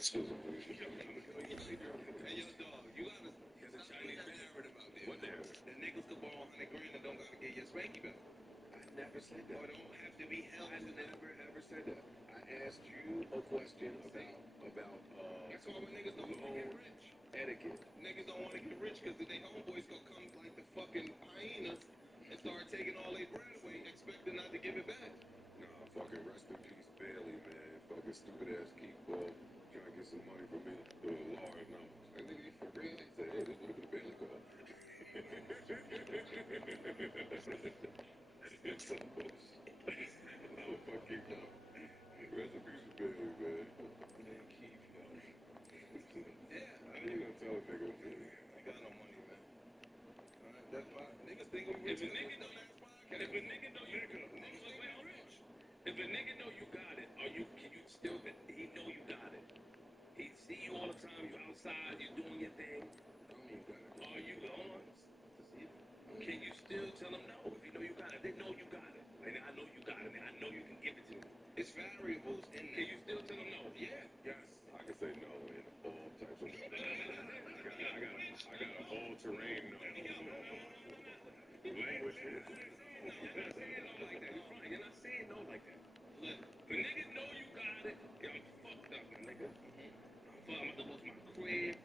Hey, yo, dog, you gotta. There's a Chinese narrative out there. What narrative? That niggas could borrow 100 grand and don't gotta get your spanky back. I never said that. Or don't have to be held. I never ever said that. I asked you a question about That's why when niggas don't want to get rich. Etiquette. Niggas don't want to get rich because their homeboys gonna come like the fucking hyenas and start taking all their bread away, expecting not to give it back. Nah, fucking rest in peace, Bailey, man. Fucking stupid ass Keith Ball trying to get some money from me. Large numbers. And nigga, you for real? He said, hey, this is the Bailey card. It's some bullshit. Oh, fuck Keith, yo. Rest in peace, Bailey, man. Man, Keith, yo. Yeah, I ain't gonna tell a nigga. I got no money, man. That's why niggas think we rich. If a nigga know that's podcast. If a nigga know you rich. If a nigga know you got it, can you still he know you got it? He see you all the time, you outside, you doing your thing. Are you on? Can you still tell him no if you know you got it? They know you got it. Like, I know you got it, and I know you can give it to me. It's variables in there. Can you still tell him no? Yeah. Yes, I can say no in all types of no. I got a all-terrain no. Language is. You're not saying no like that. Look, the niggas know you got it. Yeah, I'm fucked up, my nigga. I'm about to lose my crib.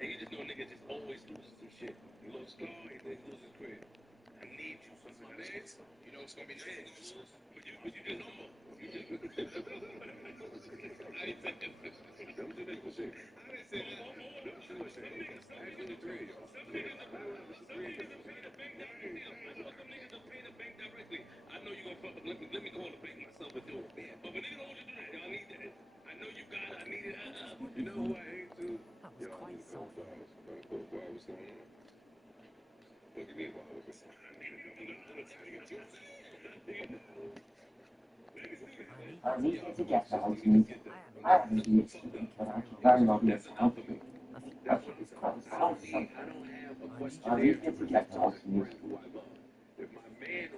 And you just know nigga just always loses some shit. You lose car, and then lose his crib. I need you, son. My man. You know it's gonna be nice. But you just know. You just. That was your nigga shit. I didn't say that. That was your shit. Actually, three of y'all. Some niggas will pay the bank directly. I know some niggas will pay the bank directly. I know you gonna fuck up. Let me call the bank myself and do it. But if a nigga don't want you to do that, y'all need that. I know you got it. I need it. You know who I hate too? Y'all need to know why was going on. Look at me while I was going on. I need to get down to me. I haven't used it for a very long time. That's what I'm saying. I don't have a question. I need to get down to me. Who I love. If my man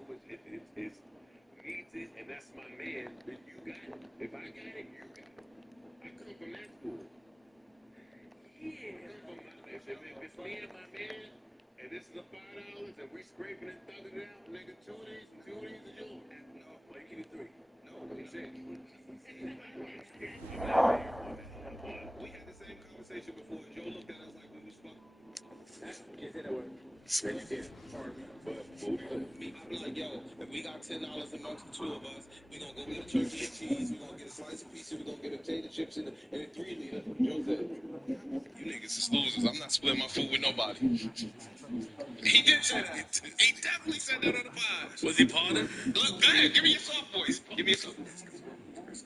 needs it and that's my man, then you got it. If I got it, you got it. I come from that school. Yeah. If it's me and my man, and this is a $5, and we scraping and thugging it out, nigga, two of these is yours. No. Well, you give me three. No, what you saying? We had the same conversation before. Joe looked at us like we was fucking. Can't say that word. I'd be like, yo, if we got $10 amongst the two of us, we gonna go get a turkey and cheese, we gonna get a slice of pizza, we gonna get a potato chips and a 3-liter. Joe said, you niggas is losers. I'm not splitting my food with nobody. He did say that. He definitely said that on the pod. Was he pardoned? Look, go ahead. Give me your soft voice. Give me your soft voice.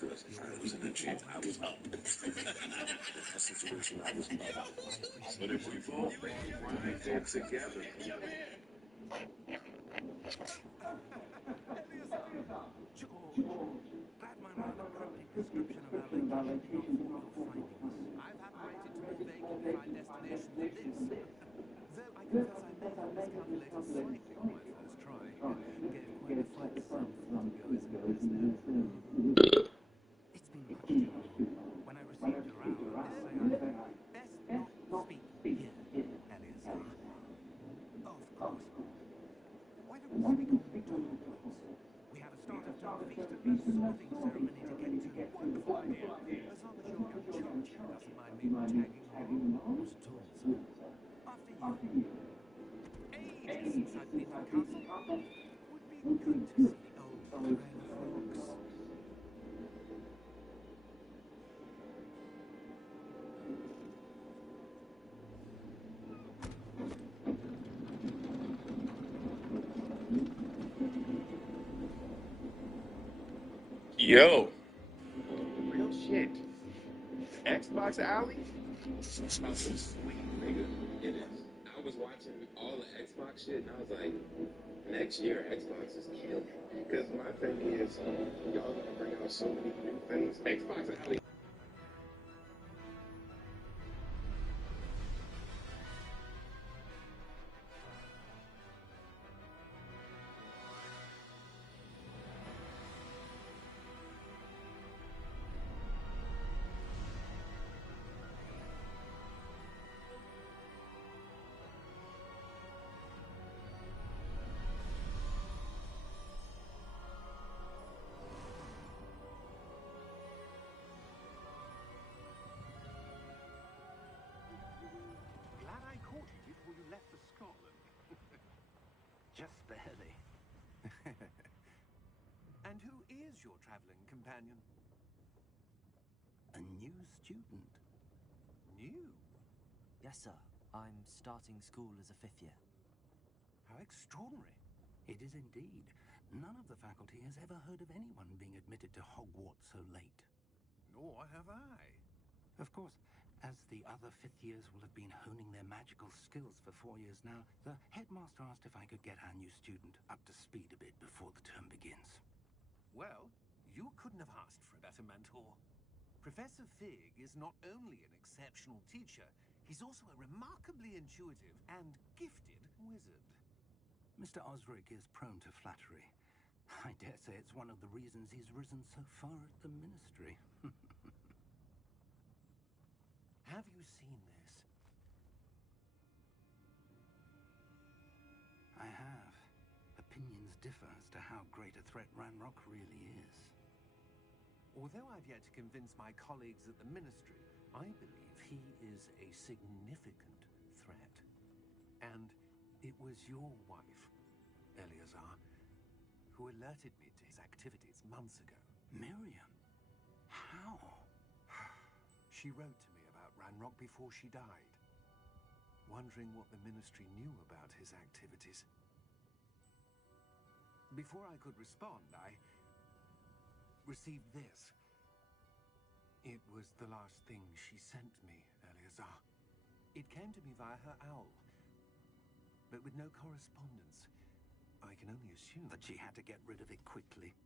Because I was in the gym, I was up. That situation, I was up. But if we both ride there together, Yo. Real shit. Xbox Alley? sweet, nigga. It is. I was watching all the Xbox shit, and I was like, next year Xbox is killing. Because my thing is, y'all gonna bring out so many new things. Xbox Alley. was your traveling companion? A new student. New? Yes, sir. I'm starting school as a 5th year. How extraordinary. It is indeed. None of the faculty has ever heard of anyone being admitted to Hogwarts so late. Nor have I. Of course, as the other 5th years will have been honing their magical skills for 4 years now, the headmaster asked if I could get our new student up to speed a bit before the term begins. Well, you couldn't have asked for a better mentor. Professor Fig is not only an exceptional teacher, he's also a remarkably intuitive and gifted wizard. Mr. Osric is prone to flattery. I dare say it's one of the reasons he's risen so far at the Ministry. Have you seen this? I have. Opinions differ as to how great a threat Ranrock really is. Although I've yet to convince my colleagues at the Ministry, I believe he is a significant threat. And it was your wife, Eleazar, who alerted me to his activities months ago. Miriam? How? She wrote to me about Ranrock before she died, wondering what the Ministry knew about his activities. Before I could respond, I received this. It was the last thing she sent me, Eleazar. It came to me via her owl, but with no correspondence. I can only assume That she had to get rid of it quickly,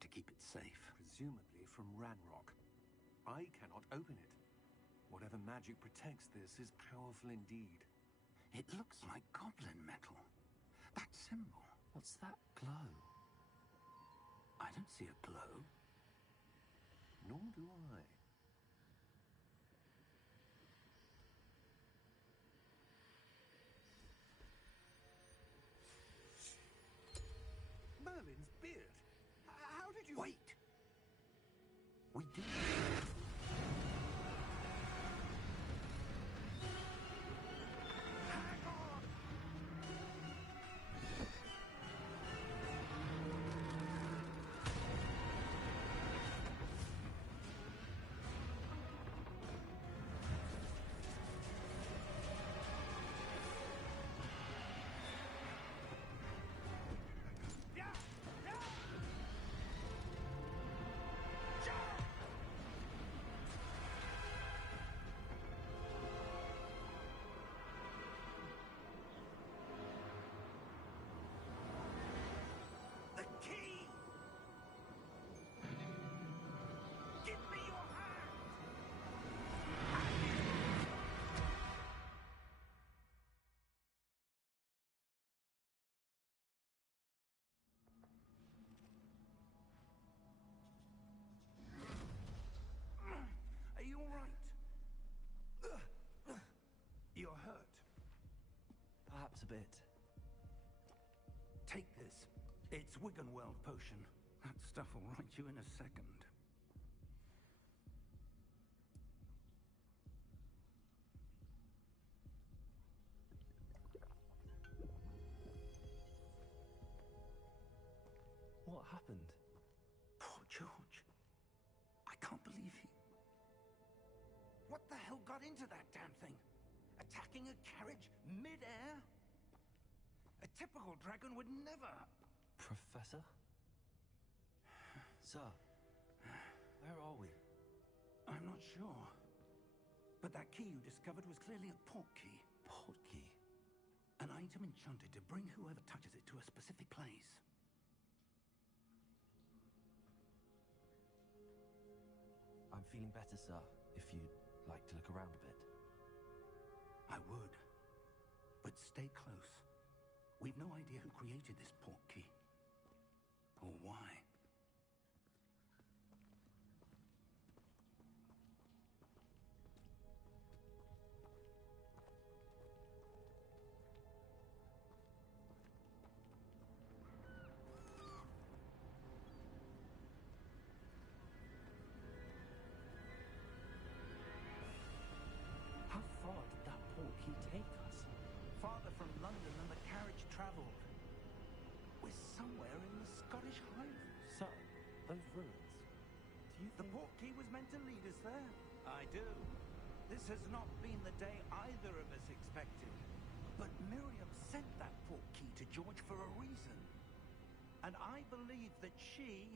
to keep it safe. presumably from Ranrock. I cannot open it. Whatever magic protects this is powerful indeed. It looks like goblin metal. That symbol. What's that glow? I don't see a glow. Nor do I. Merlin's beard. How did you... Wait! We do. Hang on! Yeah! Yeah! The key! Give me your hand! Are you all right? You're hurt. Perhaps a bit. Take this. It's Wiggenweld potion. That stuff will right you in a second. What happened? Poor George. I can't believe he... What the hell got into that damn thing? Attacking a carriage mid-air? A typical dragon would never... Professor? Sir, where are we? I'm not sure. But that key you discovered was clearly a port key. Port key? An item enchanted to bring whoever touches it to a specific place. I'm feeling better, sir, if you'd like to look around a bit. I would. But stay close. We've no idea who created this port key. Or why. How far did that port key take us? Farther from London than the carriage travelled. We're somewhere in the Scottish Highlands. Sir, Those ruins. Do you The think... portkey was meant to lead us there? I do. This has not been the day either of us expected. But Miriam sent that portkey to George for a reason. And I believe that she,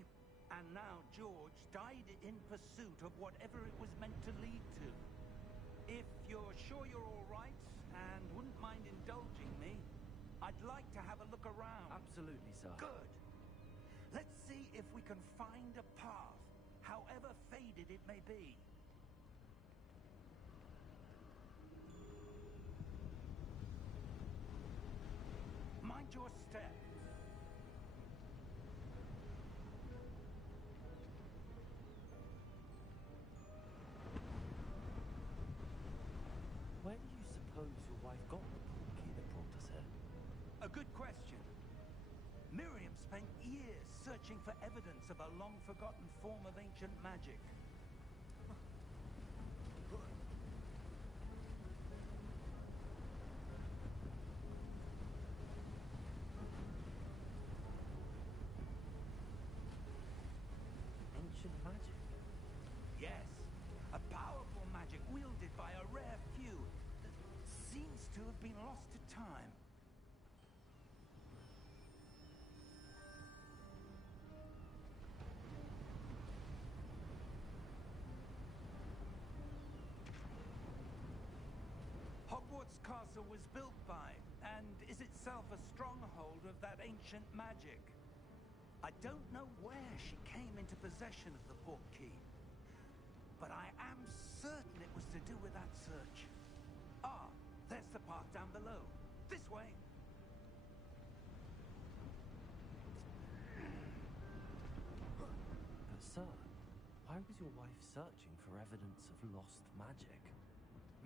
and now George, died in pursuit of whatever it was meant to lead to. If you're sure you're all right, and wouldn't mind indulging me, I'd like to have a look around. Absolutely, sir. Good. Let's see if we can find a path, however faded it may be. Mind your step. Where do you suppose your wife got the portkey that brought us here? A good question. Miriam spent years searching for evidence of a long-forgotten form of ancient magic. Ancient magic? Yes, a powerful magic wielded by a rare few that seems to have been lost to time. Hogwarts Castle was built by, and is itself a stronghold of that ancient magic. I don't know where she came into possession of the portkey, but I am certain it was to do with that search. Ah, there's the path down below. This way. But sir, why was your wife searching for evidence of lost magic?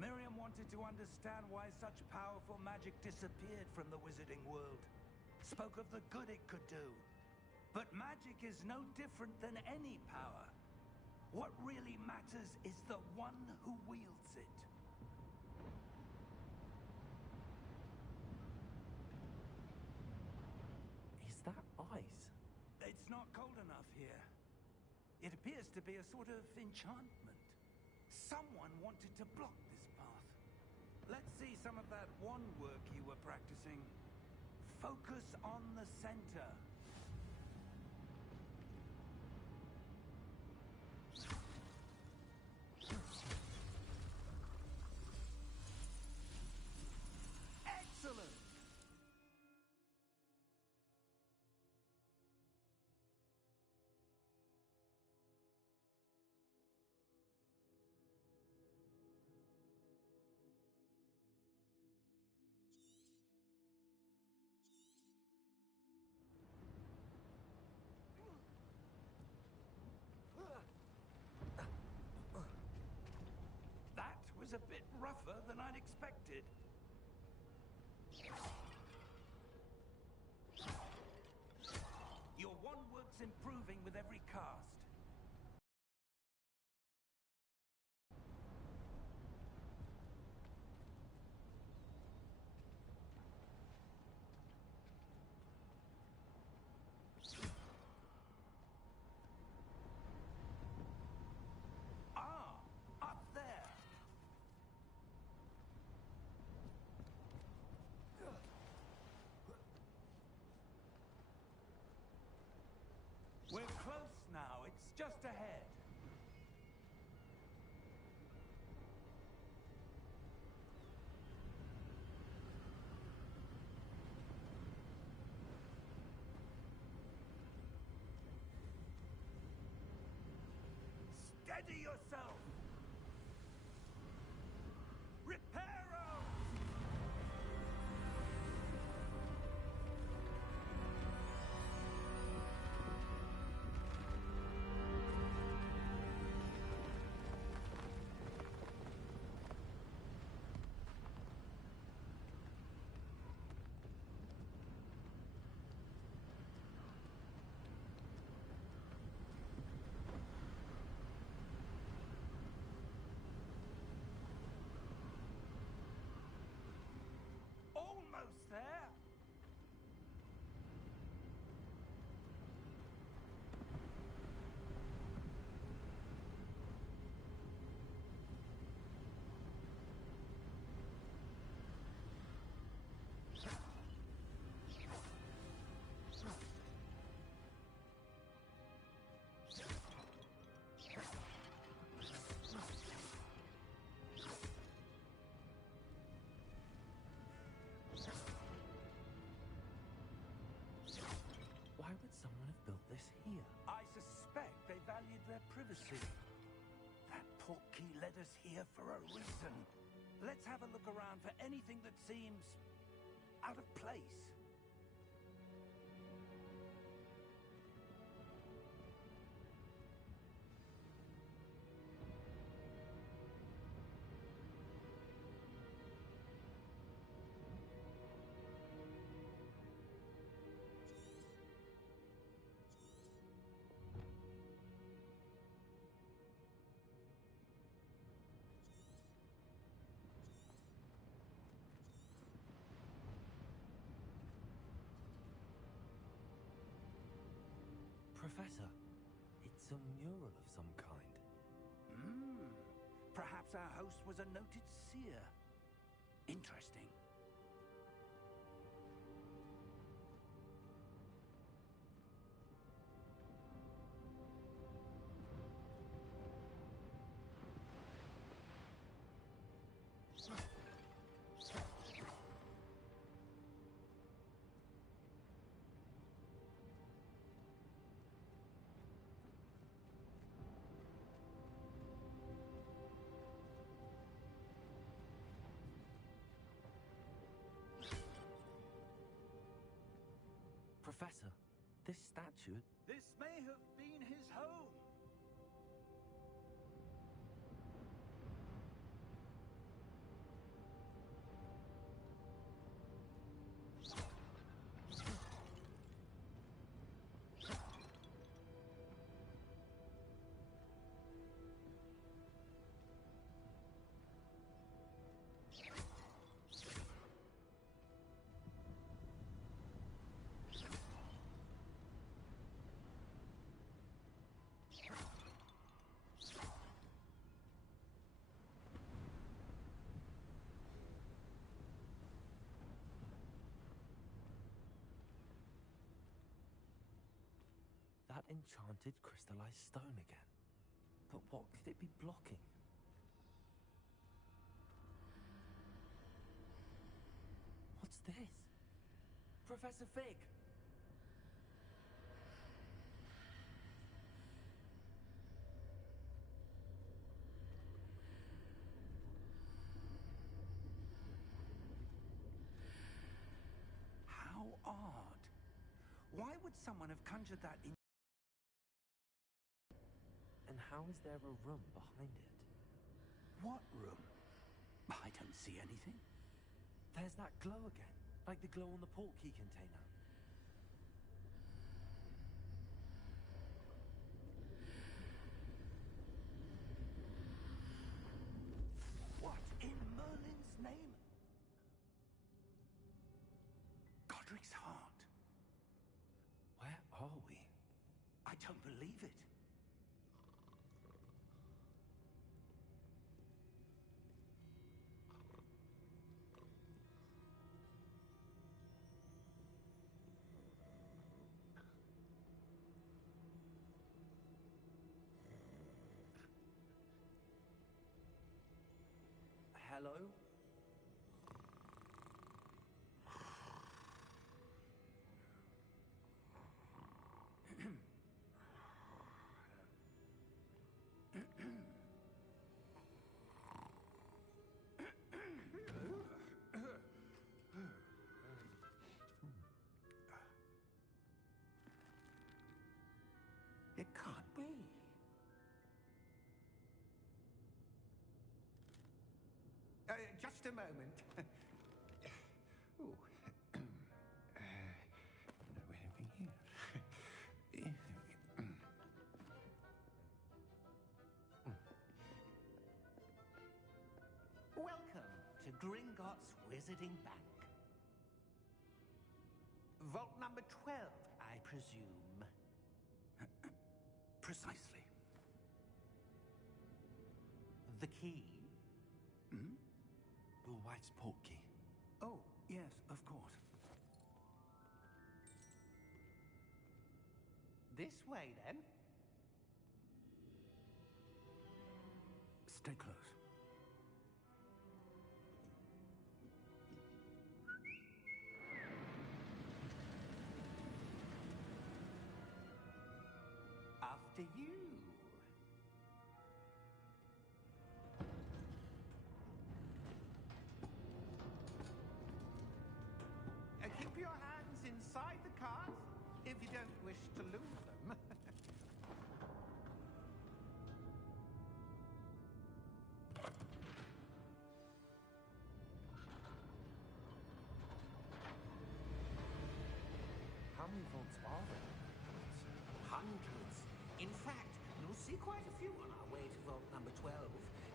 Miriam wanted to understand why such powerful magic disappeared from the wizarding world. Spoke of the good it could do. But magic is no different than any power. What really matters is the one who wields it. Is that ice? It's not cold enough here. It appears to be a sort of enchantment. Someone wanted to block this path. Let's see some of that wand work you were practicing. Focus on the center. Excellent! That was a bit rougher than I'd expected. Your wand work's improving with every cast. Ah, up there. see. That portkey led us here for a reason. Let's have a look around for anything that seems out of place. Professor, it's a mural of some kind. Perhaps our host was a noted seer. Interesting. Professor, this statue... This may have been his home. That enchanted crystallized stone again. But what could it be blocking? What's this? Professor Fig! How odd. Why would someone have conjured that in... And how is there a room behind it? What room? I don't see anything. There's that glow again, like the glow on the portkey container. What in Merlin's name? Godric's heart. Where are we? I don't believe it. Hello? It can't be. Just a moment. Ooh. Anything here? Welcome to Gringotts Wizarding Bank. Vault number 12, I presume. Precisely. The key? Your wife's portkey. Oh, yes, of course. This way, then. Stay close. After you. to lose them. How many vaults are there? Hundreds. In fact, you'll see quite a few on our way to vault number 12.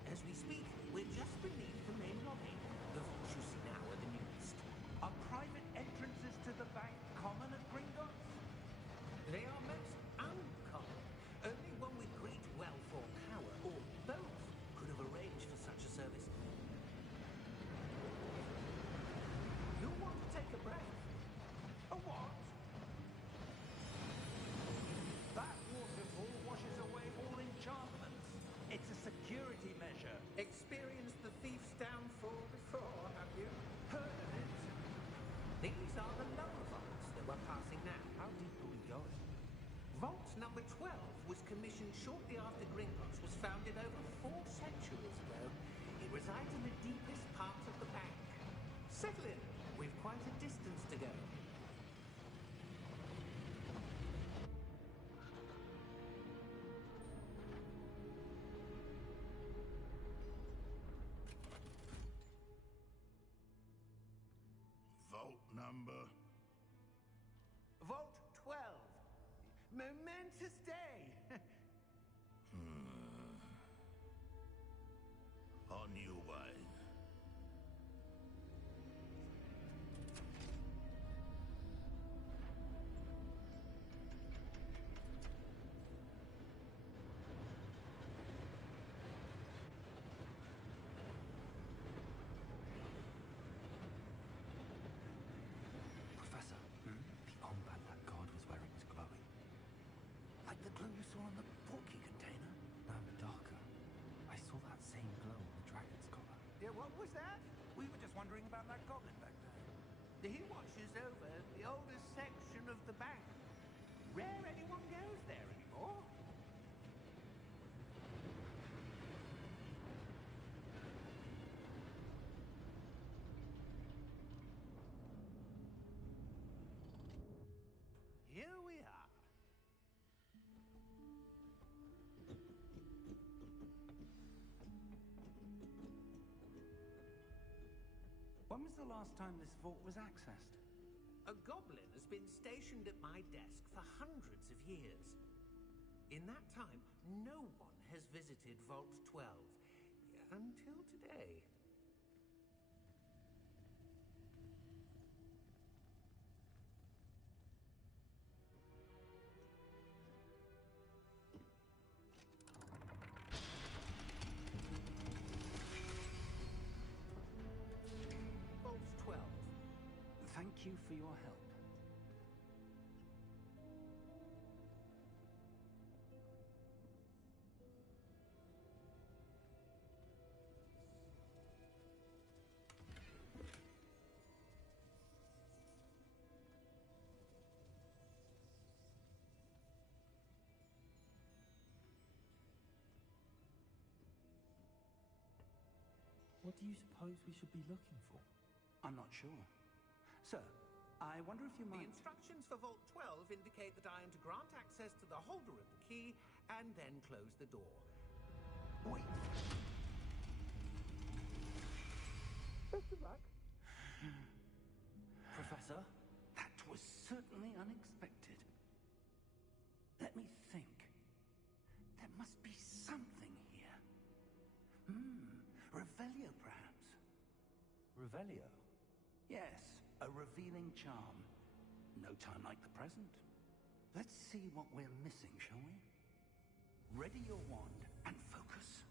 As we speak, we're just beneath the main lobby. The vaults you see now are the newest. Are private entrances to the bank common at Gringotts? They are most uncommon. Only one with great wealth or power, or both, could have arranged for such a service. You'll want to take a breath. A what? That waterfall washes away all enchantments. It's a security measure. Experienced the thief's downfall before, have you? Heard of it? These are the lower vaults that we're passing now. How deep are we going? Vault number 12 was commissioned shortly after Gringotts was founded over 4 centuries ago. It resides in the deepest part of the bank. Settle in. We've quite a distance to go. Vault number. Vault 12. Momentous day. On your way. Professor, the armband that guard was wearing is glowing. Like the glue you saw on the porky container? No, darker. I saw that same glow on the dragon's collar. Yeah, what was that? We were just wondering about that goblin back there. He watches over the oldest section of the bank. Rare anyone goes there anymore. Here we are. When was the last time this vault was accessed? A goblin has been stationed at my desk for hundreds of years. In that time, no one has visited Vault 12 until today. Vault 12. Thank you for your help. What do you suppose we should be looking for? I'm not sure. Sir, I wonder if you The might... instructions for Vault 12 indicate that I am to grant access to the holder of the key and then close the door. Wait. Best of luck. Professor? That was certainly unexpected. Let me think. There must be something here. Revelio, perhaps. Revelio? Yes, a revealing charm. No time like the present. Let's see what we're missing, shall we? Ready your wand and focus.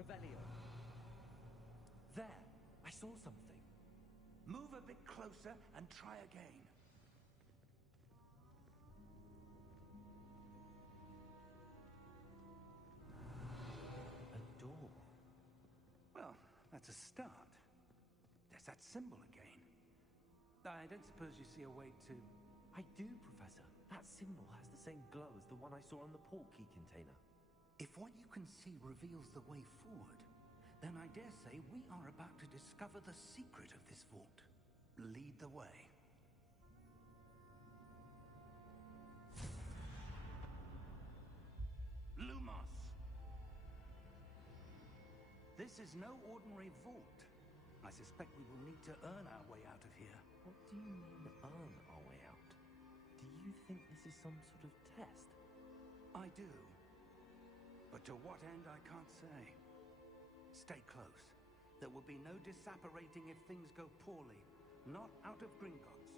Revelio. There! I saw something. Move a bit closer and try again. start. There's that symbol again. I don't suppose you see a way to... I do, Professor. That symbol has the same glow as the one I saw on the port key container. If what you can see reveals the way forward, then I dare say we are about to discover the secret of this vault. Lead the way. Lumos! This is no ordinary vault. I suspect we will need to earn our way out of here. What do you mean, earn our way out? Do you think this is some sort of test? I do. But to what end, I can't say. Stay close. There will be no disapparating if things go poorly. Not out of Gringotts.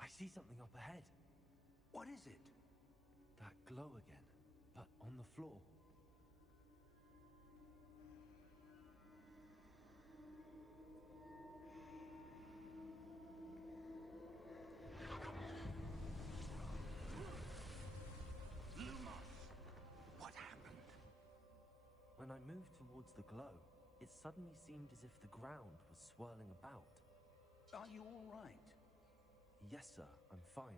I see something up ahead. What is it? That glow again, but on the floor. Lumos! What happened? When I moved towards the glow, it suddenly seemed as if the ground was swirling about. Are you all right? Yes, sir, I'm fine.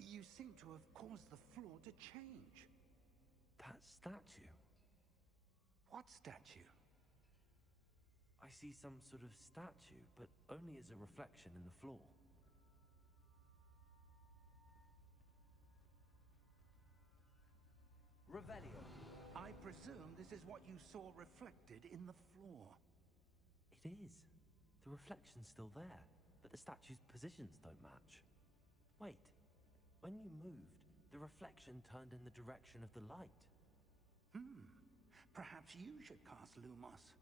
You seem to have caused the floor to change. That statue? What statue? I see some sort of statue, but only as a reflection in the floor. Revelio, I presume this is what you saw reflected in the floor. It is. The reflection's still there, but the statue's positions don't match. Wait. When you moved, the reflection turned in the direction of the light. Perhaps you should cast Lumos.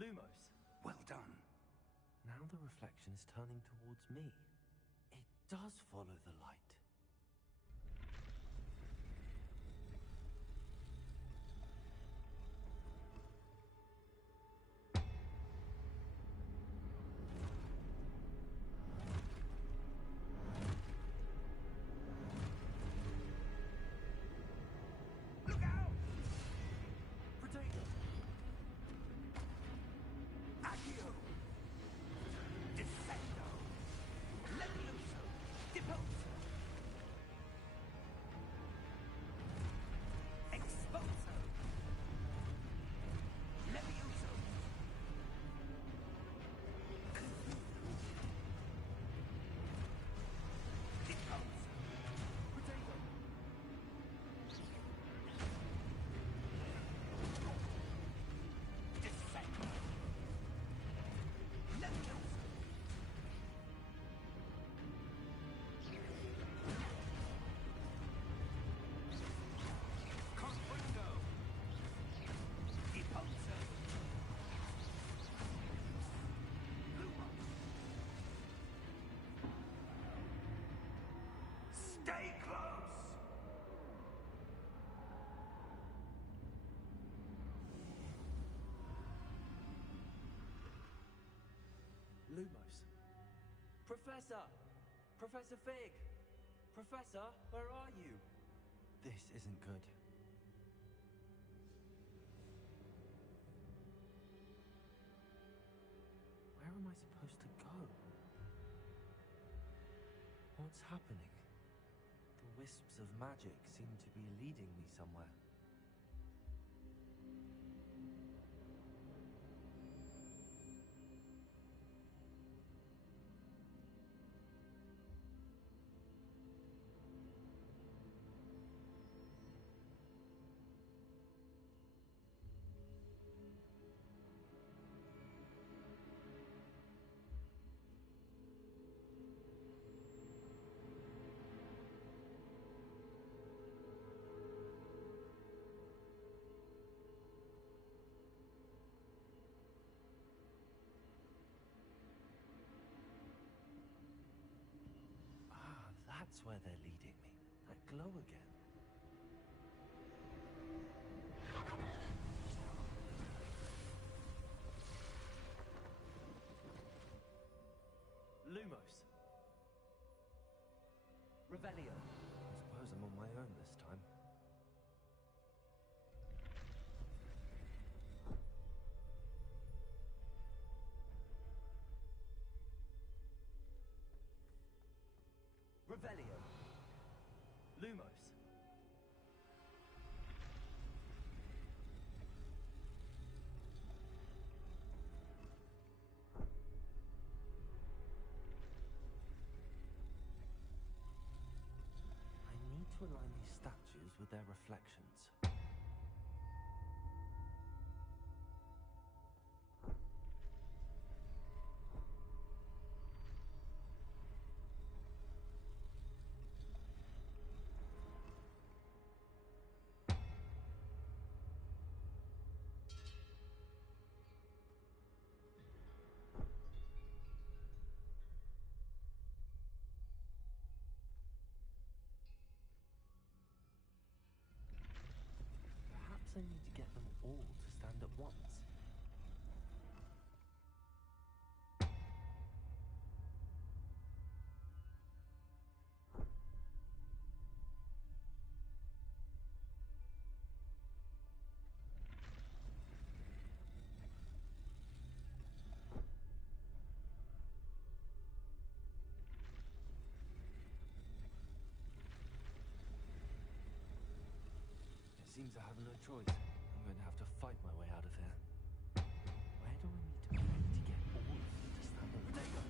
Lumos! Well done. Now the reflection is turning towards me. It does follow the light. Look out! Potato! Accio! Descendo! Levioso! Deposo! Exposo! Levioso! Deposo! Potato! Descendo! Levioso! Confringo! Deposo! Lumos! Stay close! Lumos. Professor! Professor Fig! Professor, where are you? This isn't good. Where am I supposed to go? What's happening? The wisps of magic seem to be leading me somewhere. glow again. Lumos. Revelio. I suppose I'm on my own this time. Revelio. Lumos. I need to align these statues with their reflections. Perhaps I need to get them all to stand at once. It seems I have no choice. I'm going to have to fight my way out of here. Where do I need to be to get all of them to stand on the table?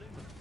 Lumos.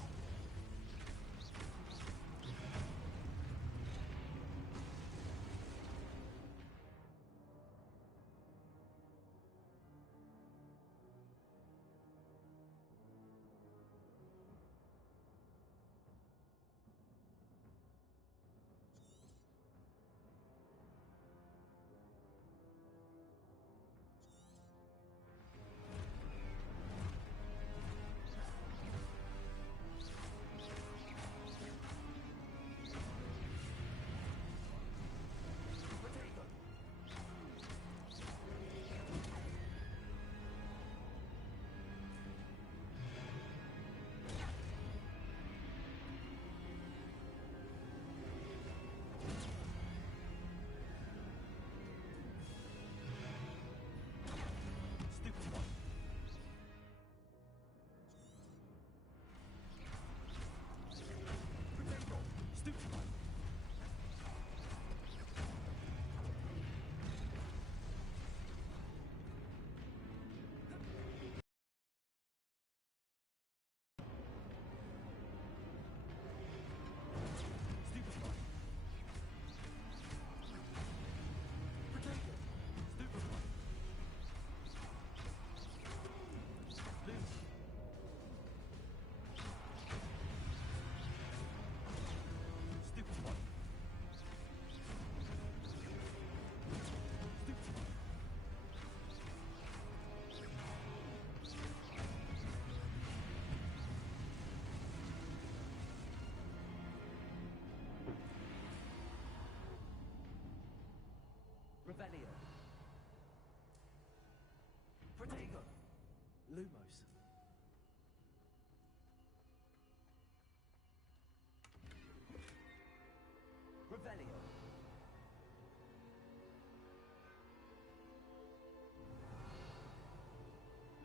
Stupid one. Potato. Stupid one. Stupid one. Potato. Stupid one. Loose. Stupid one. Stupid one. Revelio. Protego. Lumos. Revelio.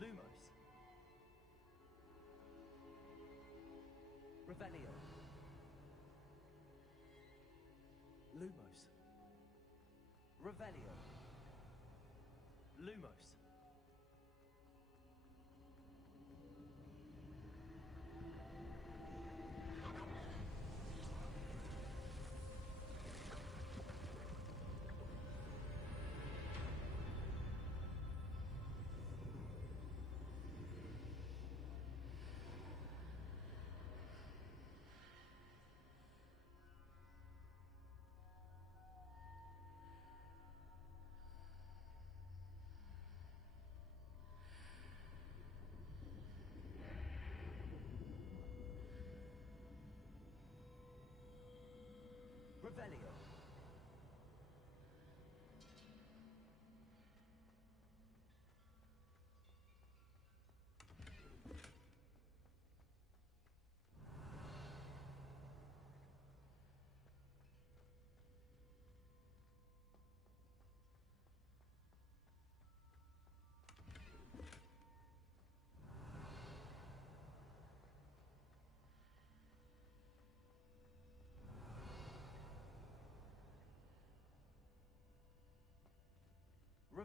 Lumos. Revelio. Lumos. Revelio. Lumos.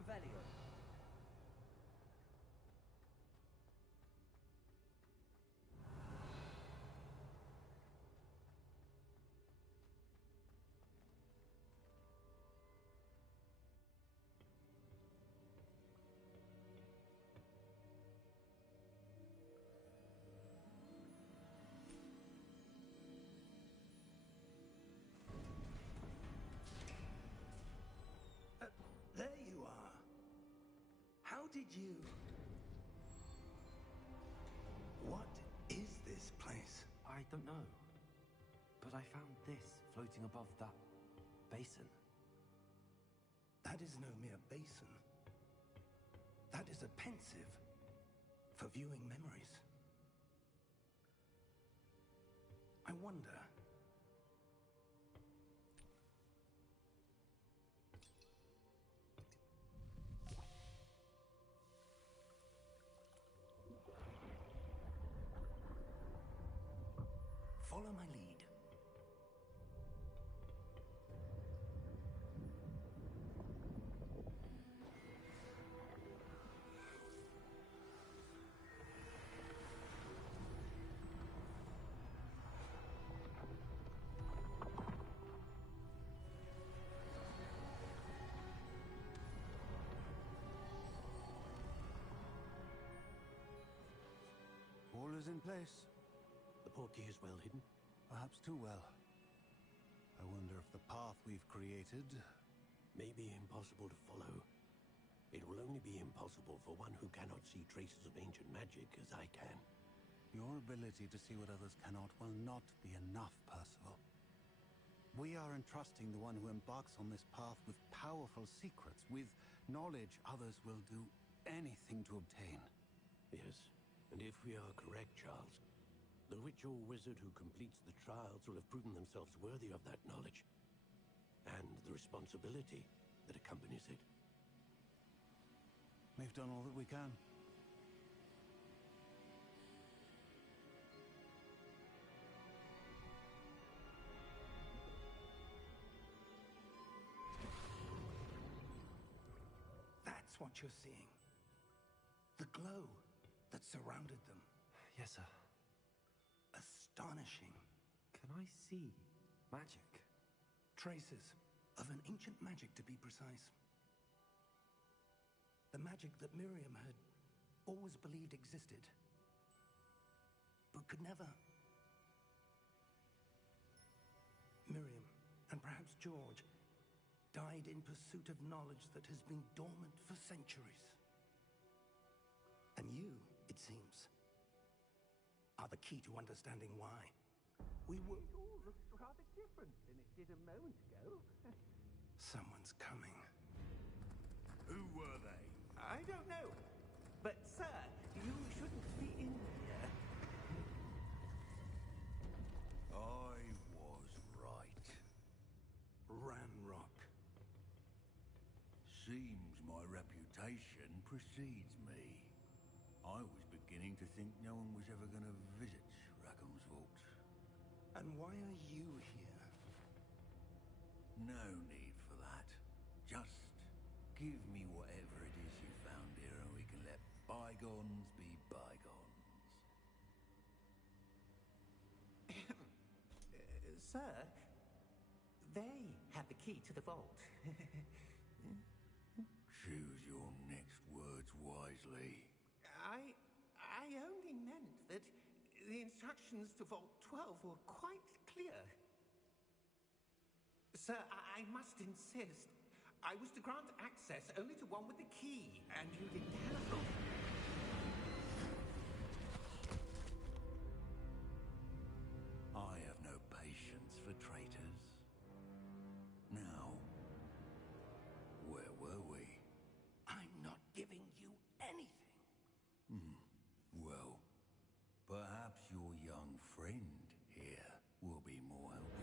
Revelio. There you are. How did you... What is this place? I don't know. But I found this floating above that basin. That is no mere basin. That is a pensive for viewing memories. I wonder... Follow my lead. All is in place. The portkey is well hidden. Perhaps too well. I wonder if the path we've created... may be impossible to follow. It will only be impossible for one who cannot see traces of ancient magic as I can. Your ability to see what others cannot will not be enough, Percival. We are entrusting the one who embarks on this path with powerful secrets, with knowledge others will do anything to obtain. Yes, and if we are correct, Charles, the witch or wizard who completes the trials will have proven themselves worthy of that knowledge, and the responsibility that accompanies it. We've done all that we can. That's what you're seeing. The glow that surrounded them. Yes, sir. Astonishing. Can I see magic? Traces of an ancient magic, to be precise. The magic that Miriam had always believed existed, but could never. Miriam, and perhaps George, died in pursuit of knowledge that has been dormant for centuries. And you, it seems, are the key to understanding why. We were... It all looks rather different than it did a moment ago. Someone's coming. Who were they? I don't know. But, sir, you shouldn't be in here. I was right. Ranrock. Seems my reputation precedes me. I was beginning to think no one was ever going to visit Rackham's Vault. And why are you here? No need for that. Just give me whatever it is you found here and we can let bygones be bygones. Sir, they have the key to the vault. Choose your next words wisely. I only meant that the instructions to Vault 12 were quite clear. Sir, I must insist. I was to grant access only to one with the key, and you didn't have it. I have no patience for traitors. Now, where were we? I'm not giving you anything. Well, perhaps your young friend here will be more helpful.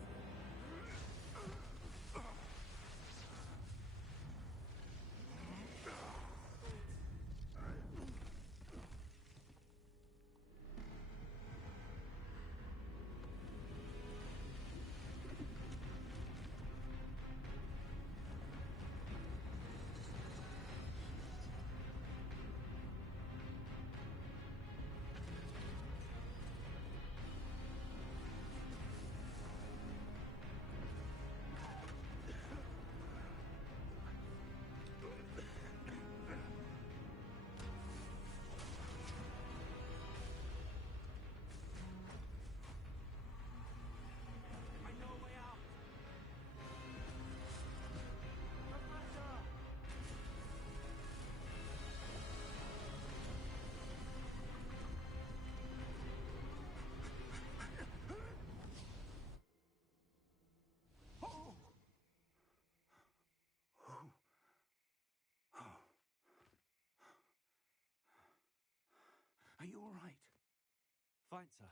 Fine, sir.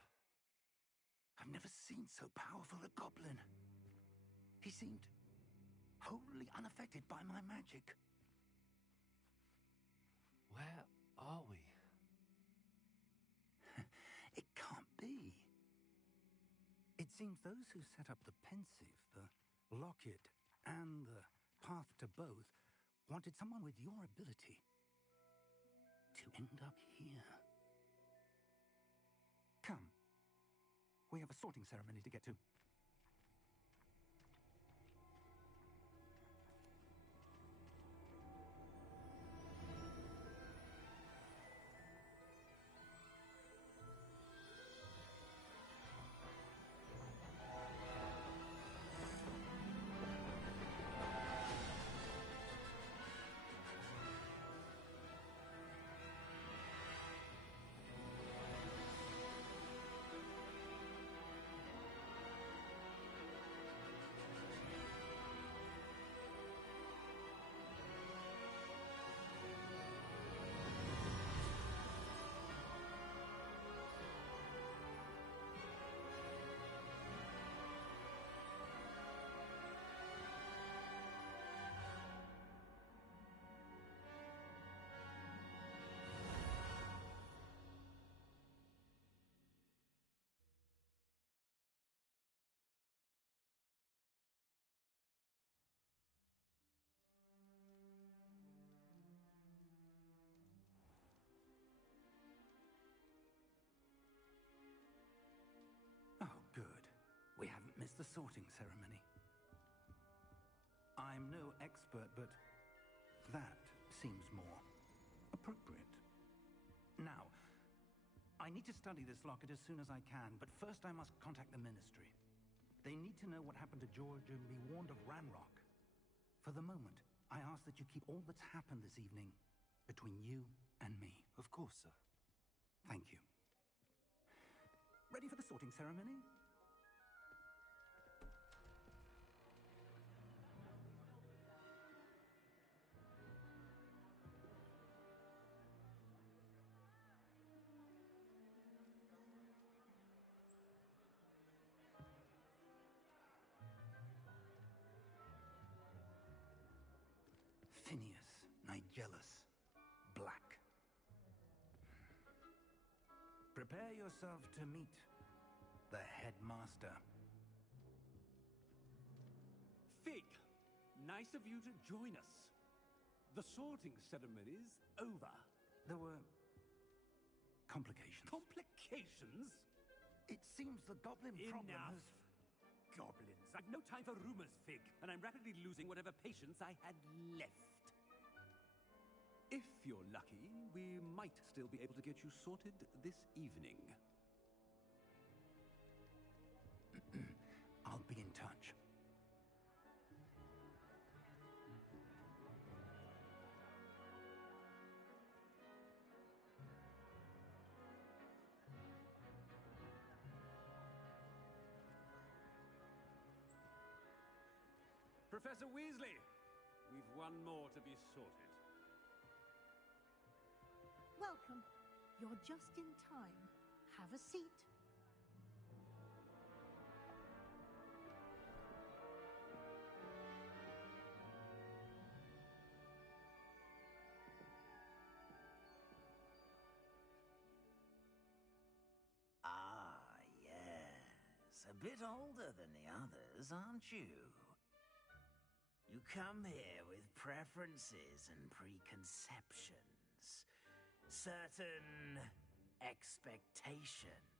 I've never seen so powerful a goblin. He seemed wholly unaffected by my magic. Where are we? It can't be. It seems those who set up the pensive, the locket, and the path to both wanted someone with your ability to end up here. Come. We have a sorting ceremony to get to. Oh, good. We haven't missed the sorting ceremony. I'm no expert, but that seems more appropriate. Now, I need to study this locket as soon as I can, but first I must contact the Ministry. They need to know what happened to George and be warned of Ranrock. For the moment, I ask that you keep all that's happened this evening between you and me. Of course, sir. Thank you. Ready for the sorting ceremony? Phineas, Nigellus, Black. Prepare yourself to meet the headmaster. Fig, nice of you to join us. The sorting ceremony's over. There were complications. Complications? It seems the goblin problem Enough. has... Goblins. I've no time for rumors, Fig, and I'm rapidly losing whatever patience I had left. If you're lucky, we might still be able to get you sorted this evening. I'll be in touch. Professor Weasley, we've one more to be sorted. Welcome. You're just in time. Have a seat. Ah, yes. A bit older than the others, aren't you? You come here with preferences and preconceptions. Certain expectations.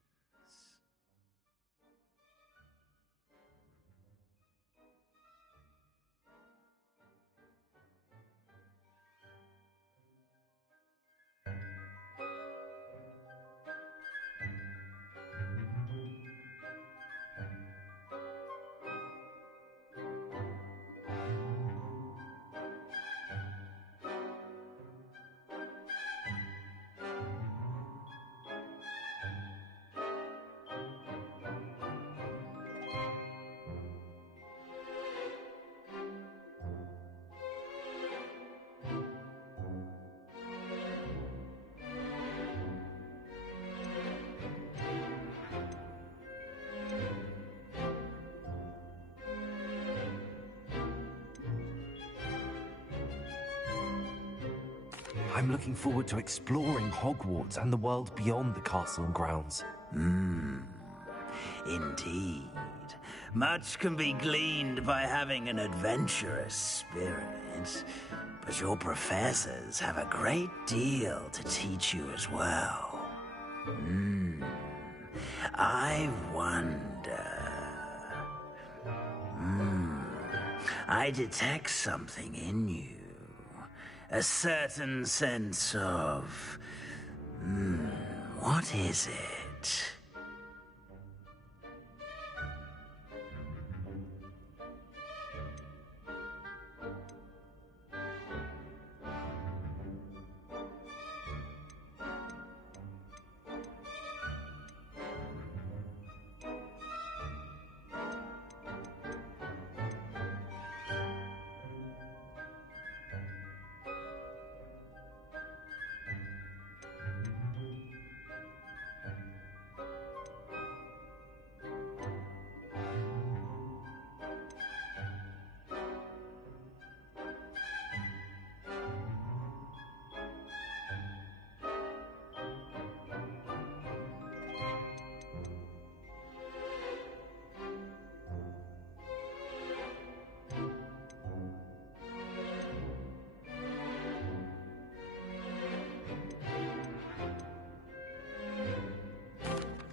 I'm looking forward to exploring Hogwarts and the world beyond the castle and grounds. Indeed. Much can be gleaned by having an adventurous spirit, but your professors have a great deal to teach you as well. I wonder... I detect something in you. A certain sense of... what is it?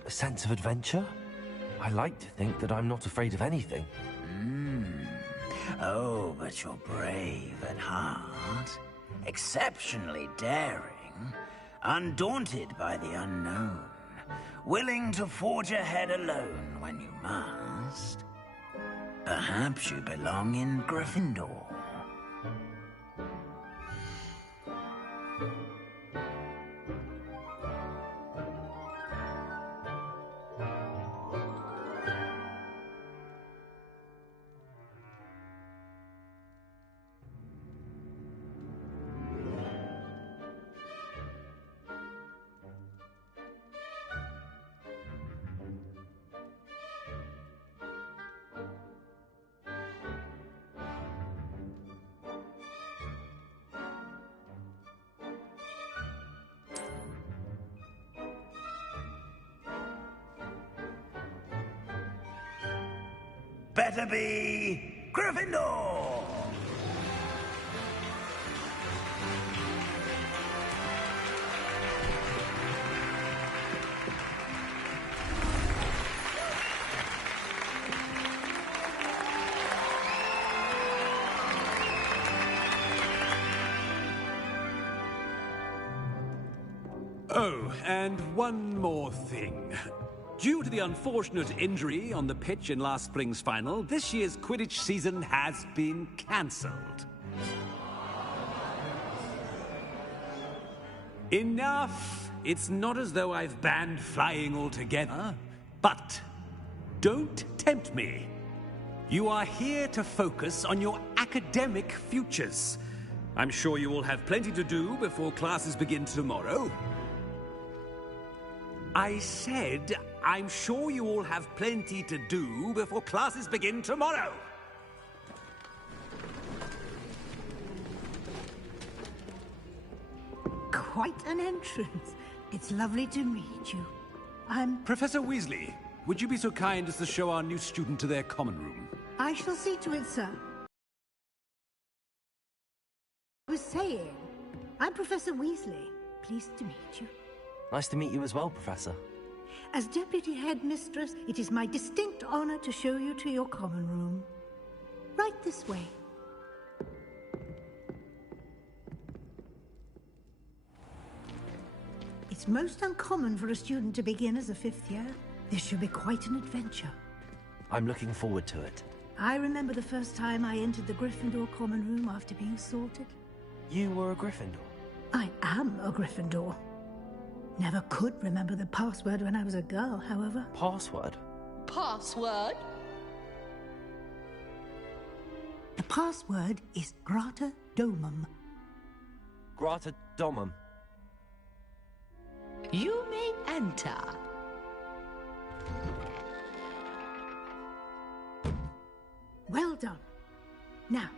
A sense of adventure? I like to think that I'm not afraid of anything. Oh, but you're brave at heart. Exceptionally daring. Undaunted by the unknown. Willing to forge ahead alone when you must. Perhaps you belong in Gryffindor. Better be Gryffindor! Oh, and one more thing. Due to the unfortunate injury on the pitch in last spring's final, this year's Quidditch season has been cancelled. Enough! It's not as though I've banned flying altogether, but don't tempt me. You are here to focus on your academic futures. I'm sure you will have plenty to do before classes begin tomorrow. I said, I'm sure you all have plenty to do before classes begin tomorrow. Quite an entrance. It's lovely to meet you. I'm... Professor Weasley, would you be so kind as to show our new student to their common room? I shall see to it, sir. I was saying, I'm Professor Weasley. Pleased to meet you. Nice to meet you as well, Professor. As Deputy Headmistress, it is my distinct honor to show you to your common room. Right this way. It's most uncommon for a student to begin as a fifth year. This should be quite an adventure. I'm looking forward to it. I remember the first time I entered the Gryffindor common room after being sorted. You were a Gryffindor? I am a Gryffindor. Never could remember the password when I was a girl, however. Password? Password? The password is Grata Domum. Grata Domum. You may enter. Well done. Now,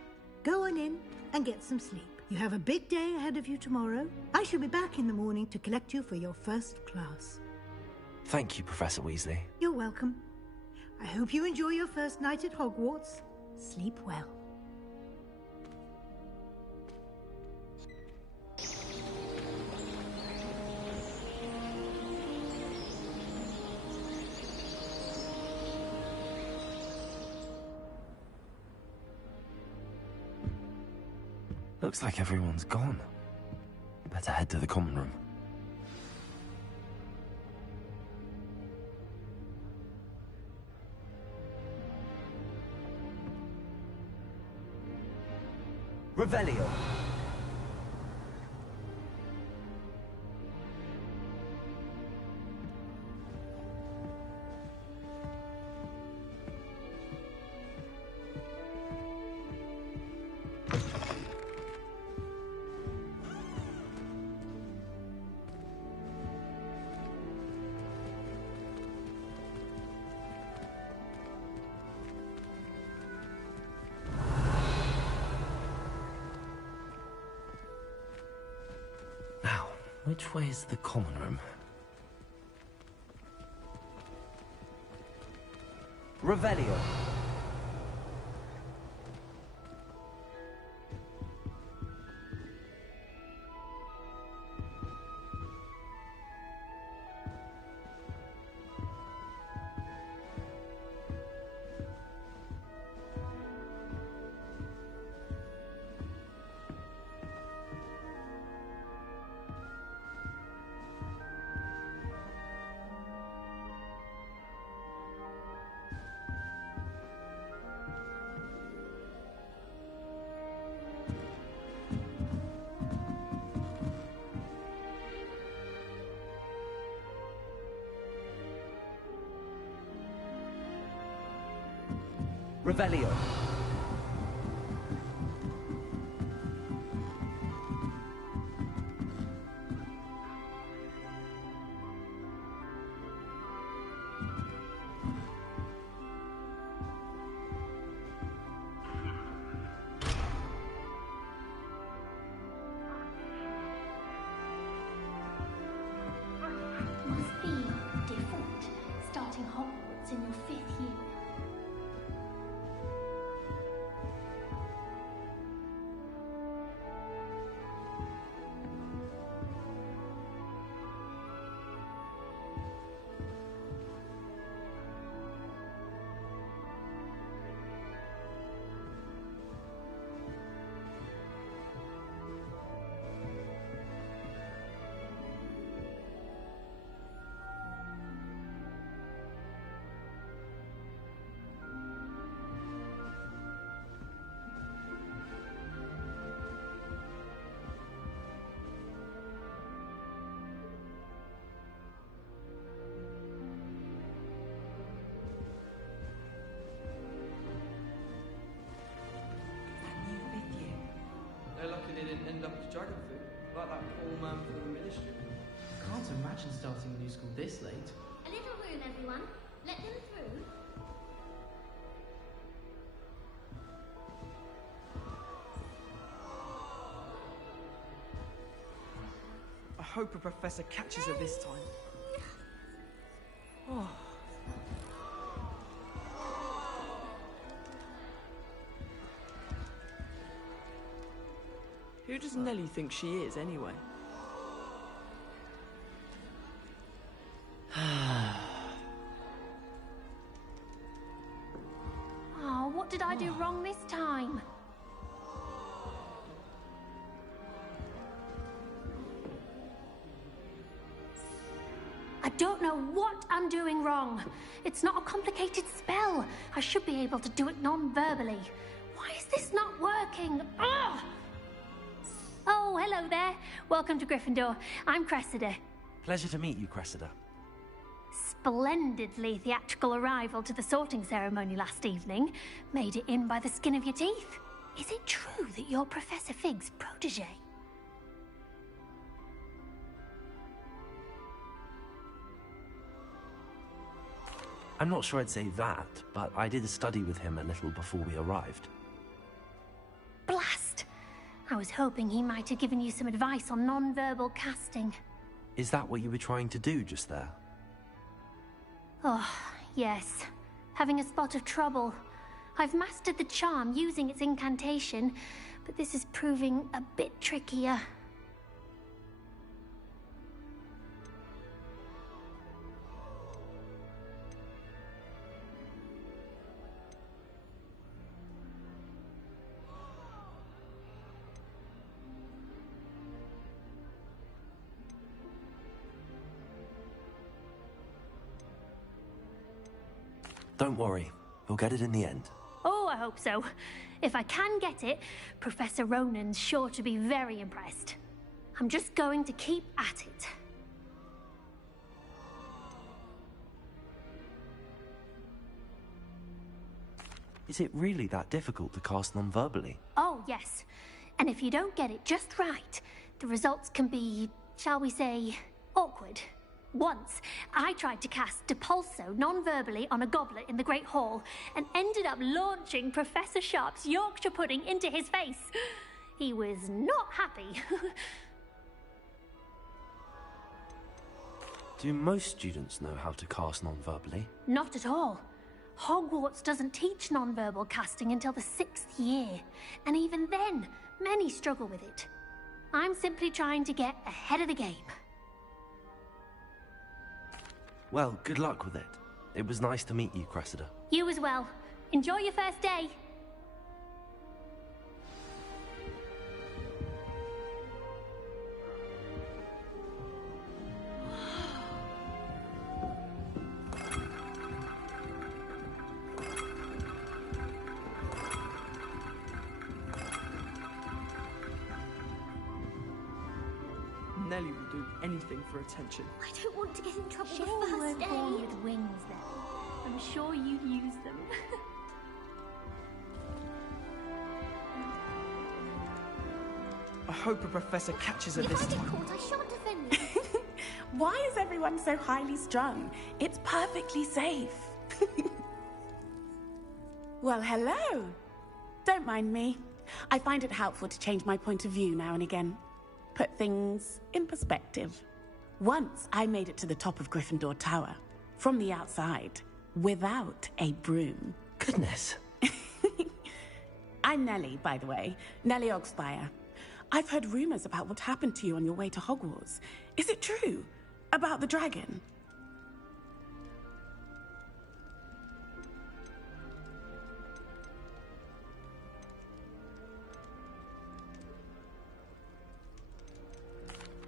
go on in and get some sleep. You have a big day ahead of you tomorrow. I shall be back in the morning to collect you for your first class. Thank you, Professor Weasley. You're welcome. I hope you enjoy your first night at Hogwarts. Sleep well. Looks like everyone's gone. Better head to the common room. Revelio. Which way is the common room? Revelio. Revelio. Must be different, starting Hogwarts in your 5th year. They're lucky they didn't end up as dragon food, like that poor man from the ministry. Can't imagine starting a new school this late. A little room, everyone. Let them through. I hope a professor catches her this time. Oh. Who does Nellie think she is, anyway? Oh, what did I do wrong this time? I don't know what I'm doing wrong. It's not a complicated spell. I should be able to do it non-verbally. Why is this not working? Ugh! Oh, hello there. Welcome to Gryffindor. I'm Cressida. Pleasure to meet you, Cressida. Splendidly theatrical arrival to the sorting ceremony last evening. Made it in by the skin of your teeth. Is it true that you're Professor Fig's protege? I'm not sure I'd say that, but I did study with him a little before we arrived. Blast! I was hoping he might have given you some advice on non-verbal casting. Is that what you were trying to do just there? Oh, yes. Having a spot of trouble. I've mastered the charm using its incantation, but this is proving a bit trickier. Don't worry, we'll get it in the end. Oh, I hope so. If I can get it, Professor Ronan's sure to be very impressed. I'm just going to keep at it. Is it really that difficult to cast non-verbally? Oh, yes. And if you don't get it just right, the results can be, shall we say, awkward. Once, I tried to cast Depulso non-verbally on a goblet in the Great Hall and ended up launching Professor Sharp's Yorkshire pudding into his face. He was not happy. Do most students know how to cast non-verbally? Not at all. Hogwarts doesn't teach non-verbal casting until the 6th year, and even then, many struggle with it. I'm simply trying to get ahead of the game. Well, good luck with it. It was nice to meet you, Cressida. You as well. Enjoy your first day. Nellie will do anything for attention. I don't want to get in trouble Sure, the you first weren't born day. with wings then. I'm sure you'd use them. I hope a professor catches her If this I get time. caught, I shan't offend you. Why is everyone so highly strung? It's perfectly safe. Well, hello. Don't mind me. I find it helpful to change my point of view now and again. Put things in perspective. Once I made it to the top of Gryffindor Tower, from the outside, without a broom. Goodness. I'm Nellie, by the way. Nellie Ogspire. I've heard rumors about what happened to you on your way to Hogwarts. Is it true? About the dragon?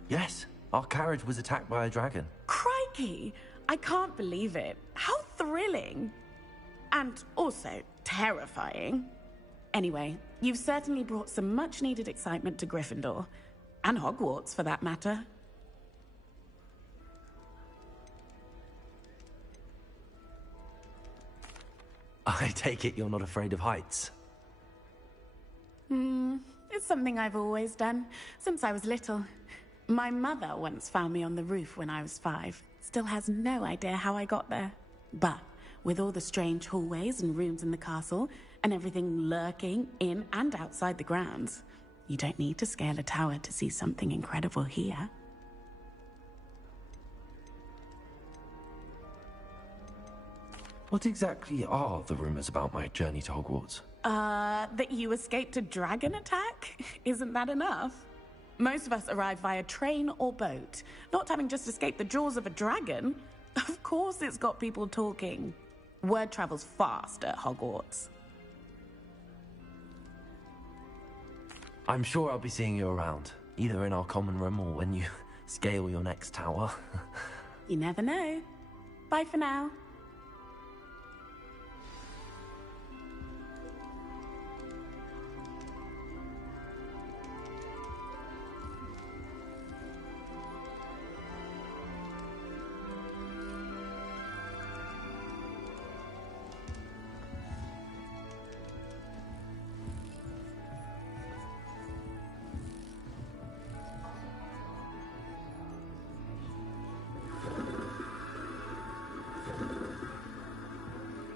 Yes, our carriage was attacked by a dragon. Crikey! I can't believe it. How thrilling! And also terrifying. Anyway, you've certainly brought some much-needed excitement to Gryffindor. And Hogwarts, for that matter. I take it you're not afraid of heights. It's something I've always done, since I was little. My mother once found me on the roof when I was 5. Still has no idea how I got there. But with all the strange hallways and rooms in the castle, and everything lurking in and outside the grounds, you don't need to scale a tower to see something incredible here. What exactly are the rumors about my journey to Hogwarts? That you escaped a dragon attack? Isn't that enough? Most of us arrive via train or boat, not having just escaped the jaws of a dragon. Of course it's got people talking. Word travels fast at Hogwarts. I'm sure I'll be seeing you around, either in our common room or when you scale your next tower. You never know. Bye for now.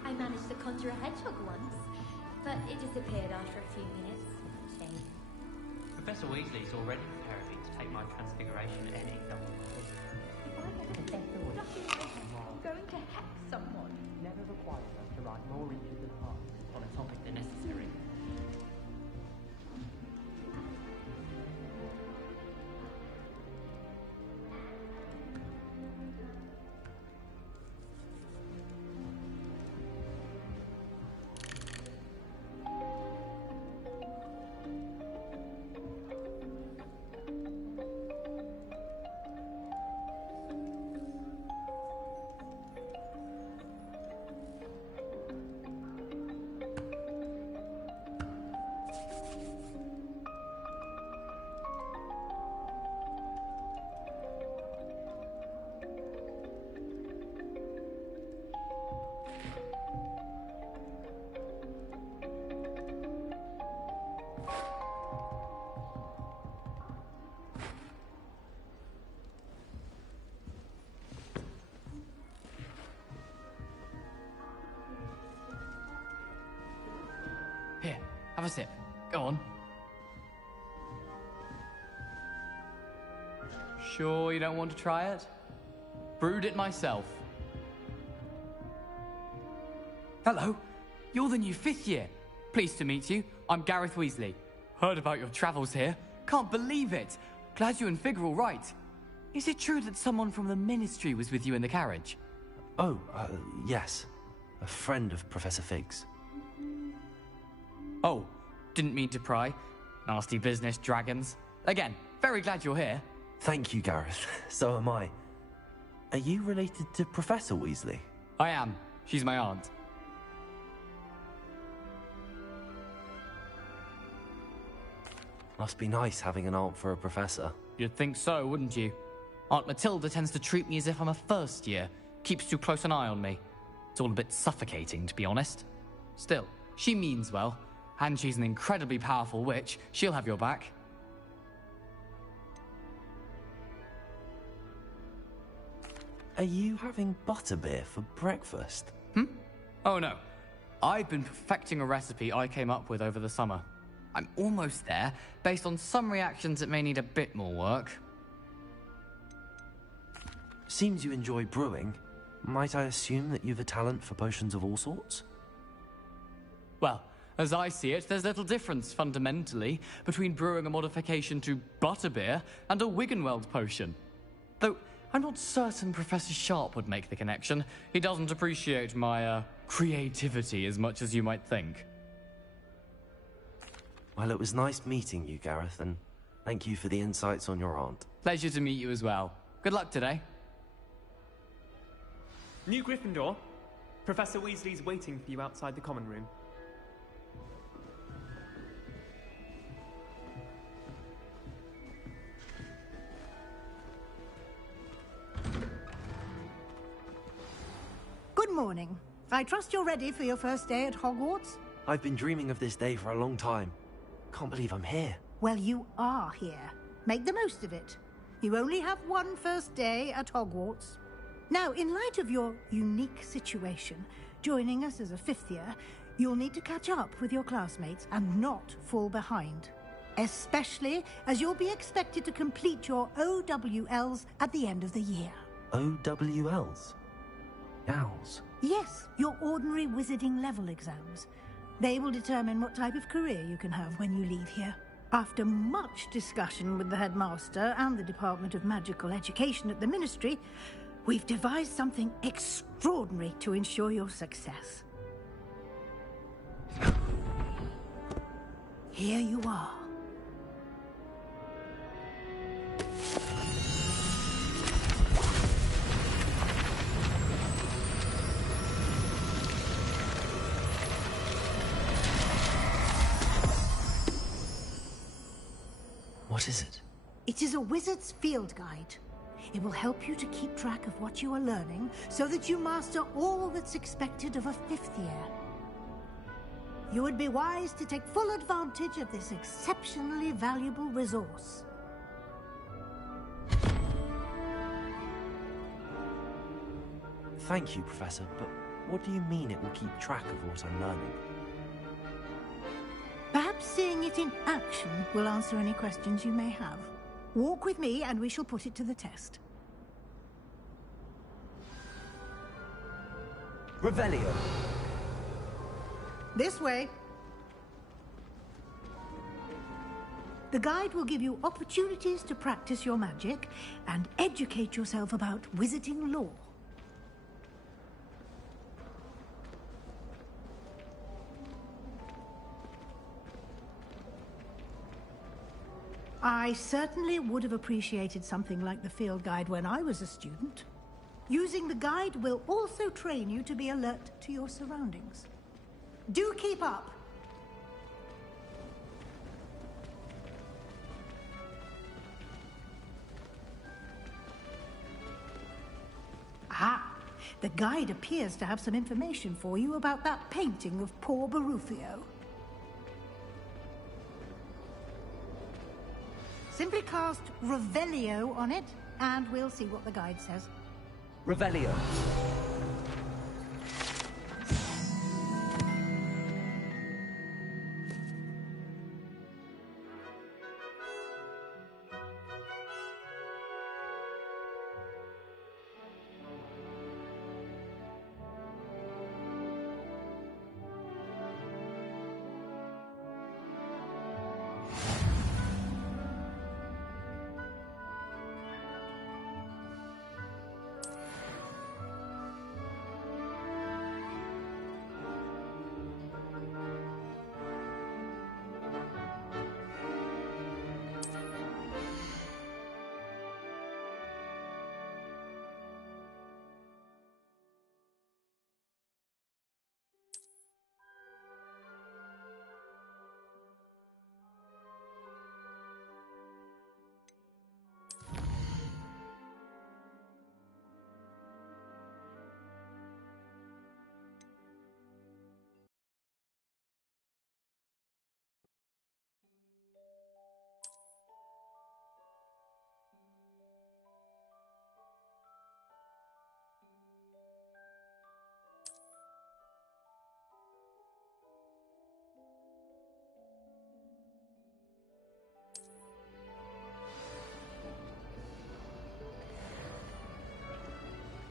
I managed to conjure a hedgehog once, but it disappeared after a few minutes. Shame. Professor Weasley's already preparing me to take my transfiguration any double. I'm going to hex someone. Never requires us to write more intricate parts on a topic than necessary. Here, have a sip. Go on. Sure you don't want to try it? Brewed it myself. Hello, you're the new 5th year. Pleased to meet you. I'm Gareth Weasley. Heard about your travels here. Can't believe it. Glad you and Fig are all right. Is it true that someone from the Ministry was with you in the carriage? Oh, yes. A friend of Professor Fig's. Oh, didn't mean to pry. Nasty business, dragons. Again, very glad you're here. Thank you, Gareth. So am I. Are you related to Professor Weasley? I am. She's my aunt. Must be nice having an aunt for a professor. You'd think so, wouldn't you? Aunt Matilda tends to treat me as if I'm a first year. Keeps too close an eye on me. It's all a bit suffocating, to be honest. Still, she means well. And she's an incredibly powerful witch. She'll have your back. Are you having butterbeer for breakfast? Oh no. I've been perfecting a recipe I came up with over the summer. I'm almost there. Based on some reactions, it may need a bit more work. Seems you enjoy brewing. Might I assume that you've a talent for potions of all sorts? Well, as I see it, there's little difference, fundamentally, between brewing a modification to butterbeer and a Wiggenweld potion. Though, I'm not certain Professor Sharp would make the connection. He doesn't appreciate my, creativity as much as you might think. Well, it was nice meeting you, Gareth, and thank you for the insights on your aunt. Pleasure to meet you as well. Good luck today. New Gryffindor. Professor Weasley's waiting for you outside the common room. Good morning. I trust you're ready for your first day at Hogwarts? I've been dreaming of this day for a long time. Can't believe I'm here. Well, you are here. Make the most of it. You only have one first day at Hogwarts. Now, in light of your unique situation, joining us as a 5th year, you'll need to catch up with your classmates and not fall behind. Especially as you'll be expected to complete your OWLs at the end of the year. OWLs? Owls? Yes, your ordinary wizarding level exams. They will determine what type of career you can have when you leave here. After much discussion with the headmaster and the Department of Magical Education at the Ministry, we've devised something extraordinary to ensure your success. Here you are. What is it? It is a wizard's field guide. It will help you to keep track of what you are learning so that you master all that's expected of a 5th year. You would be wise to take full advantage of this exceptionally valuable resource. Thank you, Professor, but what do you mean it will keep track of what I'm learning? Perhaps Perhaps seeing it in action will answer any questions you may have. Walk with me and we shall put it to the test. Revelio. This way. The guide will give you opportunities to practice your magic and educate yourself about wizarding lore. I certainly would have appreciated something like the field guide when I was a student. Using the guide will also train you to be alert to your surroundings. Do keep up! Ah, the guide appears to have some information for you about that painting of poor Barufio. Simply cast Revelio on it, and we'll see what the guide says. Revelio.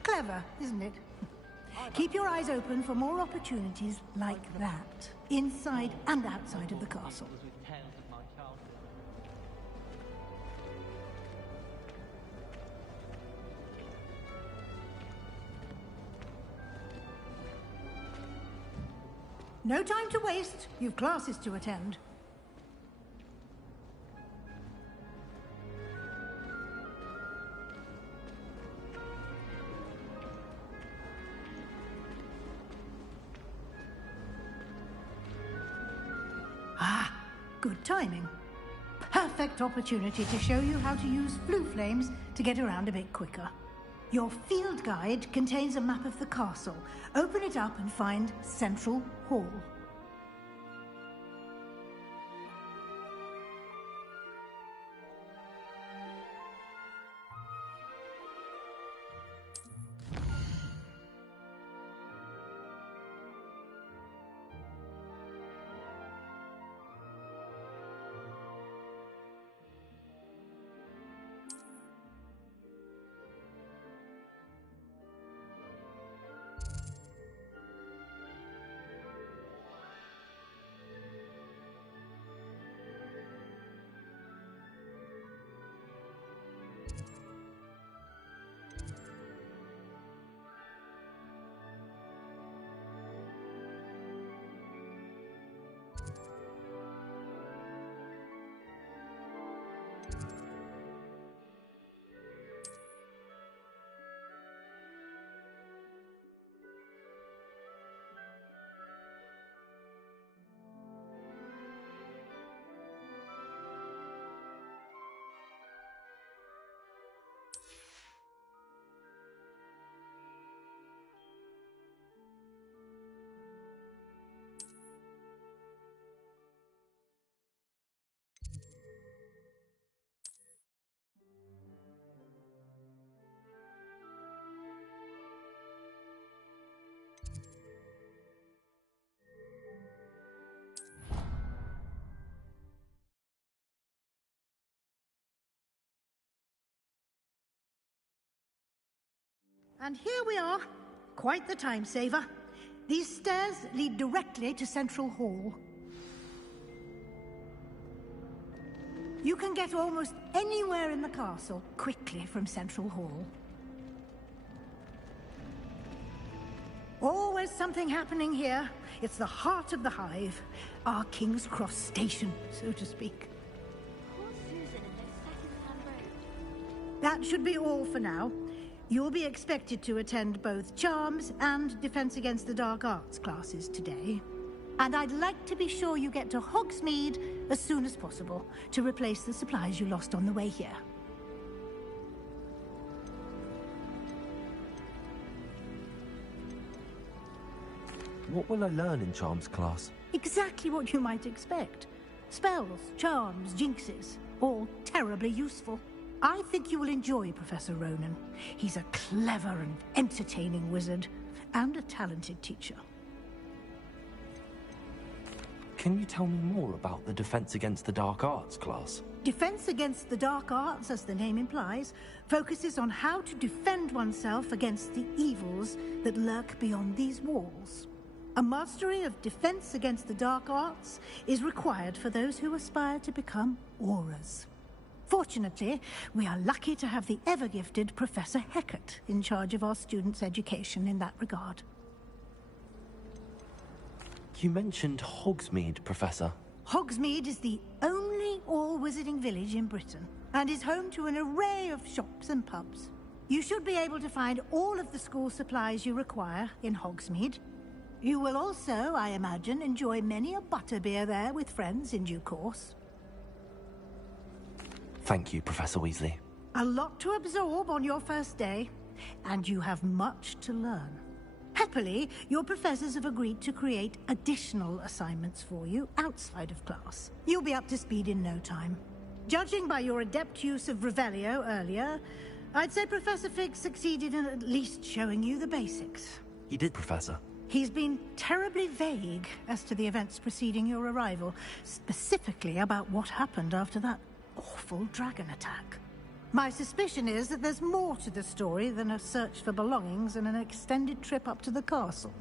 Clever, isn't it? Keep your eyes open for more opportunities like that, inside and outside of the castle. No time to waste. You've classes to attend. Ah, good timing. Perfect opportunity to show you how to use flue flames to get around a bit quicker. Your field guide contains a map of the castle. Open it up and find Central Hall. And here we are. Quite the time saver. These stairs lead directly to Central Hall. You can get almost anywhere in the castle quickly from Central Hall. Always something happening here. It's the heart of the hive. Our King's Cross station, so to speak. That should be all for now. You'll be expected to attend both Charms and Defense Against the Dark Arts classes today. And I'd like to be sure you get to Hogsmeade as soon as possible to replace the supplies you lost on the way here. What will I learn in Charms class? Exactly what you might expect. Spells, charms, jinxes, all terribly useful. I think you will enjoy Professor Ronan. He's a clever and entertaining wizard, and a talented teacher. Can you tell me more about the Defense Against the Dark Arts class? Defense Against the Dark Arts, as the name implies, focuses on how to defend oneself against the evils that lurk beyond these walls. A mastery of Defense Against the Dark Arts is required for those who aspire to become Auras. Fortunately, we are lucky to have the ever-gifted Professor Hecat in charge of our students' education in that regard. You mentioned Hogsmeade, Professor. Hogsmeade is the only all-wizarding village in Britain, and is home to an array of shops and pubs. You should be able to find all of the school supplies you require in Hogsmeade. You will also, I imagine, enjoy many a butterbeer there with friends in due course. Thank you, Professor Weasley. A lot to absorb on your first day, and you have much to learn. Happily, your professors have agreed to create additional assignments for you outside of class. You'll be up to speed in no time. Judging by your adept use of Revelio earlier, I'd say Professor Fig succeeded in at least showing you the basics. He did, Professor. He's been terribly vague as to the events preceding your arrival, specifically about what happened after that awful dragon attack. My suspicion is that there's more to the story than a search for belongings and an extended trip up to the castle.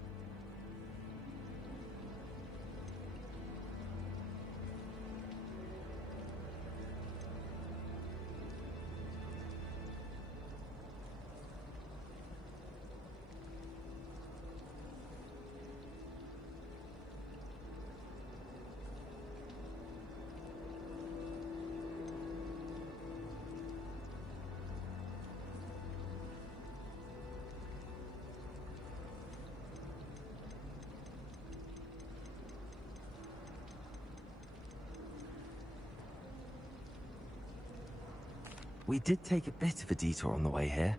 We did take a bit of a detour on the way here.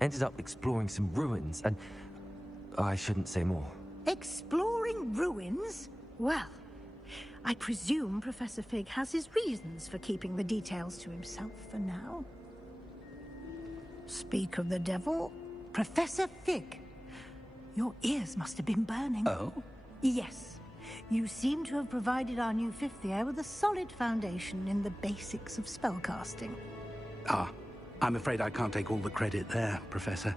Ended up exploring some ruins, and I shouldn't say more. Exploring ruins? Well, I presume Professor Fig has his reasons for keeping the details to himself for now. Speak of the devil, Professor Fig. Your ears must have been burning. Oh? Yes. You seem to have provided our new fifth year with a solid foundation in the basics of spellcasting. Ah, I'm afraid I can't take all the credit there, Professor.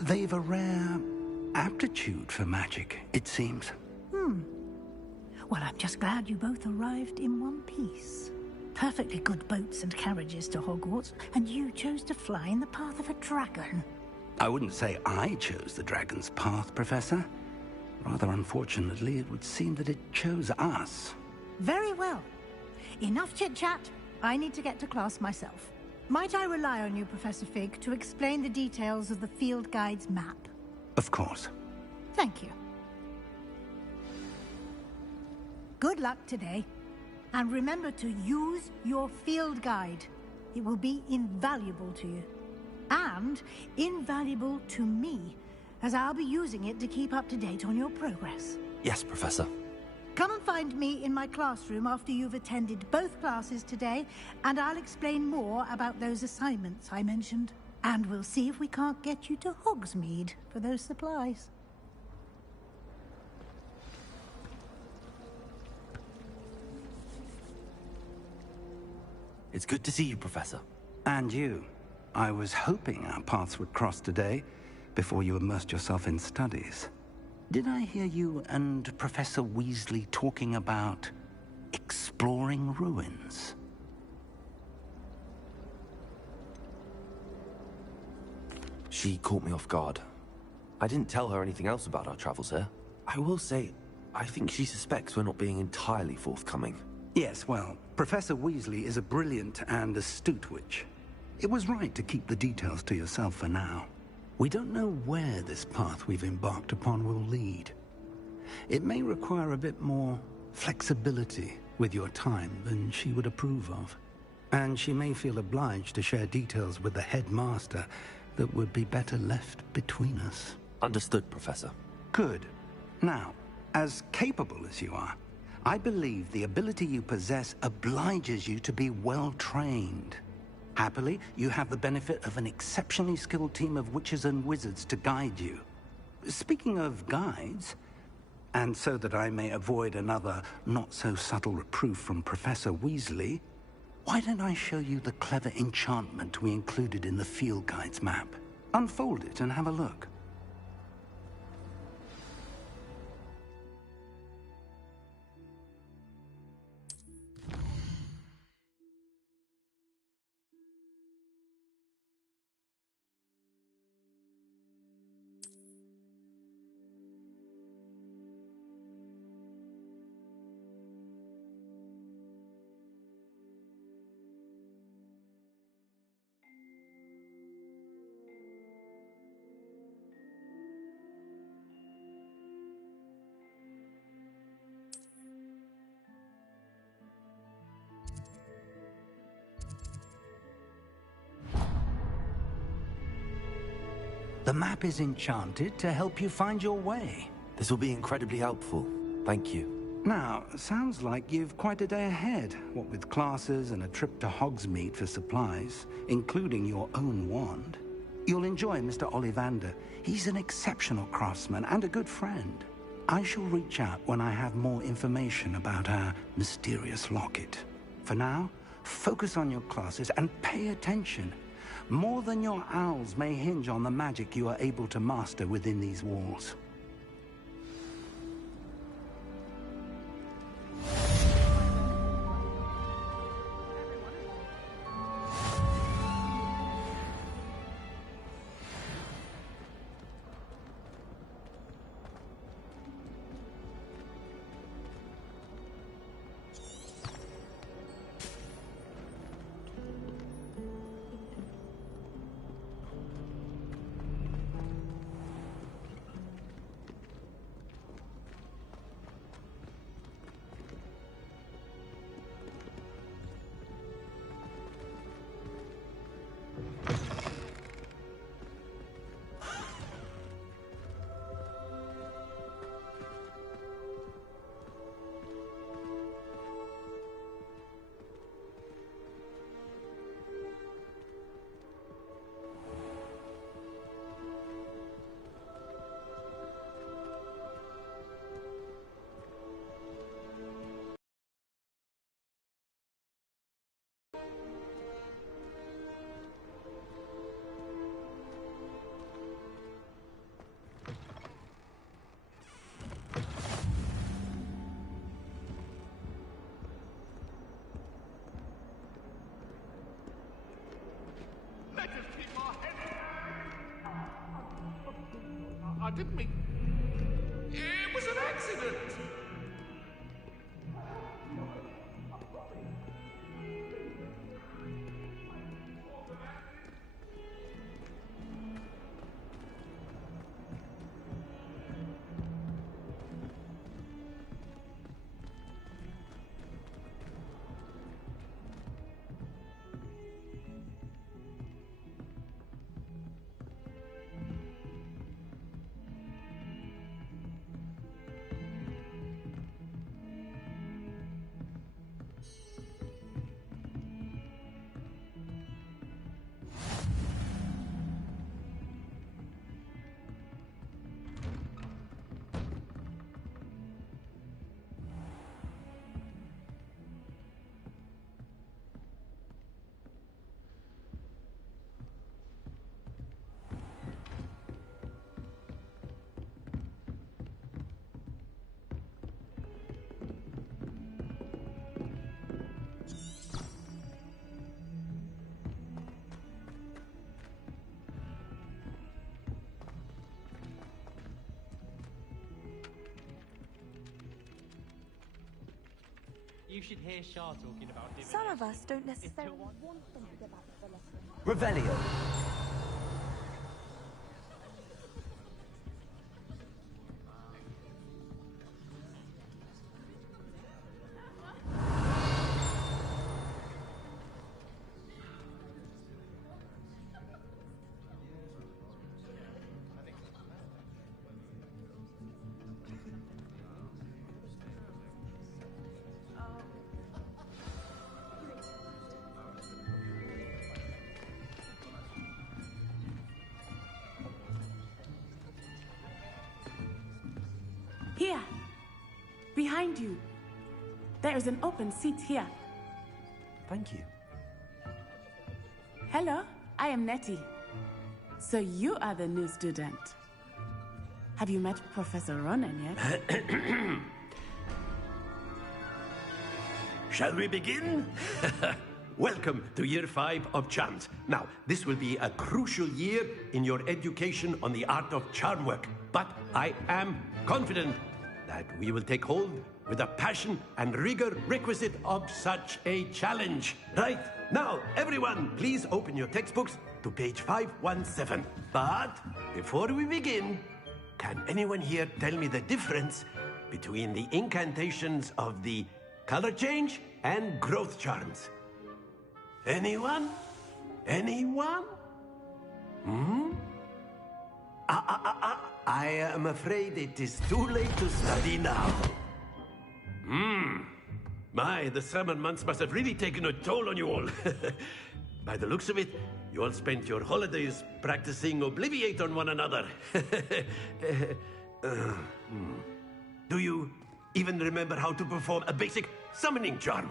They've a rare aptitude for magic, it seems. Well, I'm just glad you both arrived in one piece. Perfectly good boats and carriages to Hogwarts, and you chose to fly in the path of a dragon. I wouldn't say I chose the dragon's path, Professor. Rather unfortunately, it would seem that it chose us. Very well. Enough chit-chat. I need to get to class myself. Might I rely on you, Professor Fig, to explain the details of the field guide's map? Of course. Thank you. Good luck today. And remember to use your field guide. It will be invaluable to you. And invaluable to me, as I'll be using it to keep up to date on your progress. Yes, Professor. Come and find me in my classroom after you've attended both classes today, and I'll explain more about those assignments I mentioned. And we'll see if we can't get you to Hogsmeade for those supplies. It's good to see you, Professor. And you. I was hoping our paths would cross today, before you immersed yourself in studies. Did I hear you and Professor Weasley talking about exploring ruins? She caught me off guard. I didn't tell her anything else about our travels here. I will say, I think she suspects we're not being entirely forthcoming. Yes, well, Professor Weasley is a brilliant and astute witch. It was right to keep the details to yourself for now. We don't know where this path we've embarked upon will lead. It may require a bit more flexibility with your time than she would approve of. And she may feel obliged to share details with the headmaster that would be better left between us. Understood, Professor. Good. Now, as capable as you are, I believe the ability you possess obliges you to be well trained. Happily, you have the benefit of an exceptionally skilled team of witches and wizards to guide you. Speaking of guides, and so that I may avoid another not-so-subtle reproof from Professor Weasley, why don't I show you the clever enchantment we included in the field guide's map? Unfold it and have a look. The map is enchanted to help you find your way. This will be incredibly helpful. Thank you. Now, sounds like you've quite a day ahead, what with classes and a trip to Hogsmeade for supplies, including your own wand. You'll enjoy Mr. Ollivander. He's an exceptional craftsman and a good friend. I shall reach out when I have more information about our mysterious locket. For now, focus on your classes and pay attention. More than your owls may hinge on the magic you are able to master within these walls. I didn't mean... It was an accident! you should hear Shah talking about divination. Some of us don't necessarily want them to give up the lesson. Revelio. Here. Behind you. There is an open seat here. Thank you. Hello, I am Nettie. So you are the new student. Have you met Professor Ronan yet? Shall we begin? Welcome to Year 5 of Charms. Now, this will be a crucial year in your education on the art of charm work. But I am confident that we will take hold with the passion and rigor requisite of such a challenge. Right, now, everyone, please open your textbooks to page 517. But before we begin, can anyone here tell me the difference between the incantations of the color change and growth charms? Anyone? Anyone? I am afraid it is too late to study now. My, the summer months must have really taken a toll on you all. By the looks of it, you all spent your holidays practicing Obliviate on one another. Do you even remember how to perform a basic summoning charm?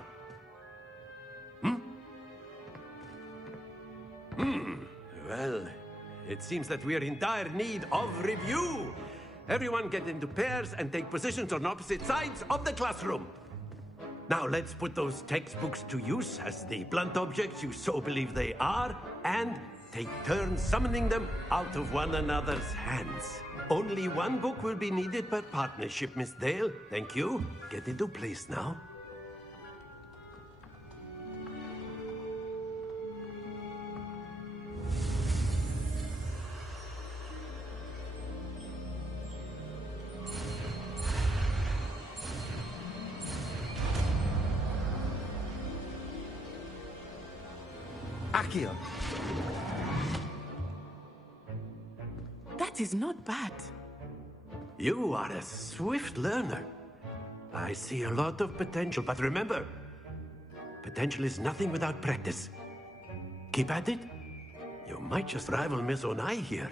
Well, it seems that we are in dire need of review. Everyone get into pairs and take positions on opposite sides of the classroom. Now let's put those textbooks to use as the blunt objects you so believe they are, and take turns summoning them out of one another's hands. Only one book will be needed per partnership, Miss Dale. Thank you. Get into place now. Accio. That is not bad. You are a swift learner. I see a lot of potential, but remember, potential is nothing without practice. Keep at it. You might just rival Miss Onai here.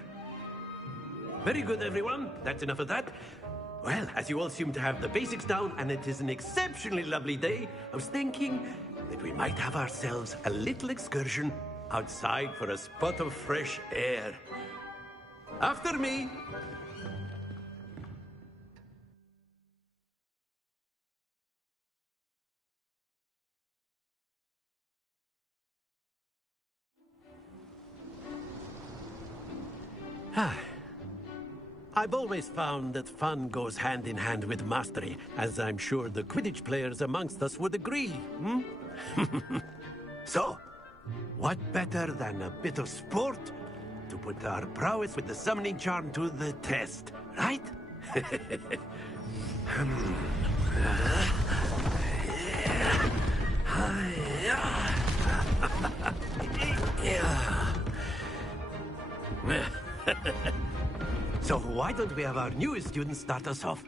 Very good, everyone. That's enough of that. Well, as you all seem to have the basics down, and it is an exceptionally lovely day, I was thinking that we might have ourselves a little excursion outside for a spot of fresh air. After me! I've always found that fun goes hand in hand with mastery, as I'm sure the Quidditch players amongst us would agree, So, what better than a bit of sport to put our prowess with the summoning charm to the test, right? So why don't we have our newest student start us off?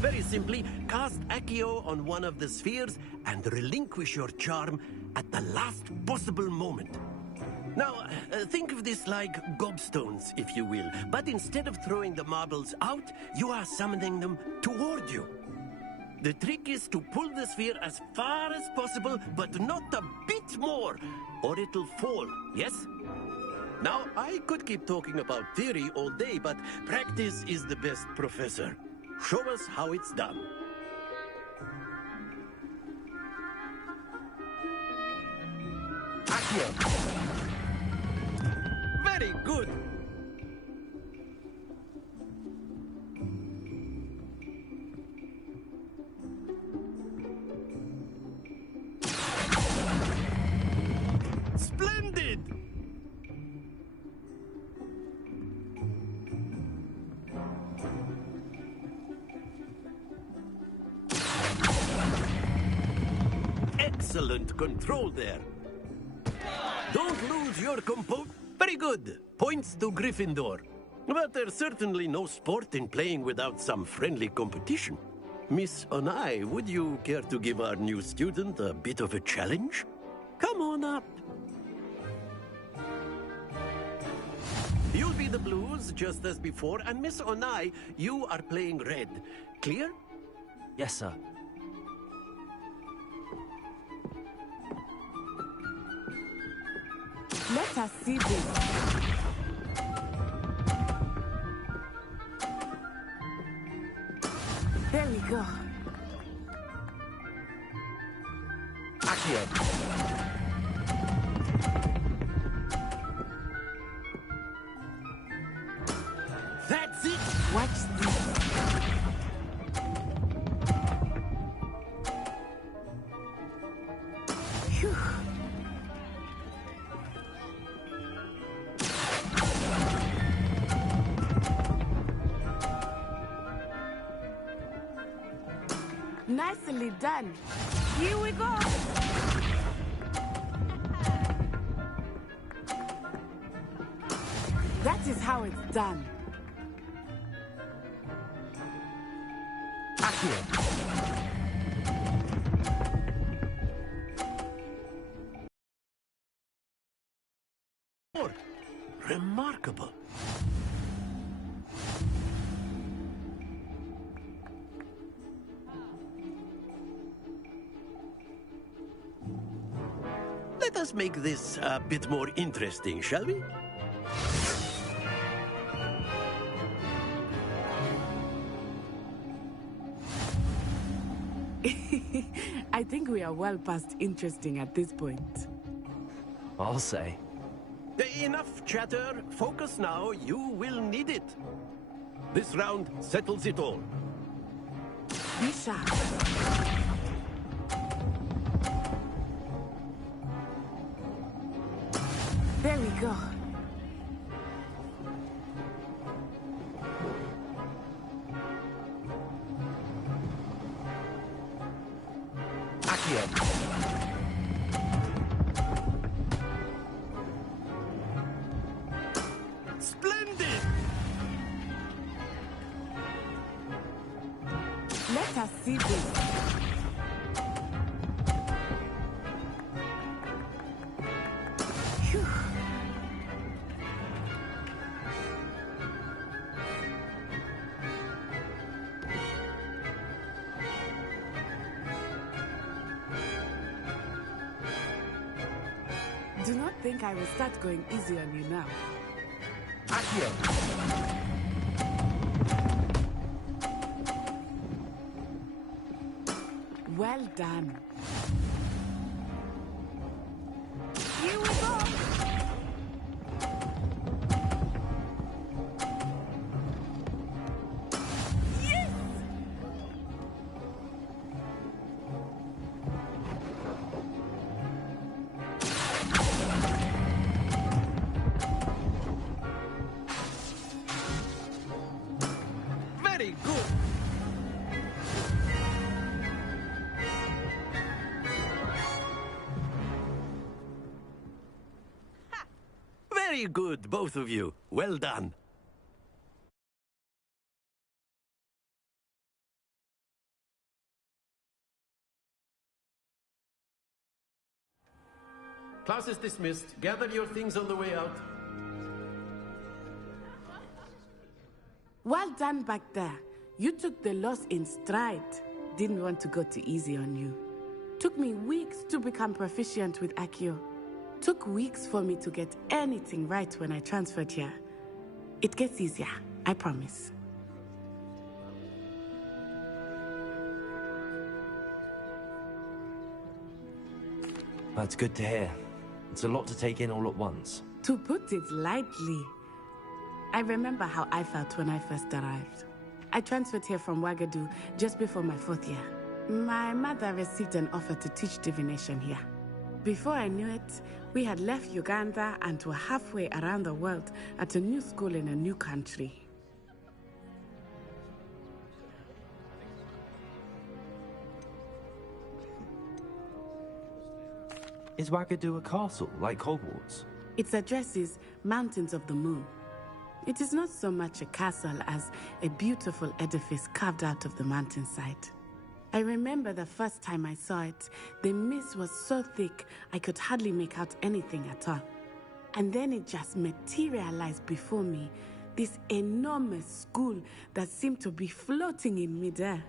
Very simply, cast Accio on one of the spheres and relinquish your charm at the last possible moment. Now, think of this like gobstones, if you will, but instead of throwing the marbles out, you are summoning them toward you. The trick is to pull the sphere as far as possible, but not a bit more, or it'll fall, yes? Now, I could keep talking about theory all day, but practice is the best professor. Show us how it's done. Accio. Very Good. Splendid! Excellent control there. Don't lose your composure. Very good. Points to Gryffindor. But there's certainly no sport in playing without some friendly competition. Miss Onai, would you care to give our new student a bit of a challenge? Come on up. You'll be the blues, just as before, and Miss Onai, you are playing red. Clear? Yes, sir. Let us see this. There we go. Accio. That's it! Watch this. Phew. Nicely done. Here we go. That is how it's done. Remarkable. Let us make this a bit more interesting, shall we? I think we are well past interesting at this point. I'll say. Enough chatter. Focus now. You will need it. This round settles it all. Be sharp. There we go. Splendid! Let us see this. Phew. Do not think I will start going easy on you now. Well done. Here we go. Yes! Very good. Very good, both of you. Well done. Class is dismissed. Gather your things on the way out. Well done back there. You took the loss in stride. Didn't want to go too easy on you. Took me weeks to become proficient with Accio. Took weeks for me to get anything right when I transferred here. It gets easier, I promise. That's good to hear. It's a lot to take in all at once. To put it lightly, I remember how I felt when I first arrived. I transferred here from Wagadu just before my 4th year. My mother received an offer to teach divination here. Before I knew it, we had left Uganda and were halfway around the world at a new school in a new country. Is Wagadu a castle, like Hogwarts? Its address is Mountains of the Moon. It is not so much a castle as a beautiful edifice carved out of the mountainside. I remember the first time I saw it, the mist was so thick I could hardly make out anything at all. And then it just materialized before me, this enormous school that seemed to be floating in midair.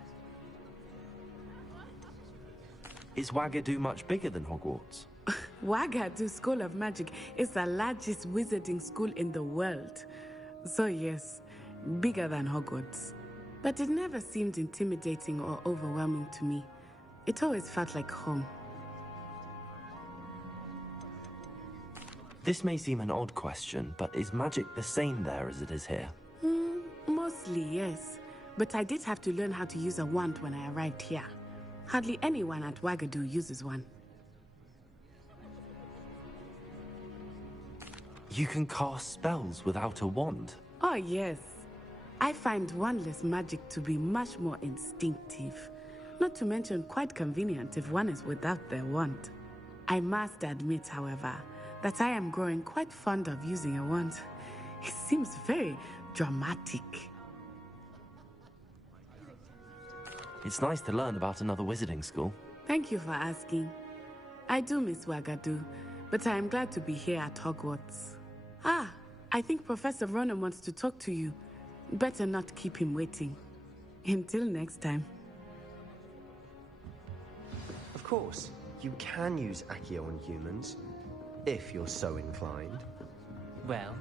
Is Wagadu much bigger than Hogwarts? Wagadu School of Magic is the largest wizarding school in the world. So yes, bigger than Hogwarts. But it never seemed intimidating or overwhelming to me. It always felt like home. This may seem an odd question, but is magic the same there as it is here? Mostly, yes. But I did have to learn how to use a wand when I arrived here. Hardly anyone at Wagadu uses one. You can cast spells without a wand? Oh, yes. I find wandless magic to be much more instinctive. Not to mention quite convenient if one is without their wand. I must admit, however, that I am growing quite fond of using a wand. It seems very dramatic. It's nice to learn about another wizarding school. Thank you for asking. I do miss Wagadu, but I am glad to be here at Hogwarts. Ah, I think Professor Ronan wants to talk to you. Better not keep him waiting. Until next time. Of course, you can use Accio on humans, if you're so inclined. Well,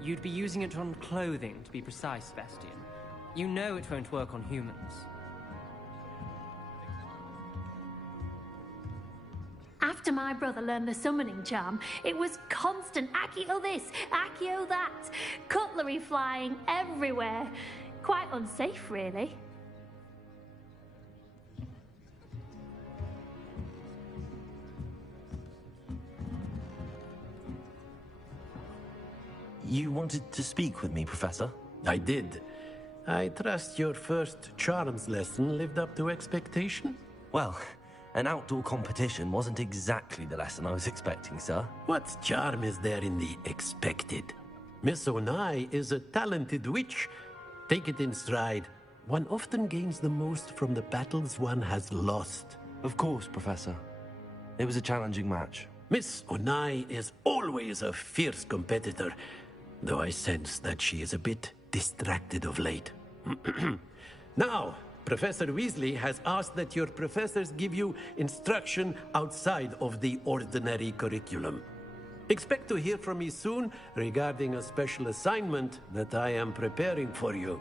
you'd be using it on clothing, to be precise, Sebastian. You know it won't work on humans. After my brother learned the summoning charm, it was constant Accio this, Accio that. Cutlery flying everywhere. Quite unsafe, really. You wanted to speak with me, Professor? I did. I trust your first charms lesson lived up to expectation? Well, an outdoor competition wasn't exactly the lesson I was expecting, sir. What charm is there in the expected? Miss Onai is a talented witch. Take it in stride. One often gains the most from the battles one has lost. Of course, Professor. It was a challenging match. Miss Onai is always a fierce competitor, though I sense that she is a bit distracted of late. Now, Professor Weasley has asked that your professors give you instruction outside of the ordinary curriculum. Expect to hear from me soon regarding a special assignment that I am preparing for you.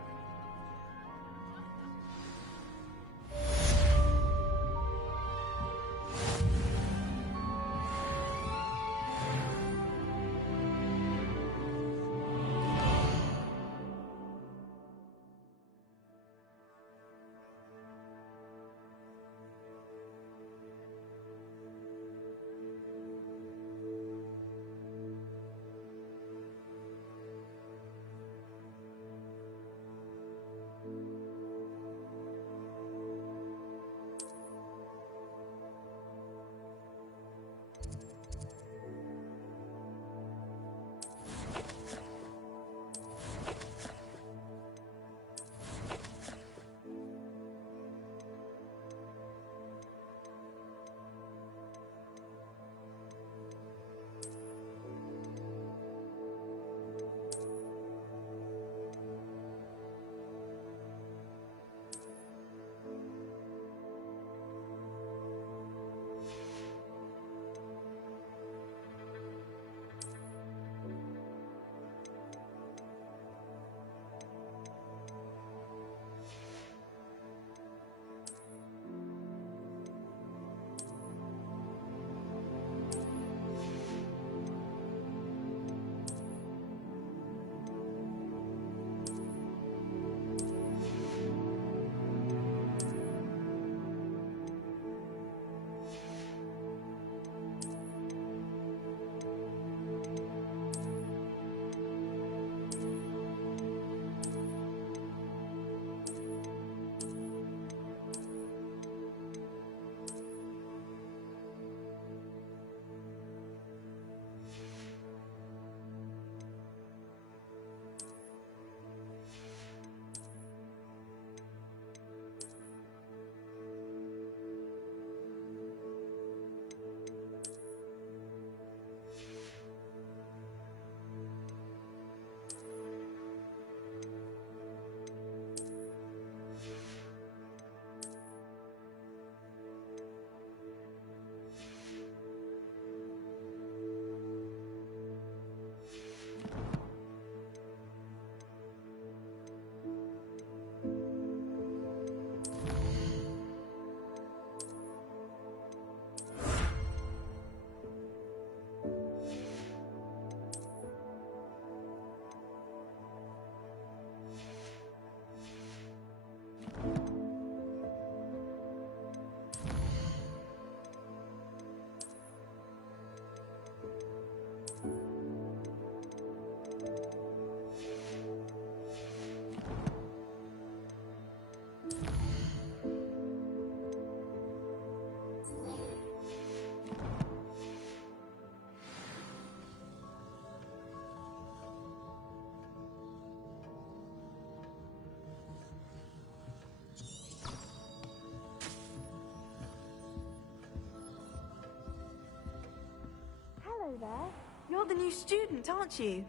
there. You're the new student, aren't you?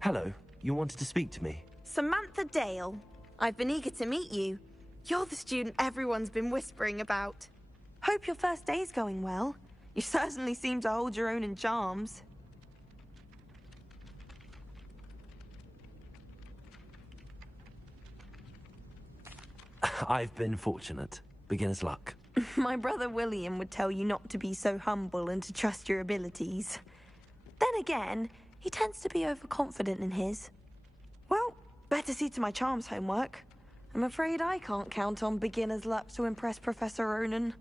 Hello, you wanted to speak to me? Samantha Dale. I've been eager to meet you. You're the student everyone's been whispering about. Hope your first day's going well. You certainly seem to hold your own in charms. I've been fortunate. Beginner's luck. My brother William would tell you not to be so humble and to trust your abilities. Then again, he tends to be overconfident in his. Well, better see to my charms homework. I'm afraid I can't count on beginner's luck to impress Professor Ronan.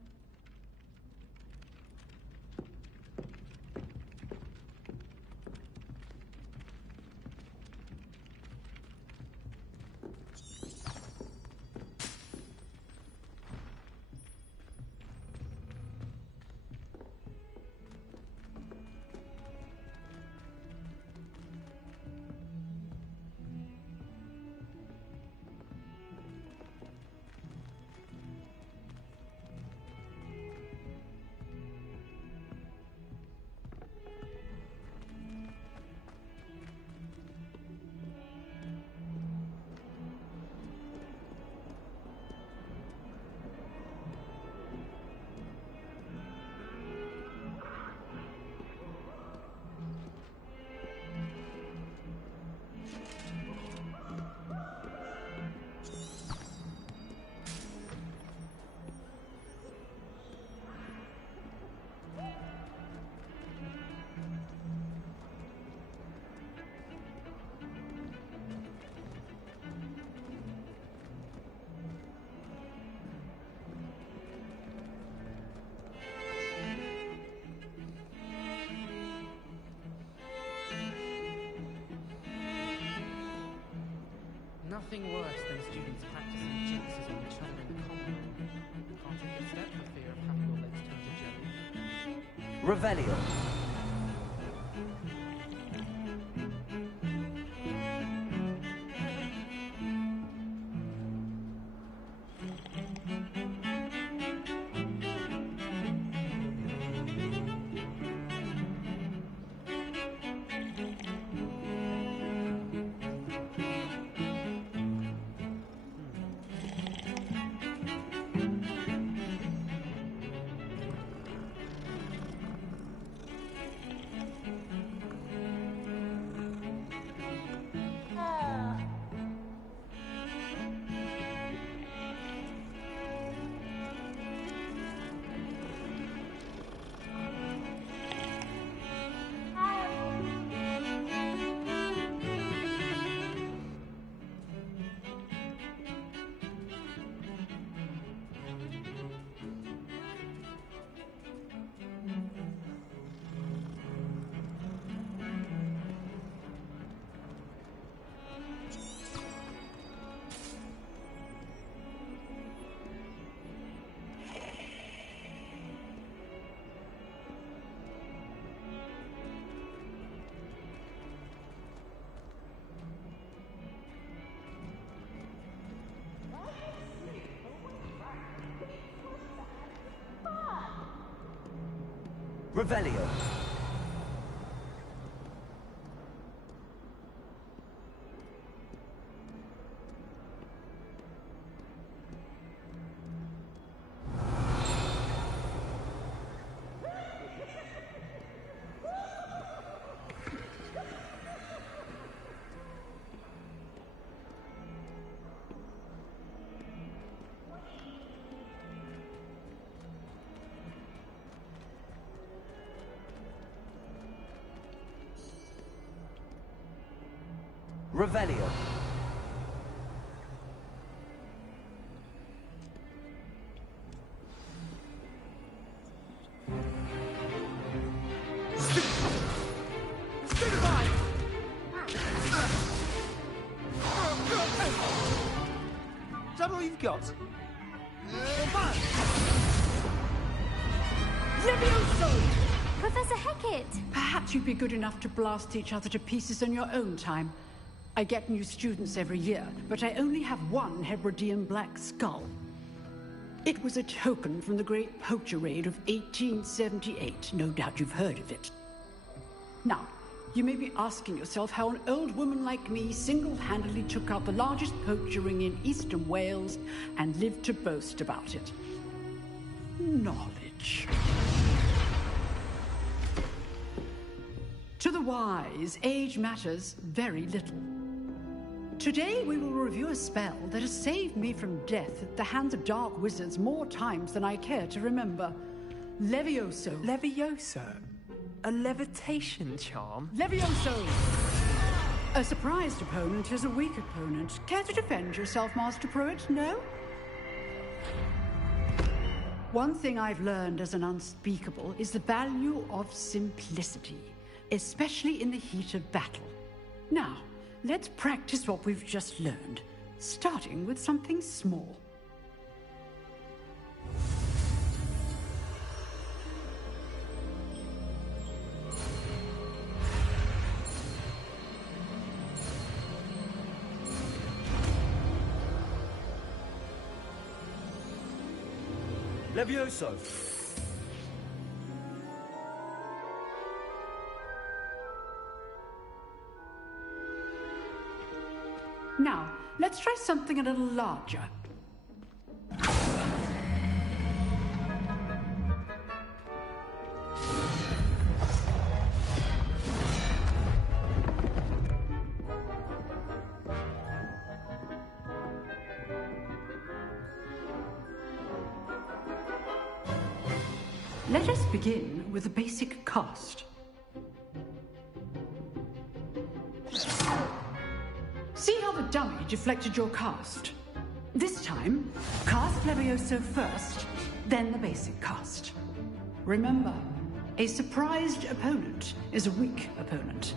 Nothing worse than students practicing jinxes on each other in the common room. Can't take a step for fear of having your legs turn to jelly. Revelio. Revelio. Revelio. Is that all you've got? Professor Hecat! Perhaps you'd be good enough to blast each other to pieces on your own time. I get new students every year, but I only have one Hebridean black skull. It was a token from the Great Poacher Raid of 1878. No doubt you've heard of it. Now, you may be asking yourself how an old woman like me single-handedly took out the largest poacher ring in eastern Wales and lived to boast about it. Knowledge. To the wise, age matters very little. Today we will review a spell that has saved me from death at the hands of dark wizards more times than I care to remember. Levioso. Levioso? A levitation charm? Levioso! A surprised opponent is a weak opponent. Care to defend yourself, Master Pruitt? No? One thing I've learned as an unspeakable is the value of simplicity, especially in the heat of battle. Now, let's practice what we've just learned, starting with something small. Levioso! Now, let's try something a little larger. Let us begin with the basic cast. See how the dummy deflected your cast? This time, cast Levioso first, then the basic cast. Remember, a surprised opponent is a weak opponent,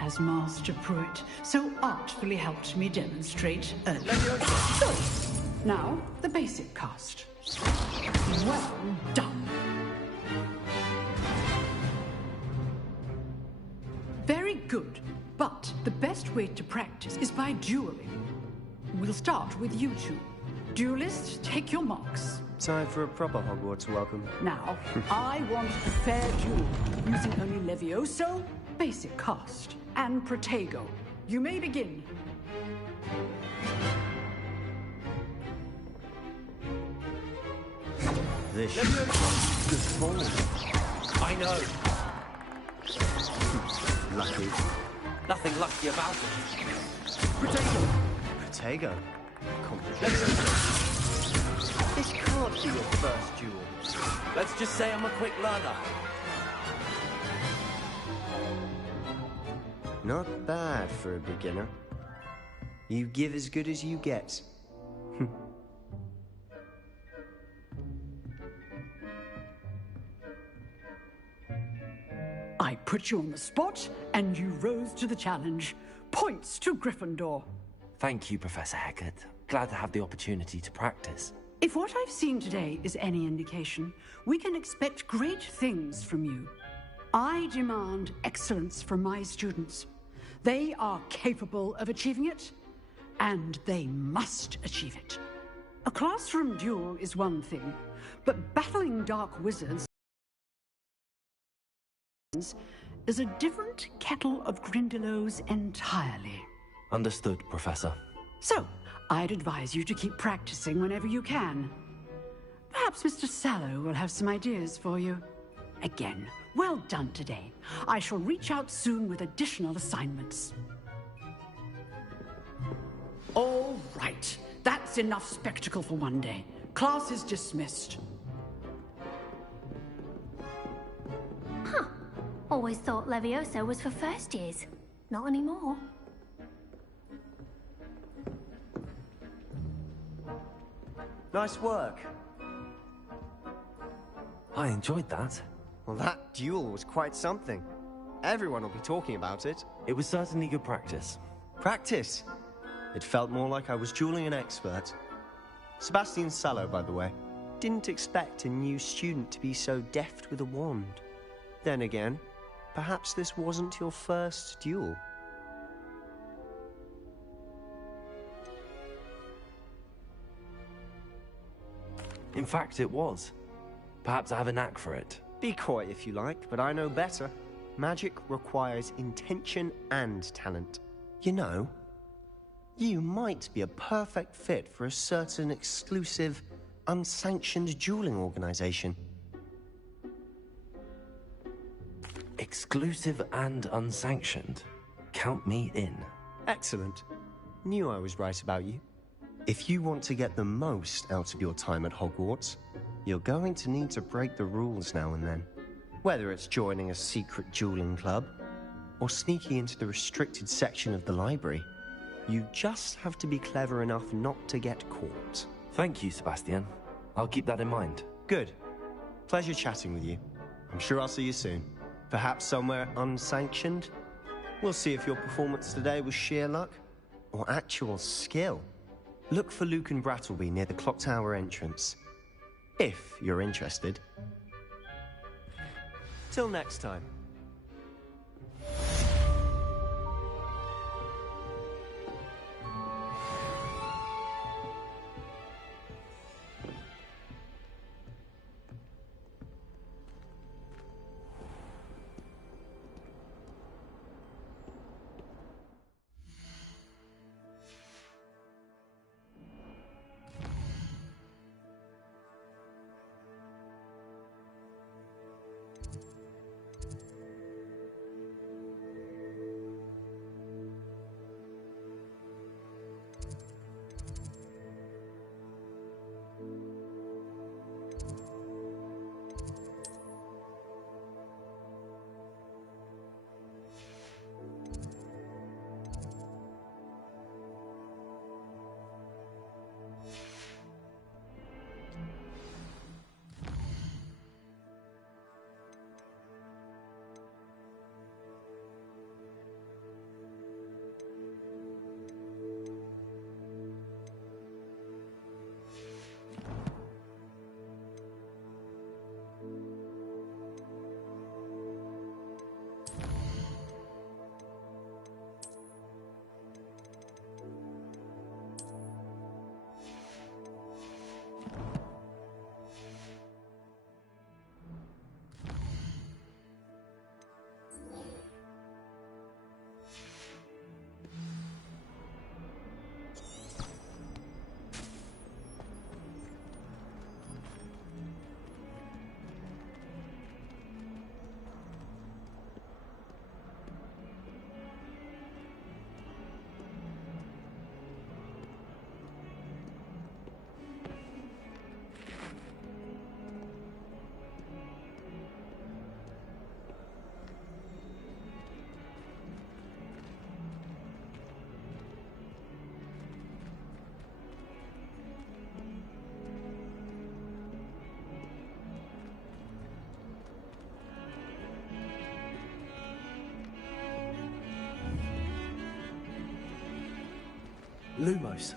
as Master Pruitt so artfully helped me demonstrate earlier. So, now, the basic cast. Well done. Very good, but the best way to practice is by dueling. We'll start with you two. Duelists, take your marks. Time for a proper Hogwarts welcome. Now, I want a fair duel, using only Levioso, basic cast, and Protego. You may begin. This good form. I know. Lucky. Nothing lucky about it. Protego. Protego? This can't be your first duel. Let's just say I'm a quick learner. Not bad for a beginner. You give as good as you get. I put you on the spot, and you rose to the challenge. Points to Gryffindor. Thank you, Professor Hecat. Glad to have the opportunity to practice. If what I've seen today is any indication, we can expect great things from you. I demand excellence from my students. They are capable of achieving it, and they must achieve it. A classroom duel is one thing, but battling dark wizards is a different kettle of Grindylows entirely. Understood, Professor. So, I'd advise you to keep practicing whenever you can. Perhaps Mr. Sallow will have some ideas for you. Again, well done today. I shall reach out soon with additional assignments. All right, that's enough spectacle for one day. Class is dismissed. Huh. Always thought Levioso was for first years. Not anymore. Nice work. I enjoyed that. Well, that duel was quite something. Everyone will be talking about it. It was certainly good practice. Practice? It felt more like I was dueling an expert. Sebastian Sallow, by the way. Didn't expect a new student to be so deft with a wand. Then again, perhaps this wasn't your first duel. In fact, it was. Perhaps I have a knack for it. Be coy if you like, but I know better. Magic requires intention and talent. You know, you might be a perfect fit for a certain exclusive, unsanctioned dueling organization. Exclusive and unsanctioned? Count me in. Excellent. Knew I was right about you. If you want to get the most out of your time at Hogwarts, you're going to need to break the rules now and then. Whether it's joining a secret dueling club, or sneaking into the restricted section of the library, you just have to be clever enough not to get caught. Thank you, Sebastian. I'll keep that in mind. Good. Pleasure chatting with you. I'm sure I'll see you soon. Perhaps somewhere unsanctioned? We'll see if your performance today was sheer luck, or actual skill. Look for Luke and Brattleby near the clock tower entrance. If you're interested. Till next time. Lumos.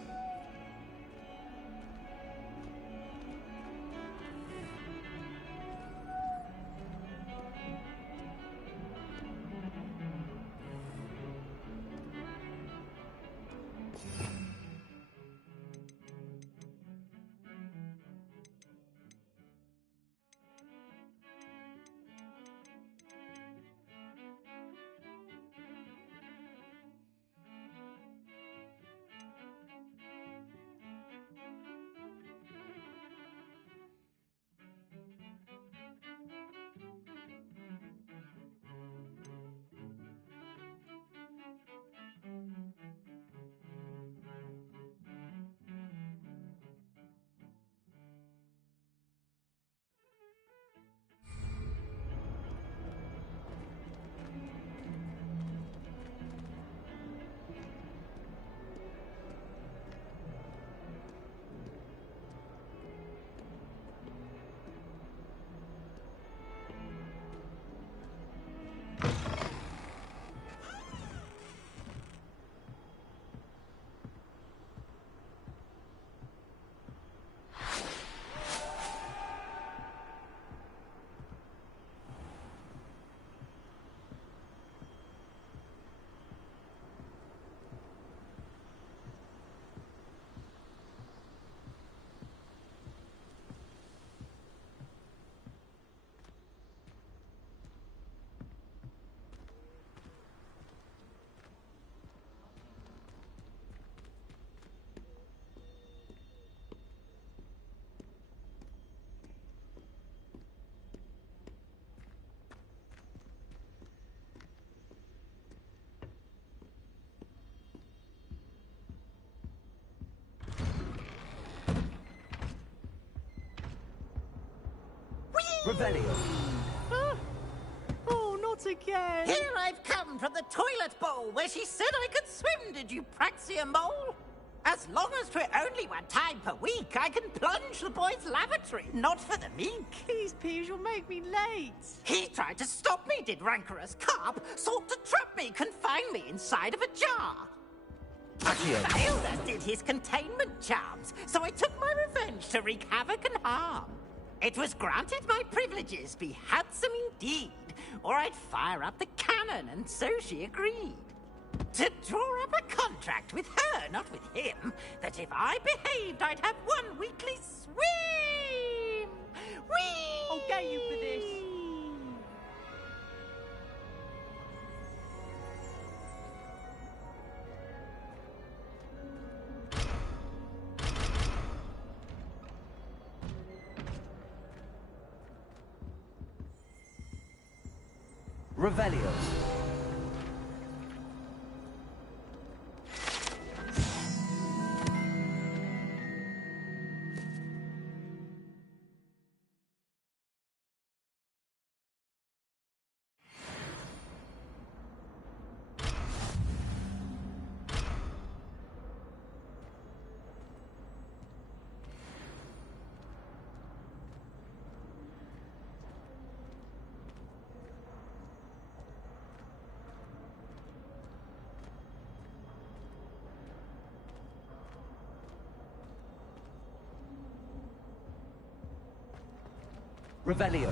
Revelio. Oh, not again! Here I've come from the toilet bowl where she said I could swim, did you praxia mole? As long as 'twere only one time per week, I can plunge the boy's lavatory, not for the meek. Please, Peeves, you'll make me late. He tried to stop me, did rancorous carp, sought to trap me, confine me inside of a jar. He failed, as did his containment charms, so I took my revenge to wreak havoc and harm. It was granted my privileges be handsome indeed, or I'd fire up the cannon, and so she agreed. To draw up a contract with her, not with him, that if I behaved, I'd have one weekly swim! Whee! I'll get you for this. Revelio. Revelio.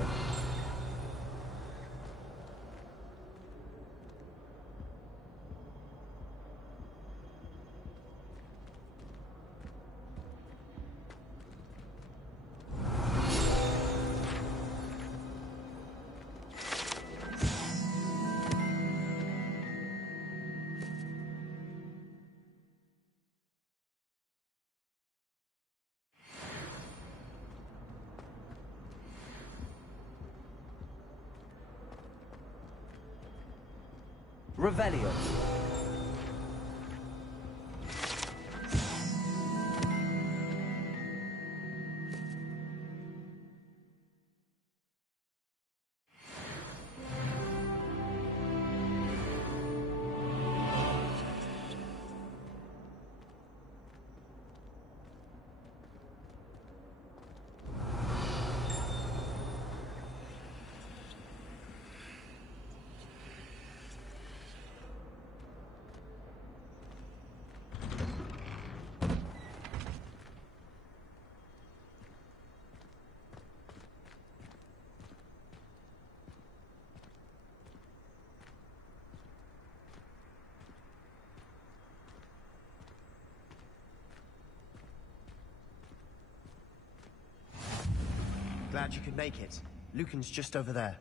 Revelio. Glad you could make it. Lucan's just over there.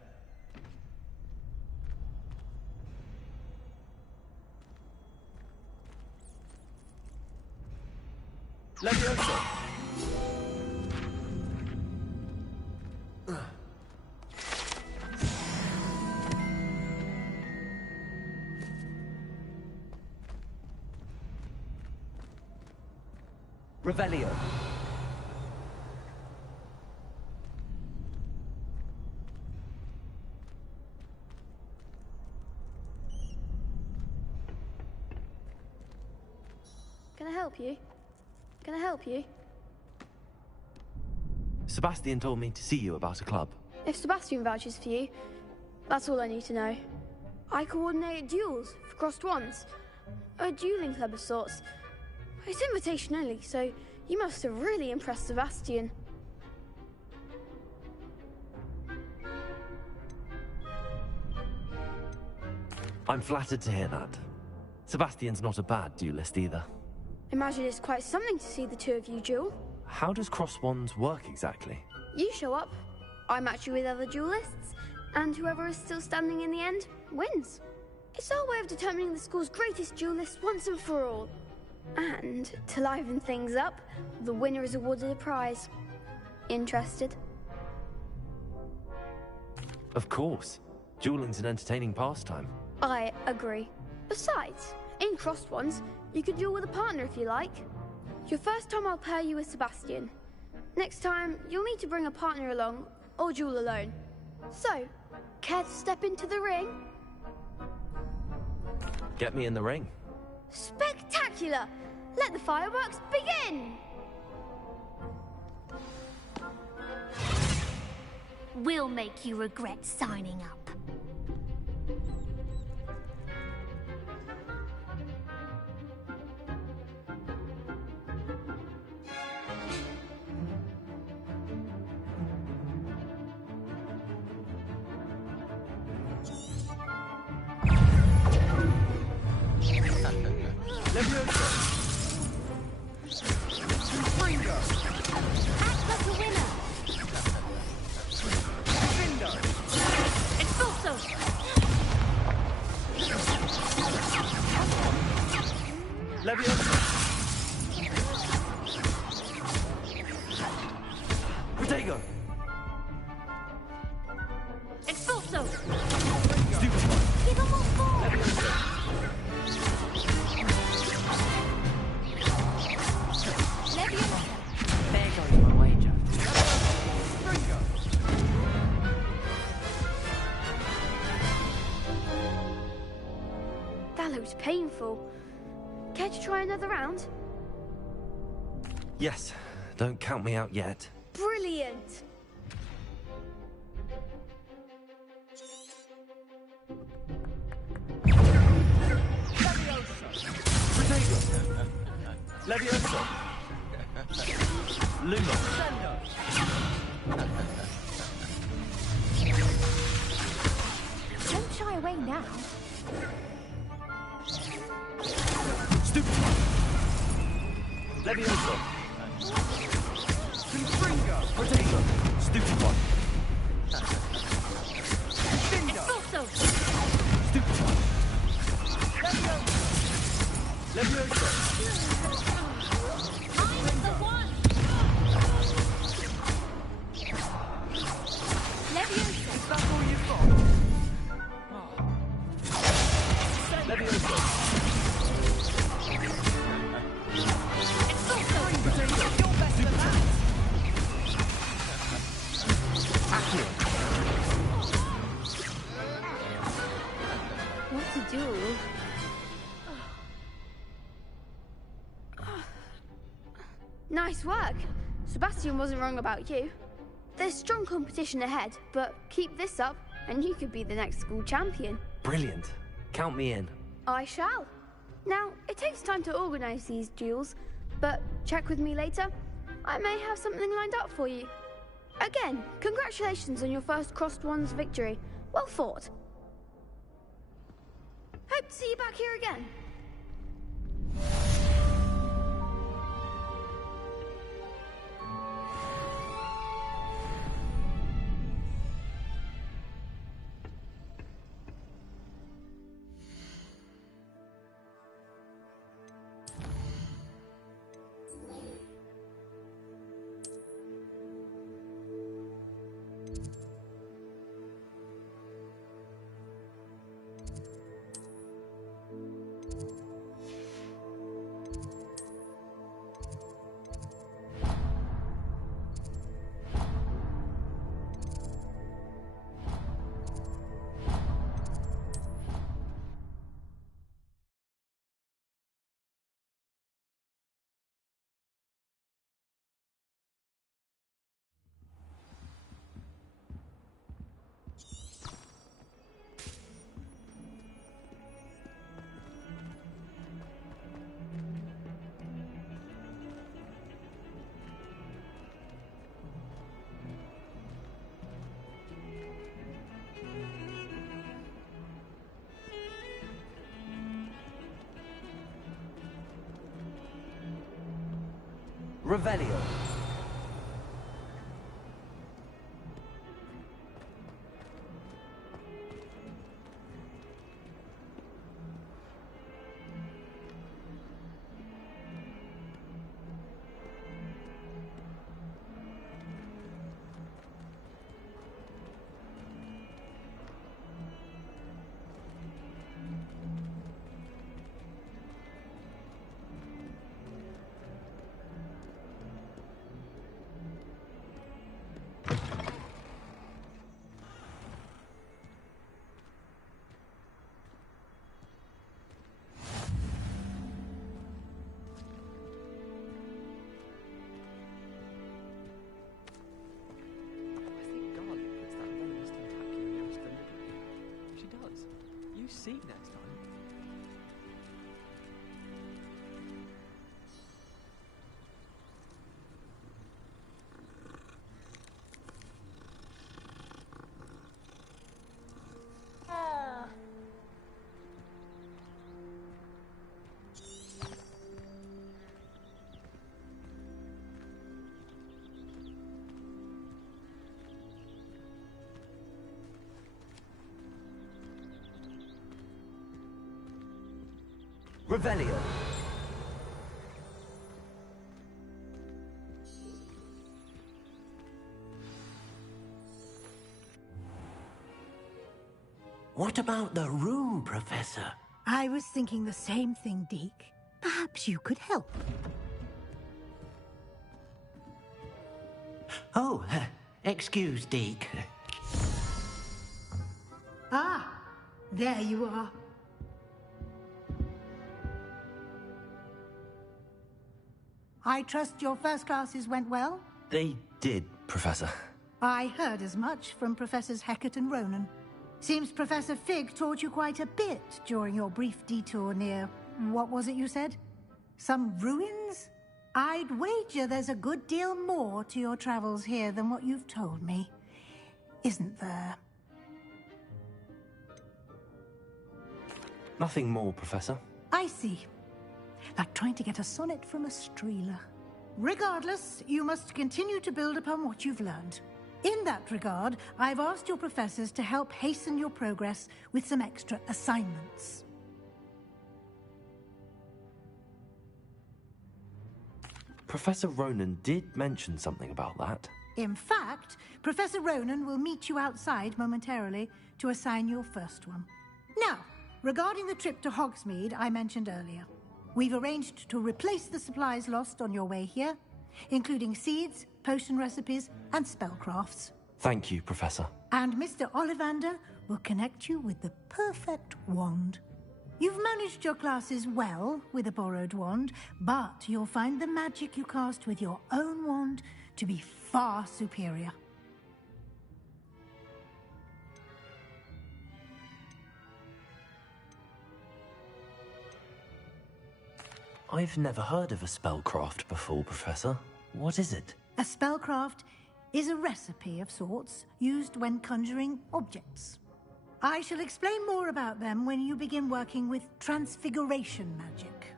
Levioso! Revelio. Can I help you? Can I help you? Sebastian told me to see you about a club. If Sebastian vouches for you, that's all I need to know. I coordinate duels for crossed ones. A dueling club of sorts. It's invitation only, so you must have really impressed Sebastian. I'm flattered to hear that. Sebastian's not a bad duelist either. Imagine it's quite something to see the two of you duel. How does cross wands work exactly? You show up, I match you with other duelists, and whoever is still standing in the end wins. It's our way of determining the school's greatest duelist once and for all. And to liven things up, the winner is awarded a prize. Interested? Of course. Dueling's an entertaining pastime. I agree. Besides, in crossed ones, you could duel with a partner if you like. Your first time I'll pair you with Sebastian. Next time, you'll need to bring a partner along, or duel alone. So, care to step into the ring? Get me in the ring. Spectacular! Let the fireworks begin! We'll make you regret signing up. That looks painful. Care to try another round? Yes. Don't count me out yet. Brilliant! Leviosa! Luma! Don't shy away now. Stupid! Leviosa! Confringo! Potato! Stupid one! Expulso! Stupid one! Leviosa! I'm the one! Leviosa! Is that all you've got? Leviosa! You're better than that. What to do? Nice work. Sebastian wasn't wrong about you. There's strong competition ahead, but keep this up and you could be the next school champion. Brilliant. Count me in. I shall. Now, it takes time to organize these duels, but check with me later. I may have something lined up for you. Again, congratulations on your first Crossed Wands victory. Well fought. Hope to see you back here again. Revelio. seat next time. Revelio. What about the room, Professor? I was thinking the same thing, Deke. Perhaps you could help. Oh, excuse, Deke. Ah, there you are. I trust your first classes went well? They did, Professor. I heard as much from Professors Hecat and Ronan. Seems Professor Fig taught you quite a bit during your brief detour near... what was it you said? Some ruins? I'd wager there's a good deal more to your travels here than what you've told me. Isn't there? Nothing more, Professor. I see. Like trying to get a sonnet from a streeler. Regardless, you must continue to build upon what you've learned. In that regard, I've asked your professors to help hasten your progress with some extra assignments. Professor Ronan did mention something about that. In fact, Professor Ronan will meet you outside momentarily to assign your first one. Now, regarding the trip to Hogsmeade I mentioned earlier, we've arranged to replace the supplies lost on your way here, including seeds, potion recipes, and spellcrafts. Thank you, Professor. And Mr. Ollivander will connect you with the perfect wand. You've managed your classes well with a borrowed wand, but you'll find the magic you cast with your own wand to be far superior. I've never heard of a spellcraft before, Professor. What is it? A spellcraft is a recipe of sorts used when conjuring objects. I shall explain more about them when you begin working with transfiguration magic.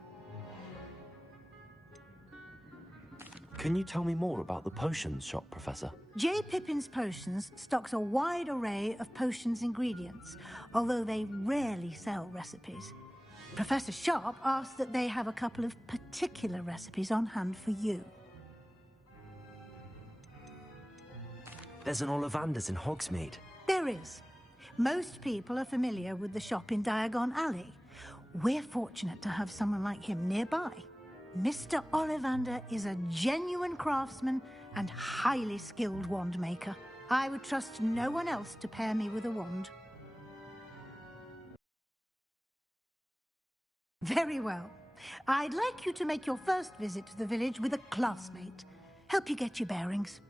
Can you tell me more about the potions shop, Professor? J. Pippin's Potions stocks a wide array of potions ingredients, although they rarely sell recipes. Professor Sharp asked that they have a couple of particular recipes on hand for you. There's an Ollivander's in Hogsmeade. There is. Most people are familiar with the shop in Diagon Alley. We're fortunate to have someone like him nearby. Mr. Ollivander is a genuine craftsman and highly skilled wand maker. I would trust no one else to pair me with a wand. Very well. I'd like you to make your first visit to the village with a classmate. Help you get your bearings.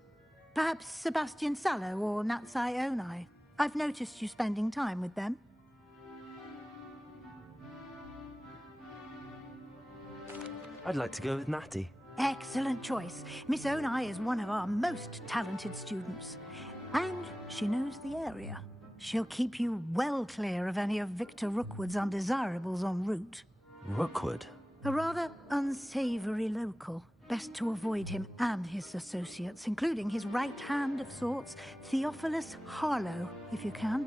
Perhaps Sebastian Sallow or Natsai Onai. I've noticed you spending time with them. I'd like to go with Natty. Excellent choice. Miss Onai is one of our most talented students. And she knows the area. She'll keep you well clear of any of Victor Rookwood's undesirables en route. Rookwood? A rather unsavory local. Best to avoid him and his associates, including his right hand of sorts, Theophilus Harlow, if you can.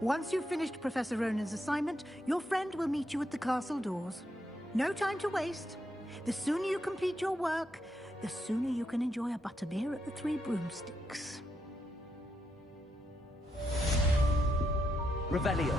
Once you've finished Professor Ronan's assignment, your friend will meet you at the castle doors. No time to waste. The sooner you complete your work, the sooner you can enjoy a butterbeer at the Three Broomsticks. Revelio.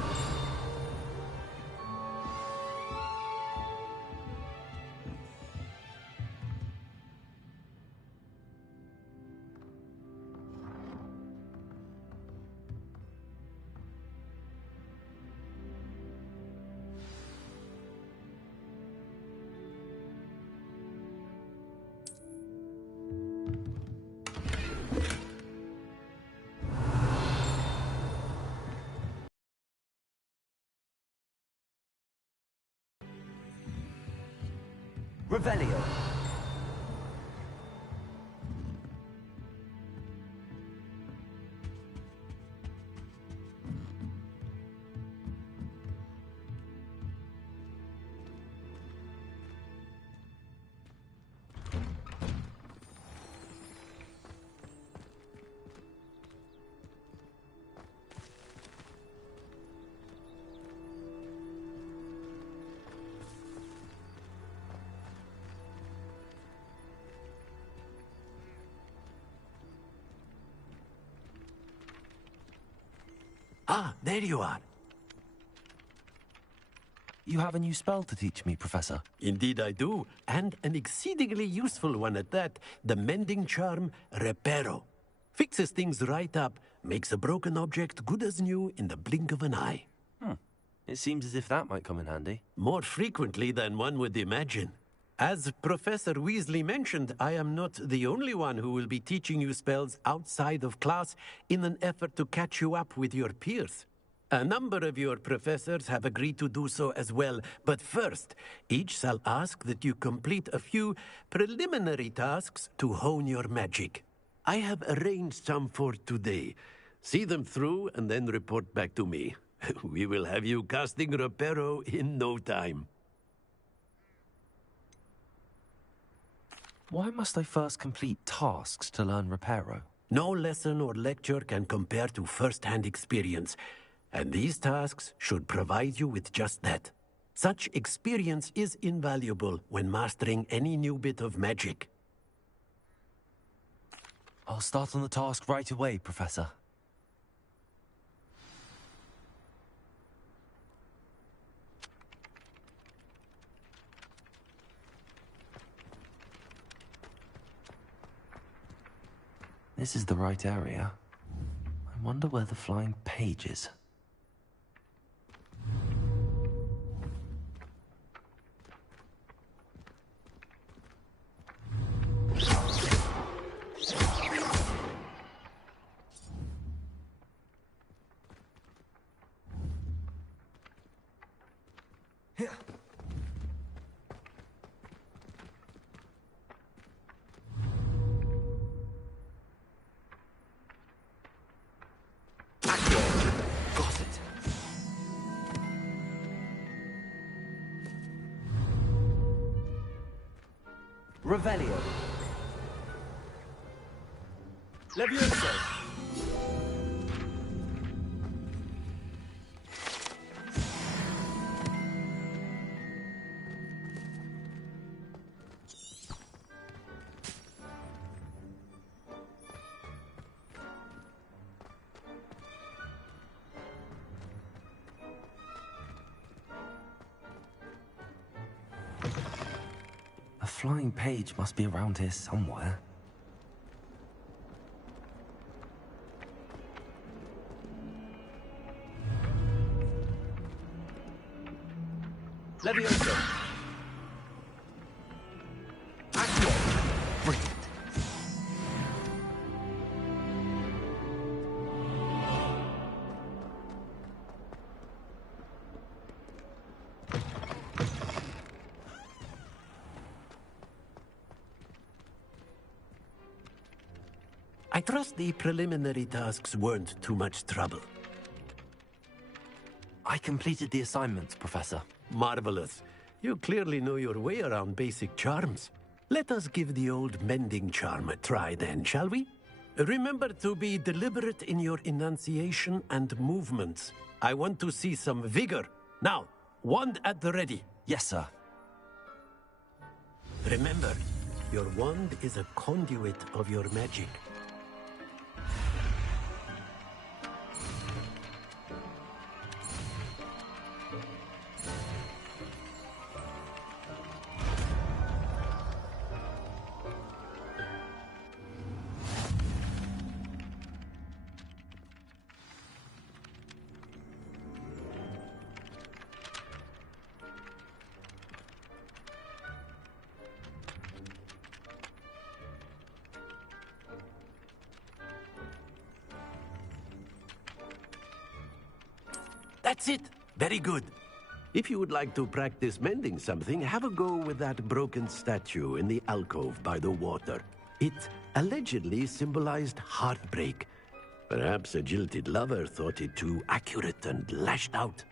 Revelio. Ah, there you are. You have a new spell to teach me, Professor. Indeed I do, and an exceedingly useful one at that. The mending charm, Reparo. Fixes things right up, makes a broken object good as new in the blink of an eye. It seems as if that might come in handy. More frequently than one would imagine. As Professor Weasley mentioned, I am not the only one who will be teaching you spells outside of class in an effort to catch you up with your peers. A number of your professors have agreed to do so as well, but first, each shall ask that you complete a few preliminary tasks to hone your magic. I have arranged some for today. See them through and then report back to me. We will have you casting Reparo in no time. Why must I first complete tasks to learn Reparo? No lesson or lecture can compare to first-hand experience, and these tasks should provide you with just that. Such experience is invaluable when mastering any new bit of magic. I'll start on the task right away, Professor. This is the right area. I wonder where the flying page is. Revelio. Levioso. A flying page must be around here somewhere. Levioso. Accio. Brilliant. I trust the preliminary tasks weren't too much trouble. I completed the assignments, Professor. Marvelous. You clearly know your way around basic charms. Let us give the old mending charm a try then, shall we? Remember to be deliberate in your enunciation and movements. I want to see some vigor. Now, wand at the ready. Yes, sir. Remember, your wand is a conduit of your magic. That's it. Very good. If you would like to practice mending something, have a go with that broken statue in the alcove by the water. It allegedly symbolized heartbreak. Perhaps a jilted lover thought it too accurate and lashed out.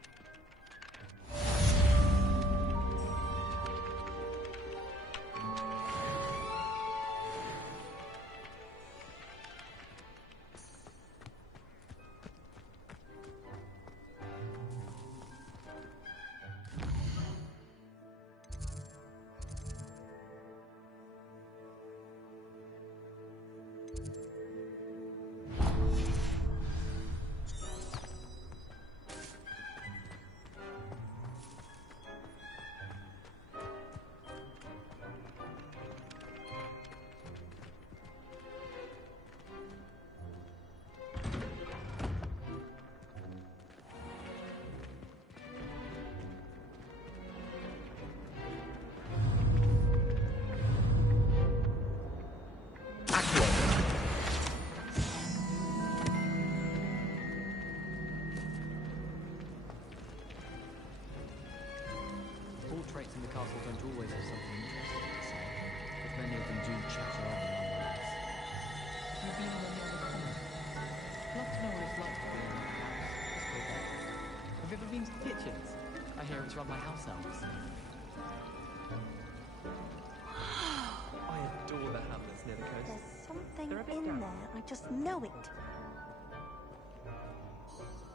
Portraits in the castle don't always have something interesting to say, but many of them do chatter on nonetheless. Have you been on any other commons? I'd love to know what it's like to be in that house. Have you ever been to the kitchens? I hear it's run by house elves. I adore the hamlets near the coast. There's something in there. I just know it.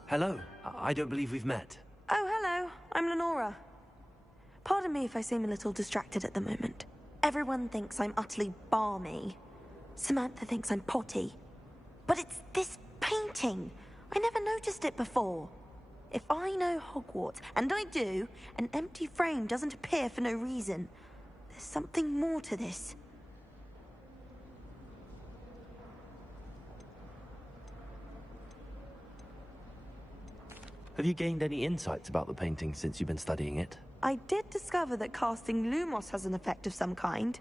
Hello. I don't believe we've met. Oh, hello. I'm Lenora. Pardon me if I seem a little distracted at the moment. Everyone thinks I'm utterly balmy. Samantha thinks I'm potty. But it's this painting. I never noticed it before. If I know Hogwarts, and I do, an empty frame doesn't appear for no reason. There's something more to this. Have you gained any insights about the painting since you've been studying it? I did discover that casting Lumos has an effect of some kind.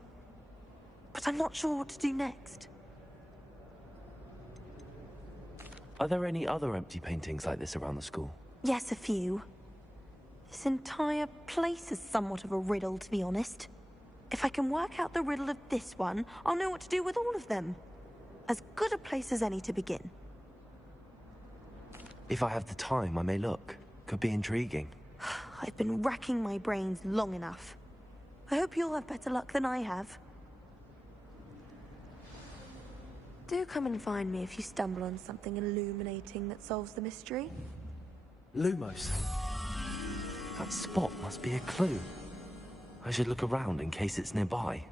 But I'm not sure what to do next. Are there any other empty paintings like this around the school? Yes, a few. This entire place is somewhat of a riddle, to be honest. If I can work out the riddle of this one, I'll know what to do with all of them. As good a place as any to begin. If I have the time, I may look. Could be intriguing. I've been racking my brains long enough. I hope you'll have better luck than I have. Do come and find me if you stumble on something illuminating that solves the mystery. Lumos. That spot must be a clue. I should look around in case it's nearby.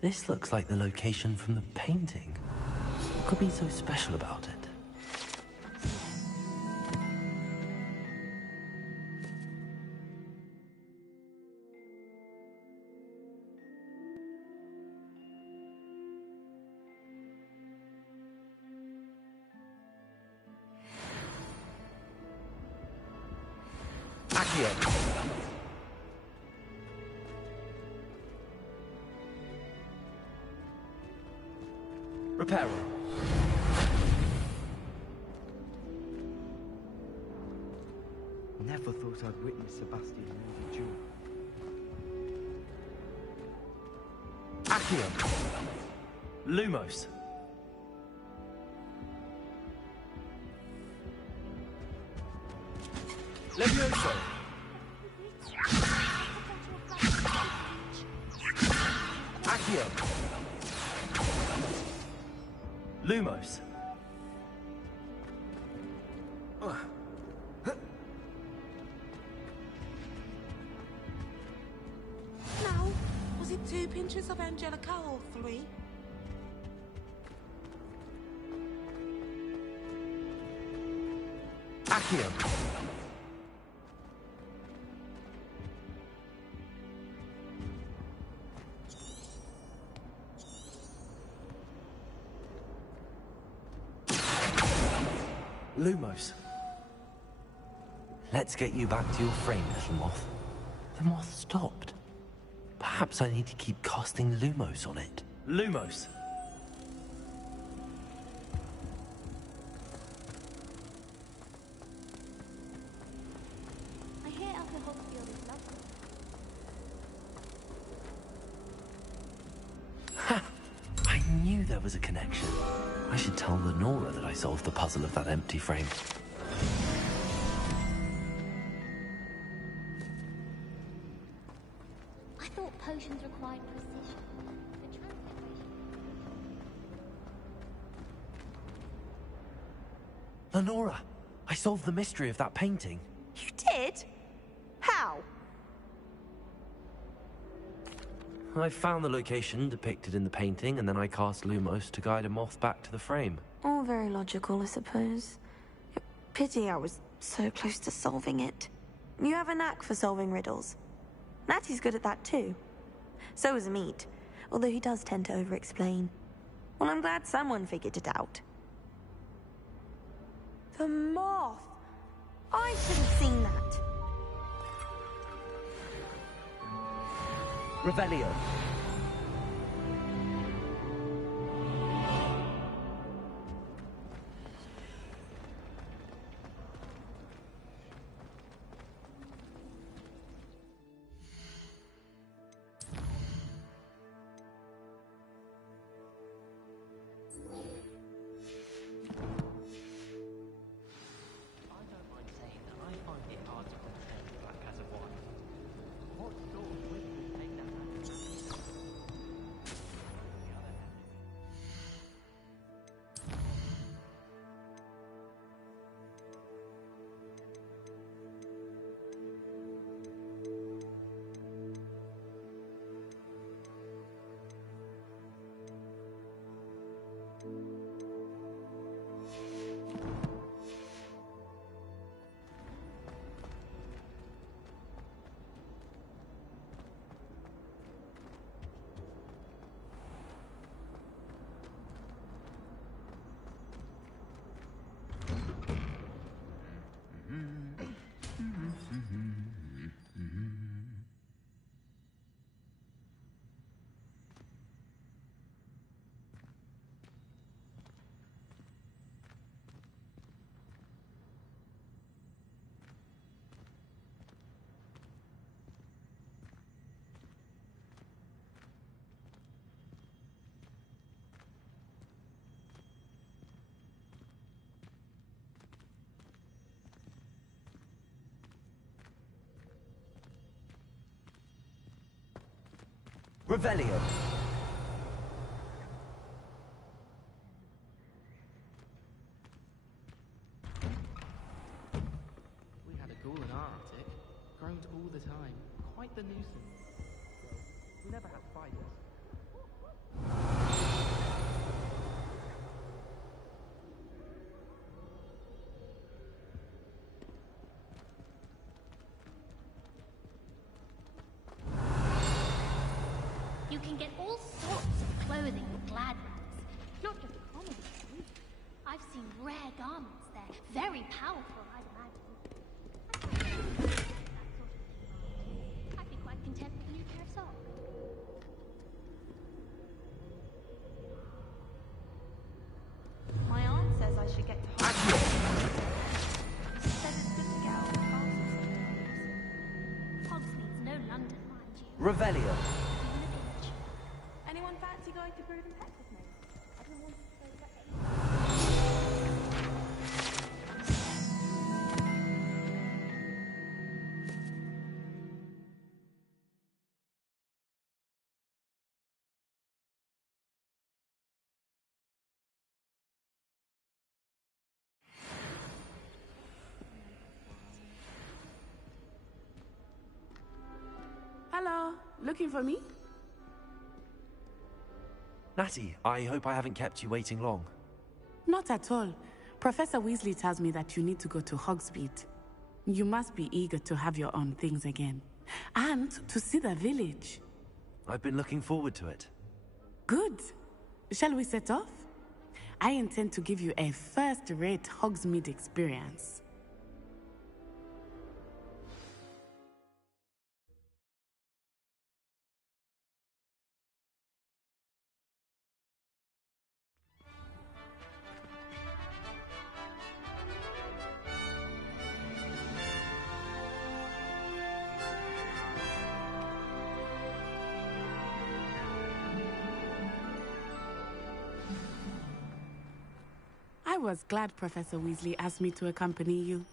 This looks like the location from the painting. What could be so special about it? Reparo. Never thought I'd witness Sebastian win the duel. Accio. Lumos. Levioso. Accio! Lumos. Now, was it 2 pinches of Angelica or 3? Accio! Lumos. Let's get you back to your frame, little moth. The moth stopped. Perhaps I need to keep casting Lumos on it. Lumos! I hear Alpha Hogfield is lovely. Ha! I knew there was a connection. I should tell Lenora that I solved the puzzle of that empty frame. I thought potions required precision. The transfiguration. Lenora! I solved the mystery of that painting. You did? How? I found the location depicted in the painting, and then I cast Lumos to guide a moth back to the frame. All very logical, I suppose. Pity I was so close to solving it. You have a knack for solving riddles. Natty's good at that too. So is Amit, although he does tend to over-explain. Well, I'm glad someone figured it out. The moth! I should have seen that. Revelio. Revelio. We had a ghoul in our attic. Groaned all the time. Quite the nuisance. Well, we never had fighters. You can get all sorts of clothing with glad rags. Not just common clothes. I've seen rare garments there. Very powerful, I'd imagine. That sort of thing, I'd be quite content with a new pair of socks. My aunt says I should get to Hogwarts. She says it's good to get out of the castle sometimes. Hogsmeade's no London, mind you. Revelio. Anyone fancy going to Brood and Pet with me? I've been wanting to go for looking for me? Natty, I hope I haven't kept you waiting long. Not at all. Professor Weasley tells me that you need to go to Hogsmeade. You must be eager to have your own things again. And to see the village. I've been looking forward to it. Good. Shall we set off? I intend to give you a first-rate Hogsmeade experience. I was glad Professor Weasley asked me to accompany you.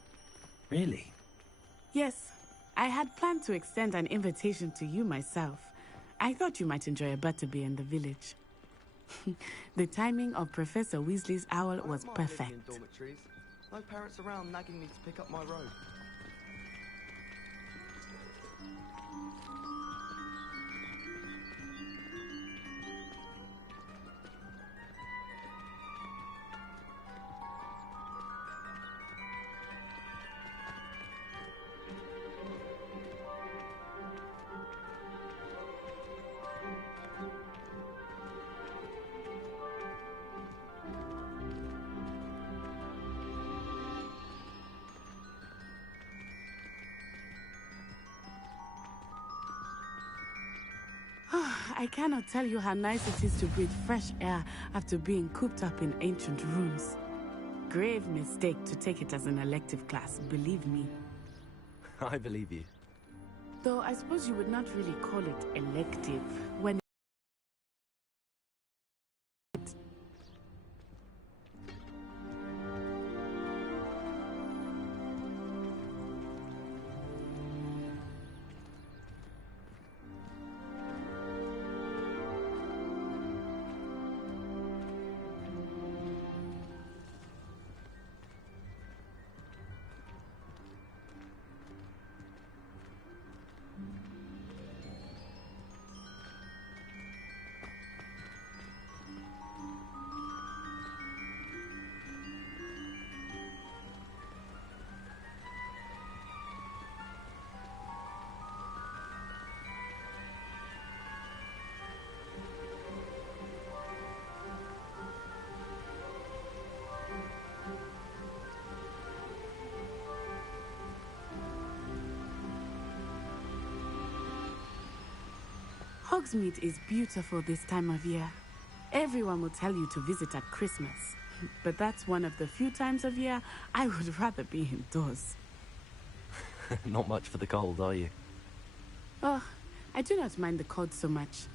Really? Yes, I had planned to extend an invitation to you myself. I thought you might enjoy a butterbeer in the village. The timing of Professor Weasley's owl was perfect. No parents around nagging me to pick up my robe. I cannot tell you how nice it is to breathe fresh air after being cooped up in ancient rooms. Grave mistake to take it as an elective class, believe me. I believe you. Though I suppose you would not really call it elective when... Hogsmeade is beautiful this time of year. Everyone will tell you to visit at Christmas. But that's one of the few times of year I would rather be indoors. Not much for the cold, are you? Oh, I do not mind the cold so much,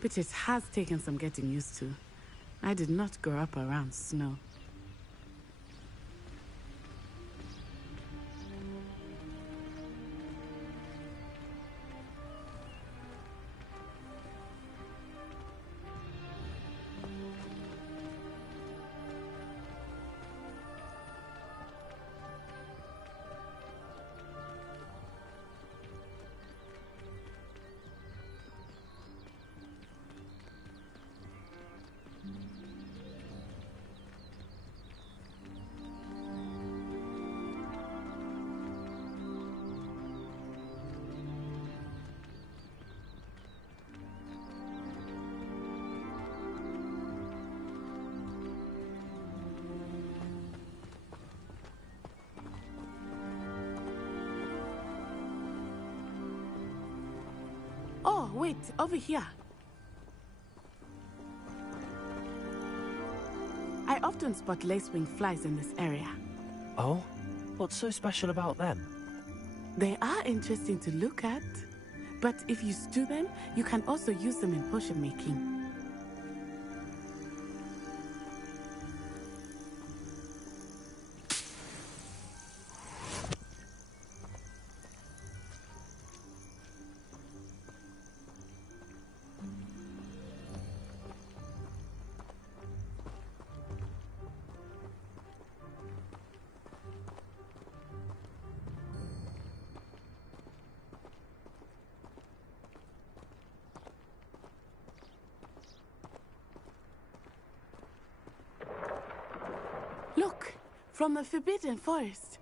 but it has taken some getting used to. I did not grow up around snow. Oh, wait, over here. I often spot lacewing flies in this area. Oh? What's so special about them? They are interesting to look at, but if you stew them, you can also use them in potion making. Look, from the Forbidden Forest.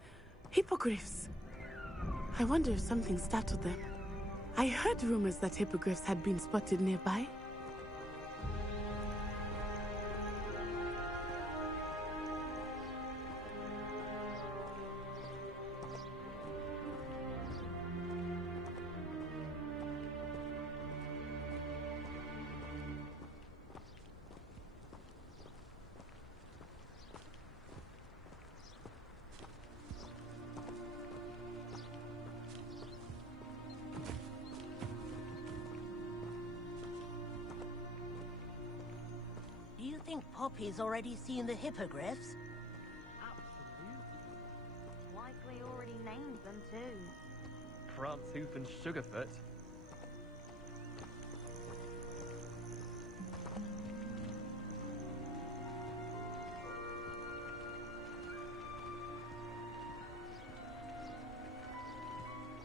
Hippogriffs. I wonder if something startled them. I heard rumors that hippogriffs had been spotted nearby. Do you think Poppy's already seen the hippogriffs? Likely already named them too. Prantooth and Sugarfoot.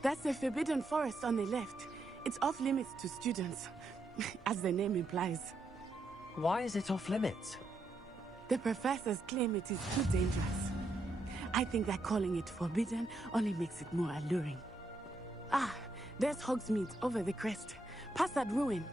That's the Forbidden Forest on the left. It's off limits to students, as the name implies. Why is it off limits? The professors claim it is too dangerous. I think that calling it forbidden only makes it more alluring. Ah, there's Hogsmeade over the crest. Past that ruin.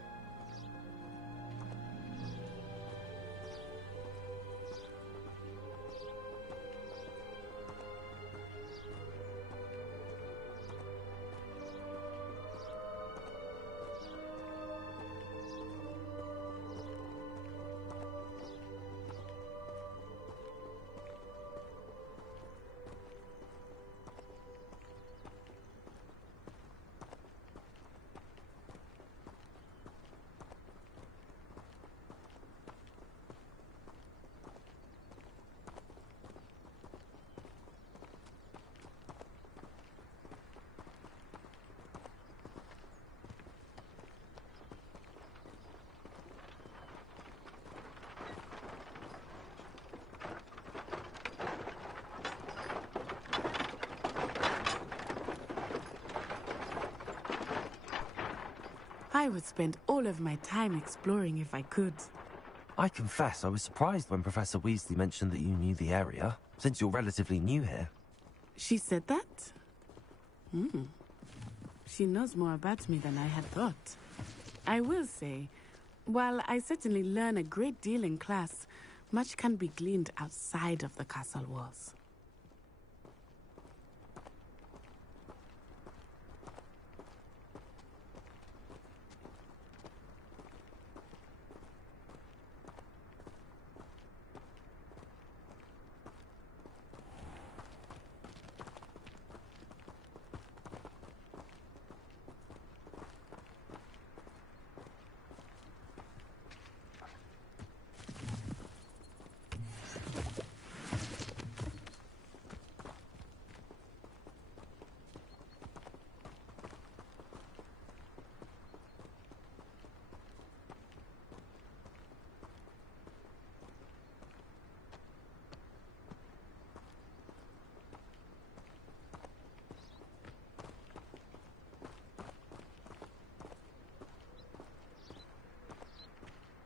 I would spend all of my time exploring if I could. I confess I was surprised when Professor Weasley mentioned that you knew the area, since you're relatively new here. She said that? She knows more about me than I had thought. I will say, while I certainly learn a great deal in class, much can be gleaned outside of the castle walls.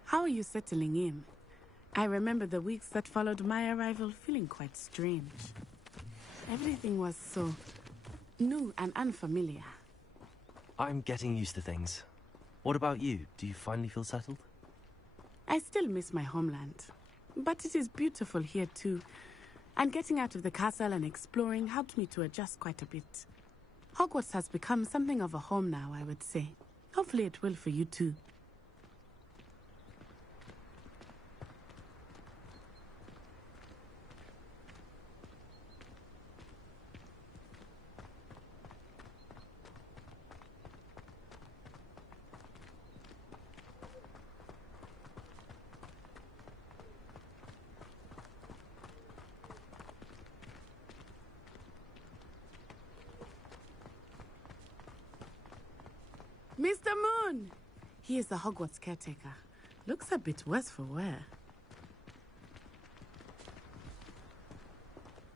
How are you settling in? I remember the weeks that followed my arrival feeling quite strange. Everything was so new and unfamiliar. I'm getting used to things. What about you? Do you finally feel settled? I still miss my homeland, but it is beautiful here too. And getting out of the castle and exploring helped me to adjust quite a bit. Hogwarts has become something of a home now, I would say. Hopefully it will for you too. Mr. Moon! He is the Hogwarts caretaker. Looks a bit worse for wear.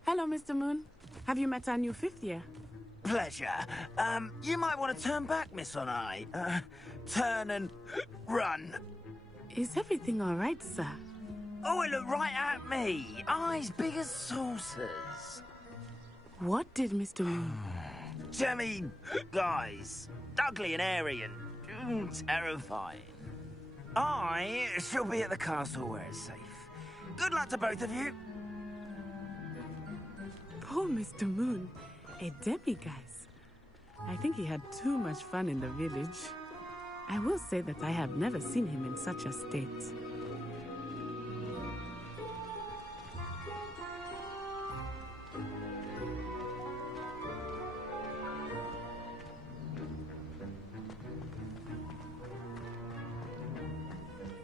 Hello, Mr. Moon. Have you met our new fifth year? Pleasure. You might want to turn back, Miss On-Eye. Turn and run. Is everything all right, sir? Oh, it looked right at me. Eyes big as saucers. What did Mr. Moon? Jemmy guys. Ugly and airy and terrifying. I shall be at the castle where it's safe. Good luck to both of you. Poor Mr. Moon. A demiguise. I think he had too much fun in the village. I will say that I have never seen him in such a state.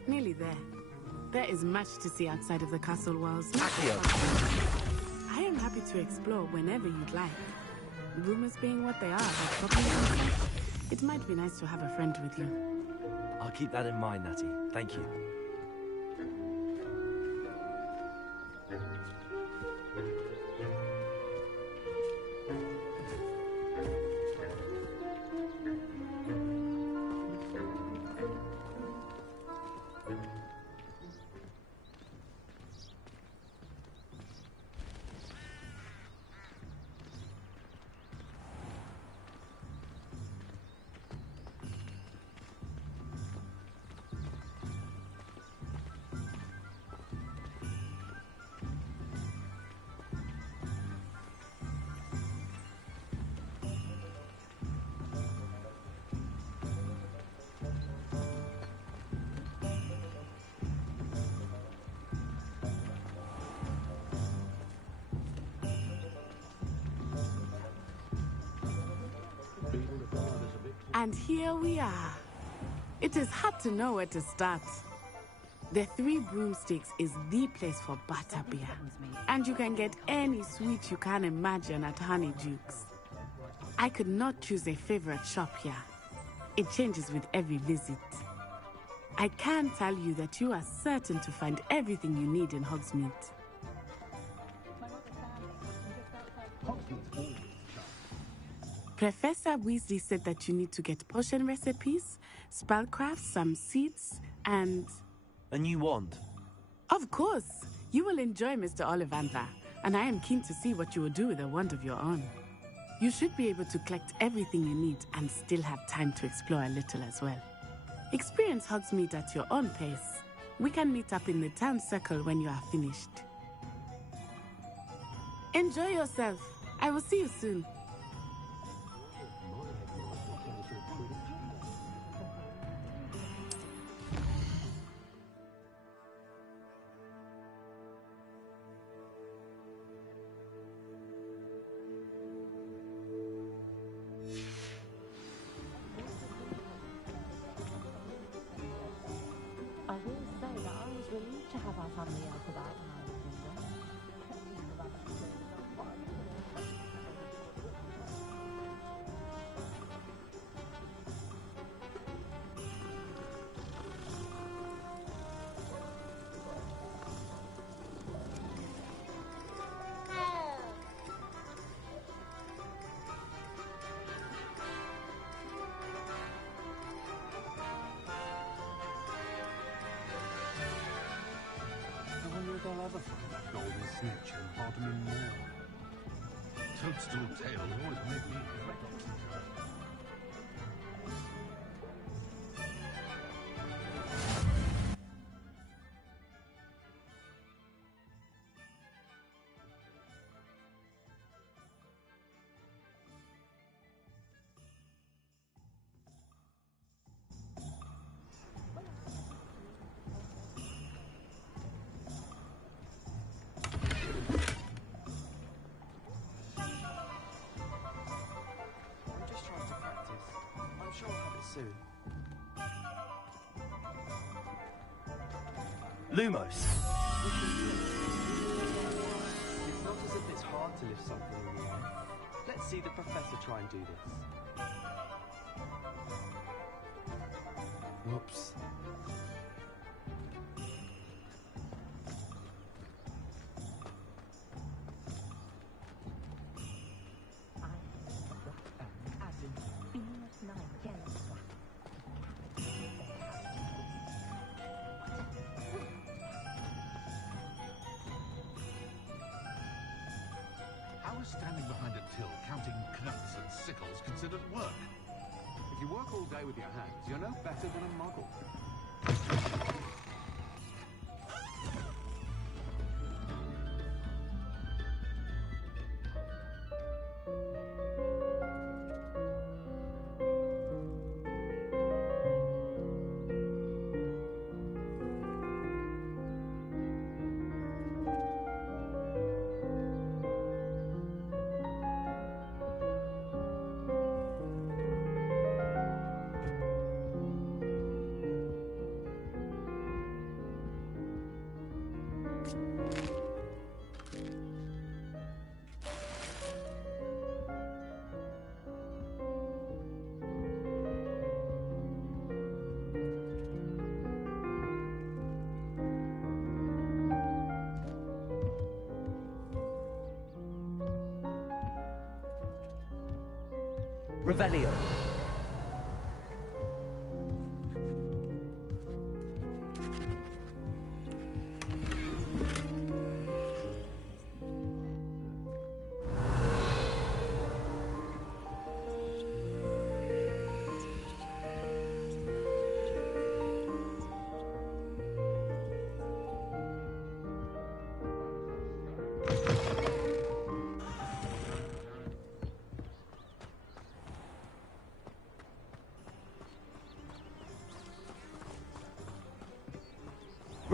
Nearly there. There is much to see outside of the castle walls. I am happy to explore whenever you'd like. Rumors being what they are about problems, it might be nice to have a friend with you. I'll keep that in mind, Natty. Thank you. And here we are. It is hard to know where to start. The Three Broomsticks is the place for butterbeer. And you can get any sweet you can imagine at Honeydukes. I could not choose a favorite shop here. It changes with every visit. I can tell you that you are certain to find everything you need in Hogsmeade. Professor Weasley said that you need to get potion recipes, spellcraft, some seeds, and... A new wand? Of course! You will enjoy Mr. Ollivander, and I am keen to see what you will do with a wand of your own. You should be able to collect everything you need and still have time to explore a little as well. Experience Hogsmeade at your own pace. We can meet up in the town circle when you are finished. Enjoy yourself. I will see you soon. I will say that I was relieved to have our family out of that when I was younger. They'll ever find that golden snitch in Bodmin Moor. Toadstool tales always make me regret it. Soon. Lumos. It's not as if it's hard to lift something in the air. Let's see the professor try and do this. Whoops. is standing behind a till counting knucks and sickles considered work? If you work all day with your hands, you're no better than a muggle. Revelio.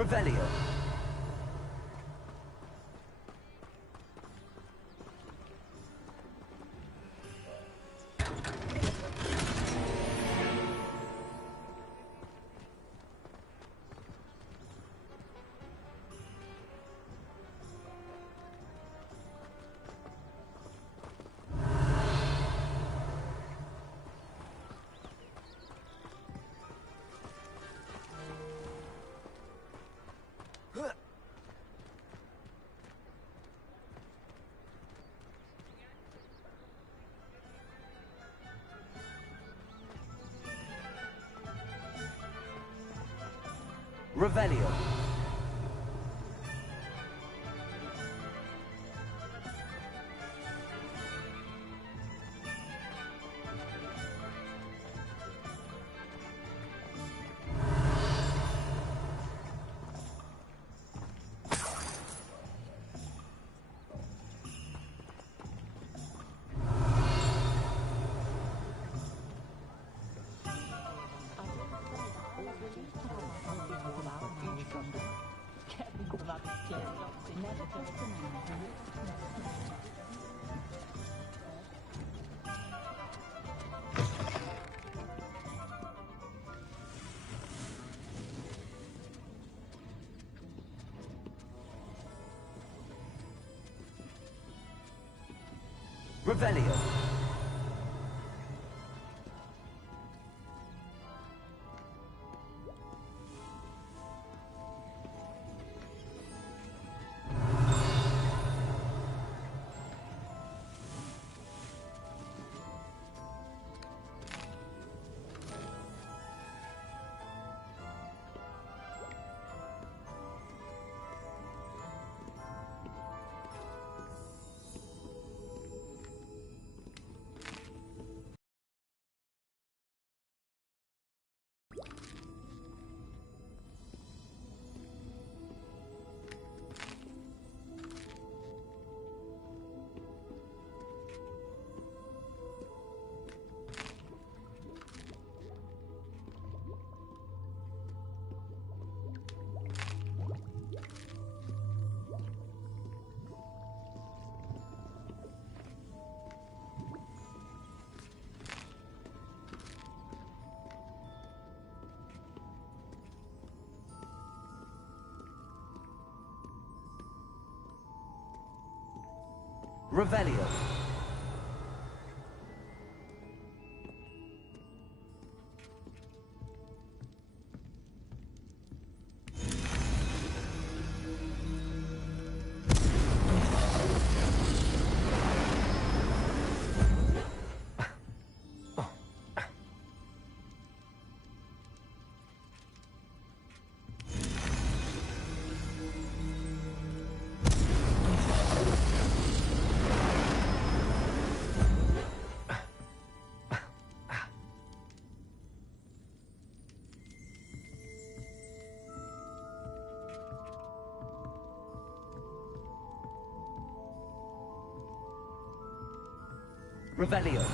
Revelio. Revelio. Revelio. Revelio. Revelio.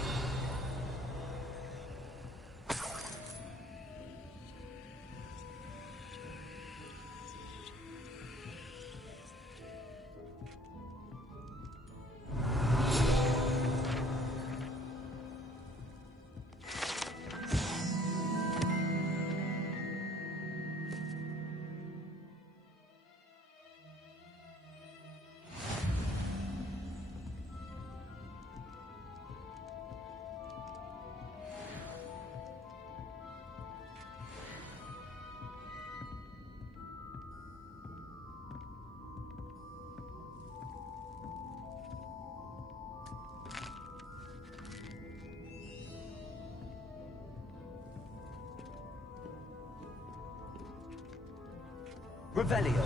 Revelio.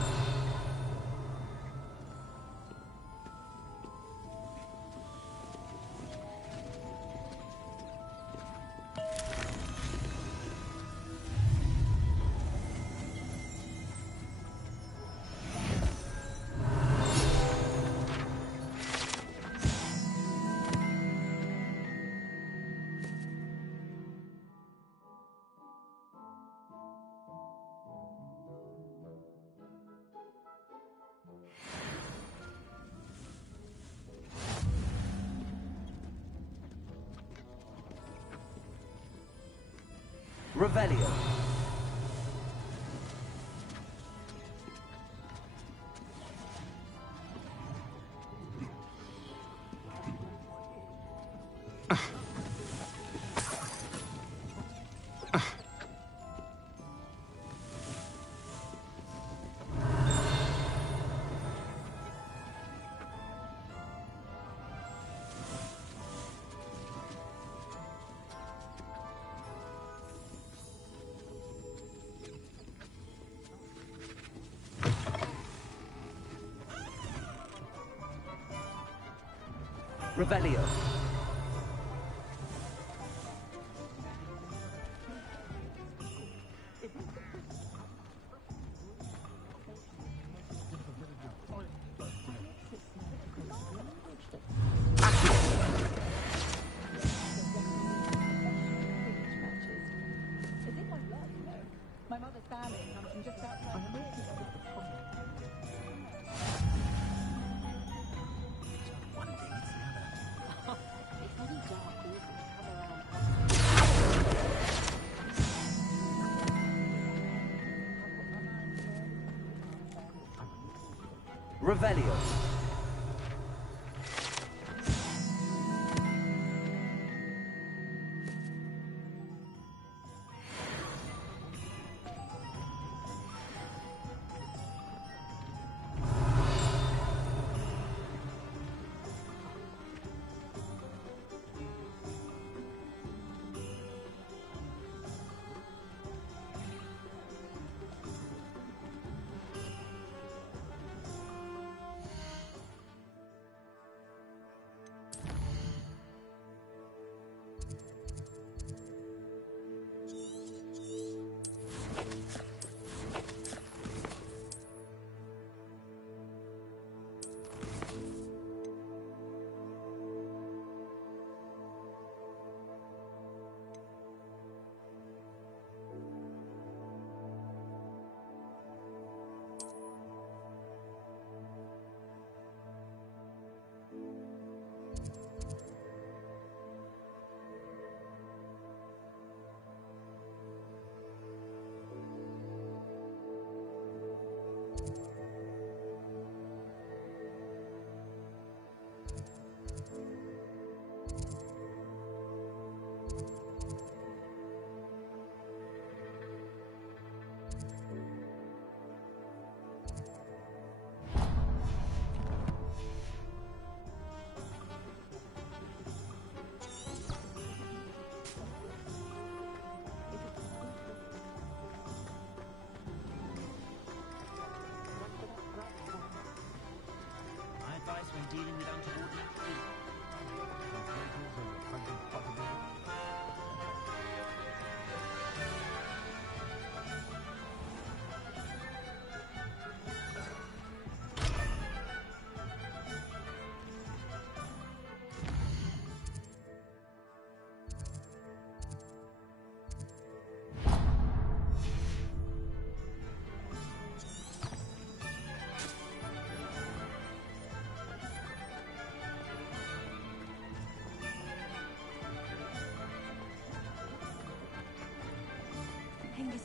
Revelio. Revelio. My mother's family comes from just outside the village. One thing, it's another. If any dark wizards come around... Revelio.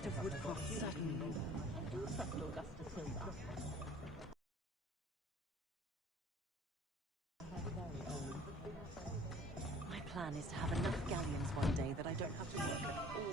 of woodcraft, certainly. I do trust Augusta Silva. My plan is to have enough galleons one day that I don't have to work at all.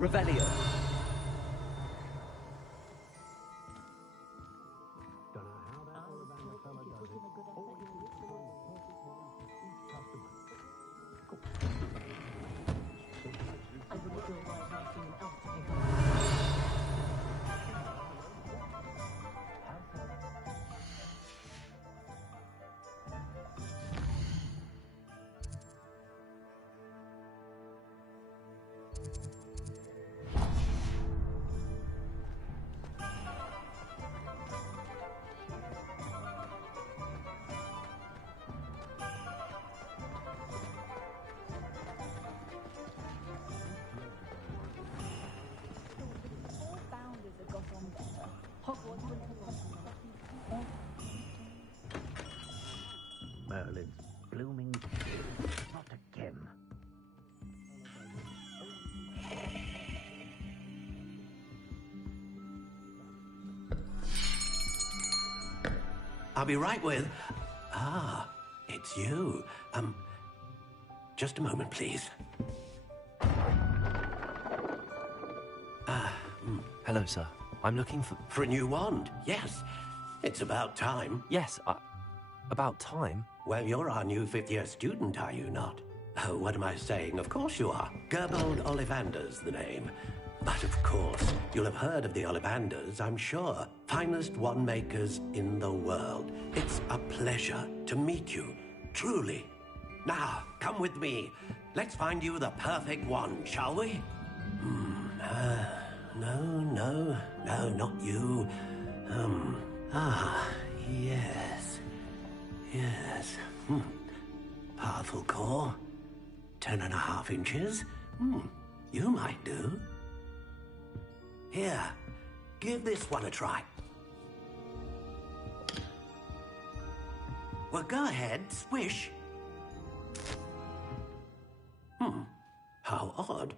Revelio. Merlin's blooming not again. I'll be right with... Ah, it's you. Just a moment, please. Hello, sir. I'm looking for... For a new wand, yes. It's about time. Yes, about time? Well, you're our new fifth-year student, are you not? Oh, what am I saying? Of course you are. Gerbold Ollivander's the name. But of course, you'll have heard of the Ollivanders, I'm sure. Finest wand makers in the world. It's a pleasure to meet you, truly. Now, come with me. Let's find you the perfect wand, shall we? No, not you. Yes. Powerful core. 10.5 inches. You might do. Here, give this one a try. Well, go ahead, swish. How odd.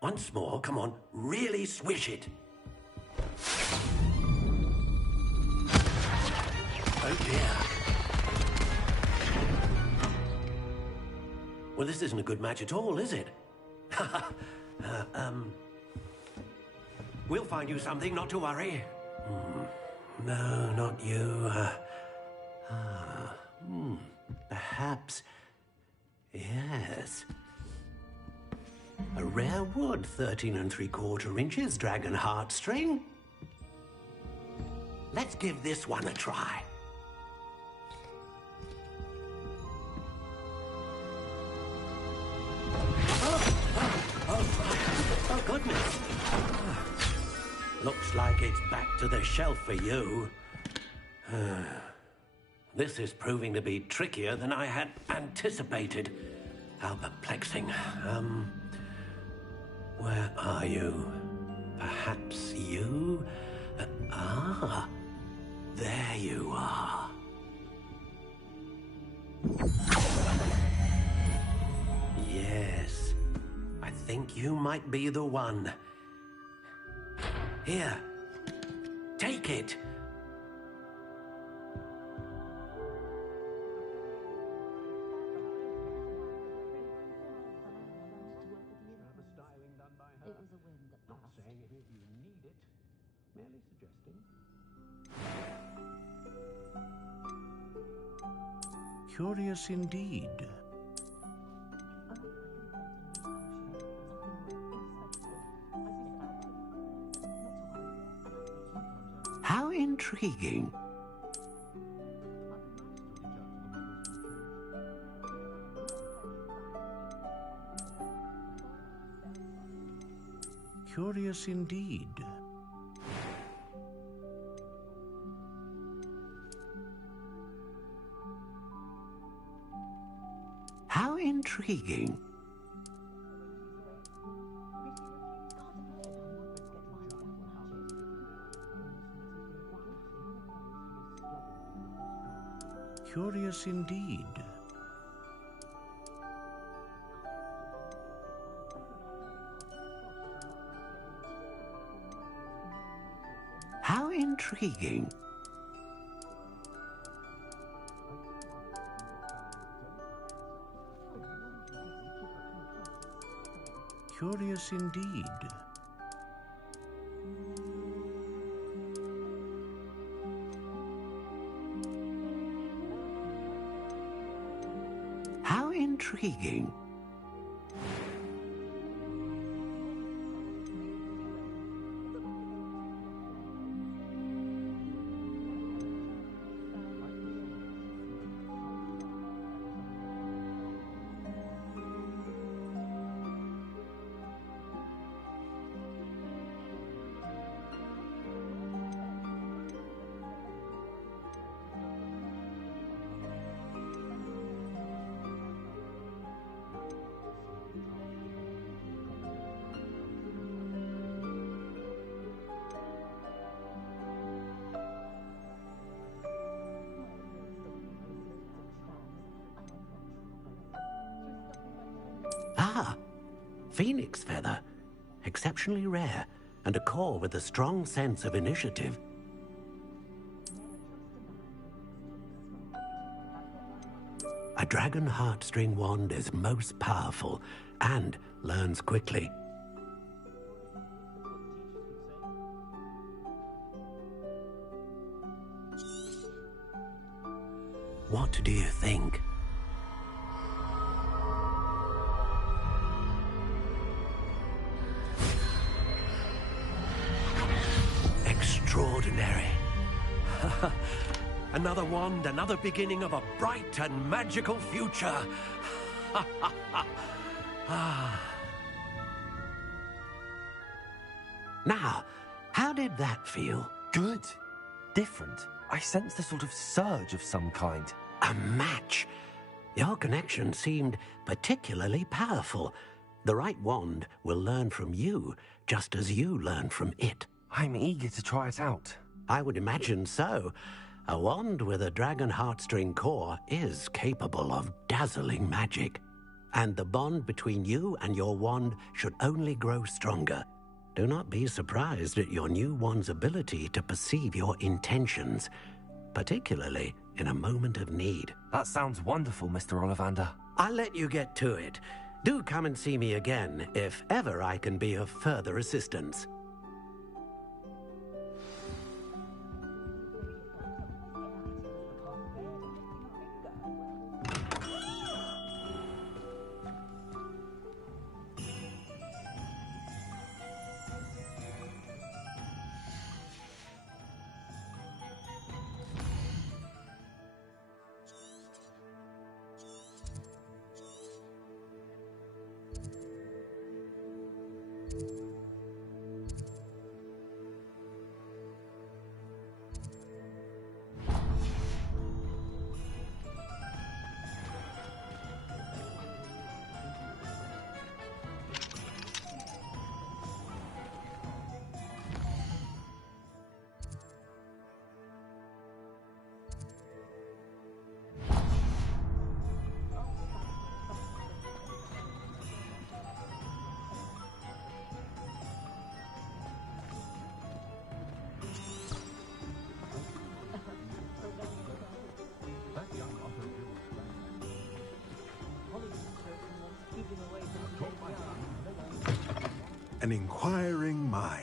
Once more, come on, really swish it. Oh dear. Well, this isn't a good match at all, is it? We'll find you something, not to worry. No, not you. Perhaps. Yes. A rare wood, 13 3/4 inches, dragon heartstring. Let's give this one a try. Oh, goodness. Looks like it's back to the shelf for you. This is proving to be trickier than I had anticipated. How perplexing. Where are you? Perhaps you? There you are. Yes, I think you might be the one. Here, take it. Curious indeed. How intriguing. Curious indeed. How intriguing. Curious indeed. How intriguing. Curious indeed. How intriguing. Ah, phoenix feather. Exceptionally rare, and a core with a strong sense of initiative. A dragon heartstring wand is most powerful and learns quickly. What do you think? Extraordinary. Another wand, another beginning of a bright and magical future. Now, how did that feel? Good. Different. I sensed a sort of surge of some kind. A match. Your connection seemed particularly powerful. The right wand will learn from you, just as you learn from it. I'm eager to try it out. I would imagine so. A wand with a dragon heartstring core is capable of dazzling magic. And the bond between you and your wand should only grow stronger. Do not be surprised at your new wand's ability to perceive your intentions, particularly in a moment of need. That sounds wonderful, Mr. Ollivander. I'll let you get to it. Do come and see me again if ever I can be of further assistance. An inquiring mind.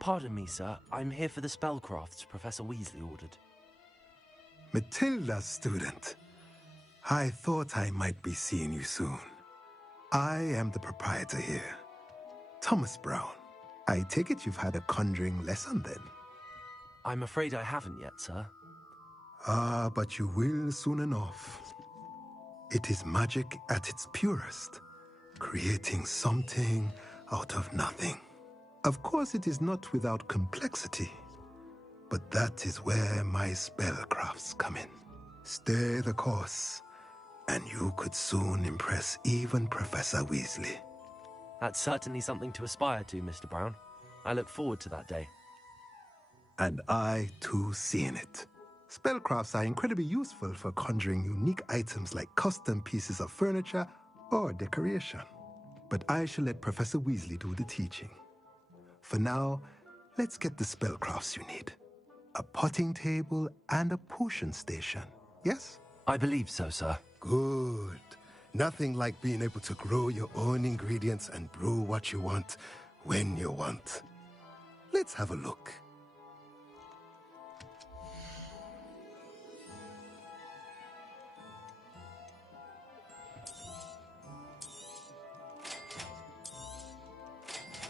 Pardon me, sir. I'm here for the spellcrafts Professor Weasley ordered. Matilda's student. I thought I might be seeing you soon. I am the proprietor here, Thomas Brown. I take it you've had a conjuring lesson then? I'm afraid I haven't yet, sir. Ah, but you will soon enough. It is magic at its purest, creating something out of nothing. Of course, it is not without complexity, but that is where my spellcrafts come in. Stay the course, and you could soon impress even Professor Weasley. That's certainly something to aspire to, Mr. Brown. I look forward to that day. And I, too, seeing it. Spellcrafts are incredibly useful for conjuring unique items like custom pieces of furniture or decoration. But I shall let Professor Weasley do the teaching. For now, let's get the spellcrafts you need. A potting table and a potion station, yes? I believe so, sir. Good. Nothing like being able to grow your own ingredients and brew what you want when you want. Let's have a look.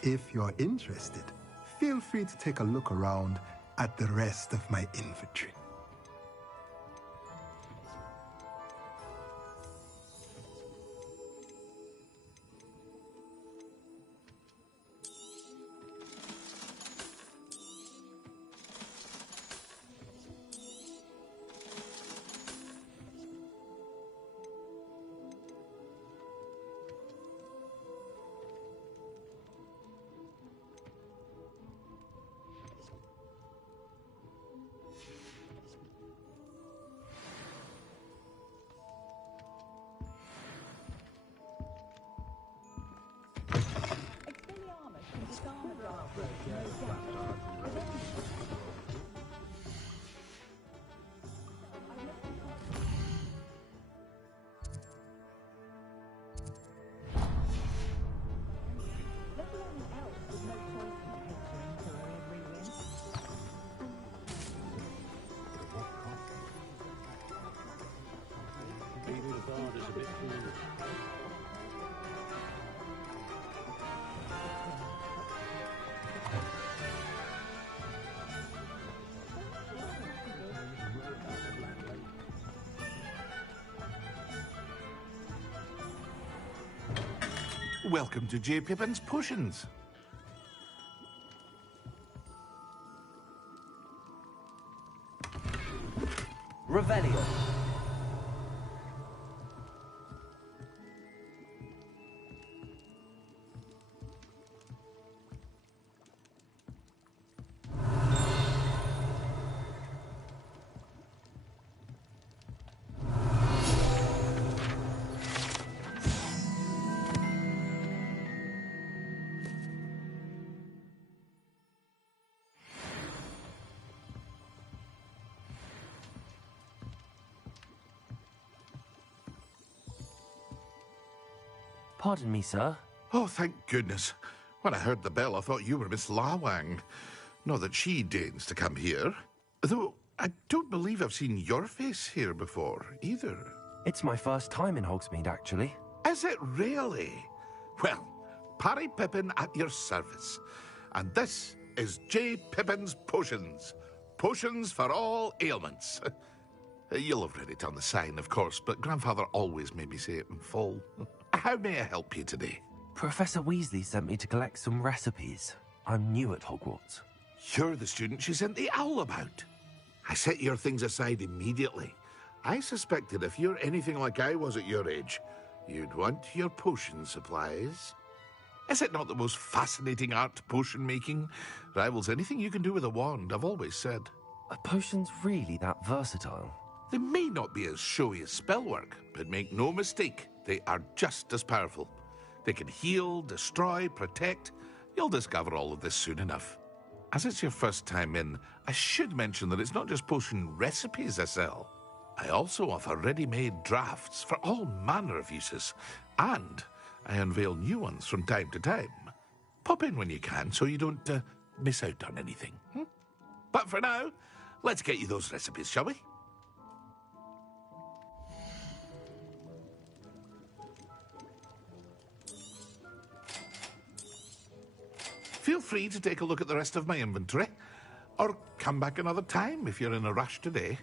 If you're interested, feel free to take a look around at the rest of my inventory. Welcome to J. Pippin's Potions. Revelio. Pardon me, sir. Oh, thank goodness. When I heard the bell, I thought you were Miss Lawang. Not that she deigns to come here. Though I don't believe I've seen your face here before, either. It's my first time in Hogsmeade, actually. Is it really? Well, Parry Pippin at your service. And this is J. Pippin's Potions. Potions for all ailments. You'll have read it on the sign, of course, but Grandfather always made me say it in full. How may I help you today? Professor Weasley sent me to collect some recipes. I'm new at Hogwarts. You're the student she sent the owl about. I set your things aside immediately. I suspected if you're anything like I was at your age, you'd want your potion supplies. Is it not the most fascinating art, potion making? Rivals anything you can do with a wand, I've always said. Are potions really that versatile? They may not be as showy as spellwork, but make no mistake, they are just as powerful. They can heal, destroy, protect. You'll discover all of this soon enough. As it's your first time in, I should mention that it's not just potion recipes I sell. I also offer ready-made drafts for all manner of uses. And I unveil new ones from time to time. Pop in when you can so you don't miss out on anything. But for now, let's get you those recipes, shall we? Feel free to take a look at the rest of my inventory, or come back another time if you're in a rush today.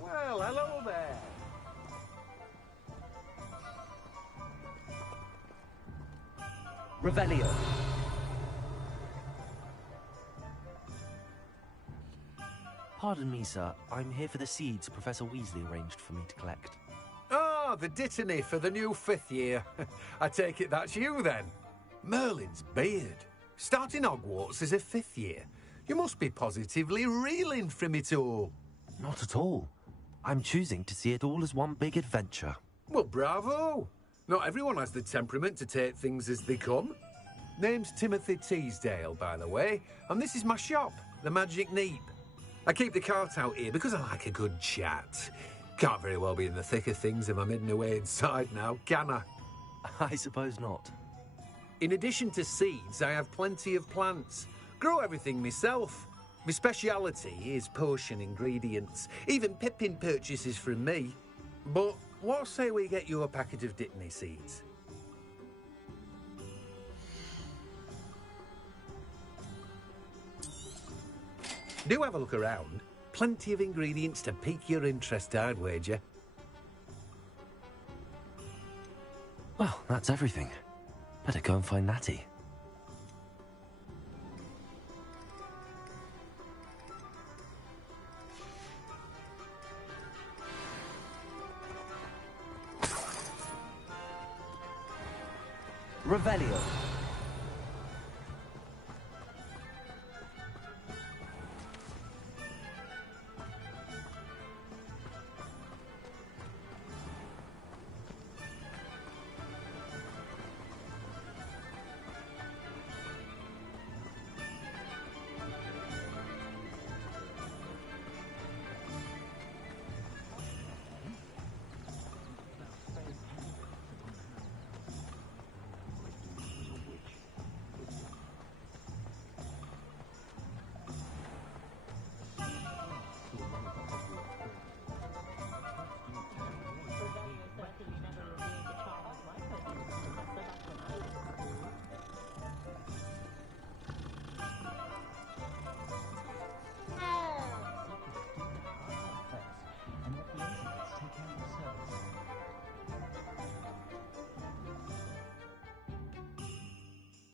Well, hello there. Revelio. Pardon me, sir. I'm here for the seeds Professor Weasley arranged for me to collect. Ah, the dittany for the new 5th year. I take it that's you, then. Merlin's beard. Starting Hogwarts as a 5th year. You must be positively reeling from it all. Not at all. I'm choosing to see it all as one big adventure. Well, bravo. Not everyone has the temperament to take things as they come. Name's Timothy Teasdale, by the way, and this is my shop, the Magic Neep. I keep the cart out here because I like a good chat. Can't very well be in the thick of things if I'm hidden away inside now, can I? I suppose not. In addition to seeds, I have plenty of plants. Grow everything myself. My speciality is potion ingredients. Even Pippin purchases from me. But what say we get you a packet of dittany seeds? Do have a look around. Plenty of ingredients to pique your interest, I'd wager. Well, that's everything. Better go and find Natty. Revelio.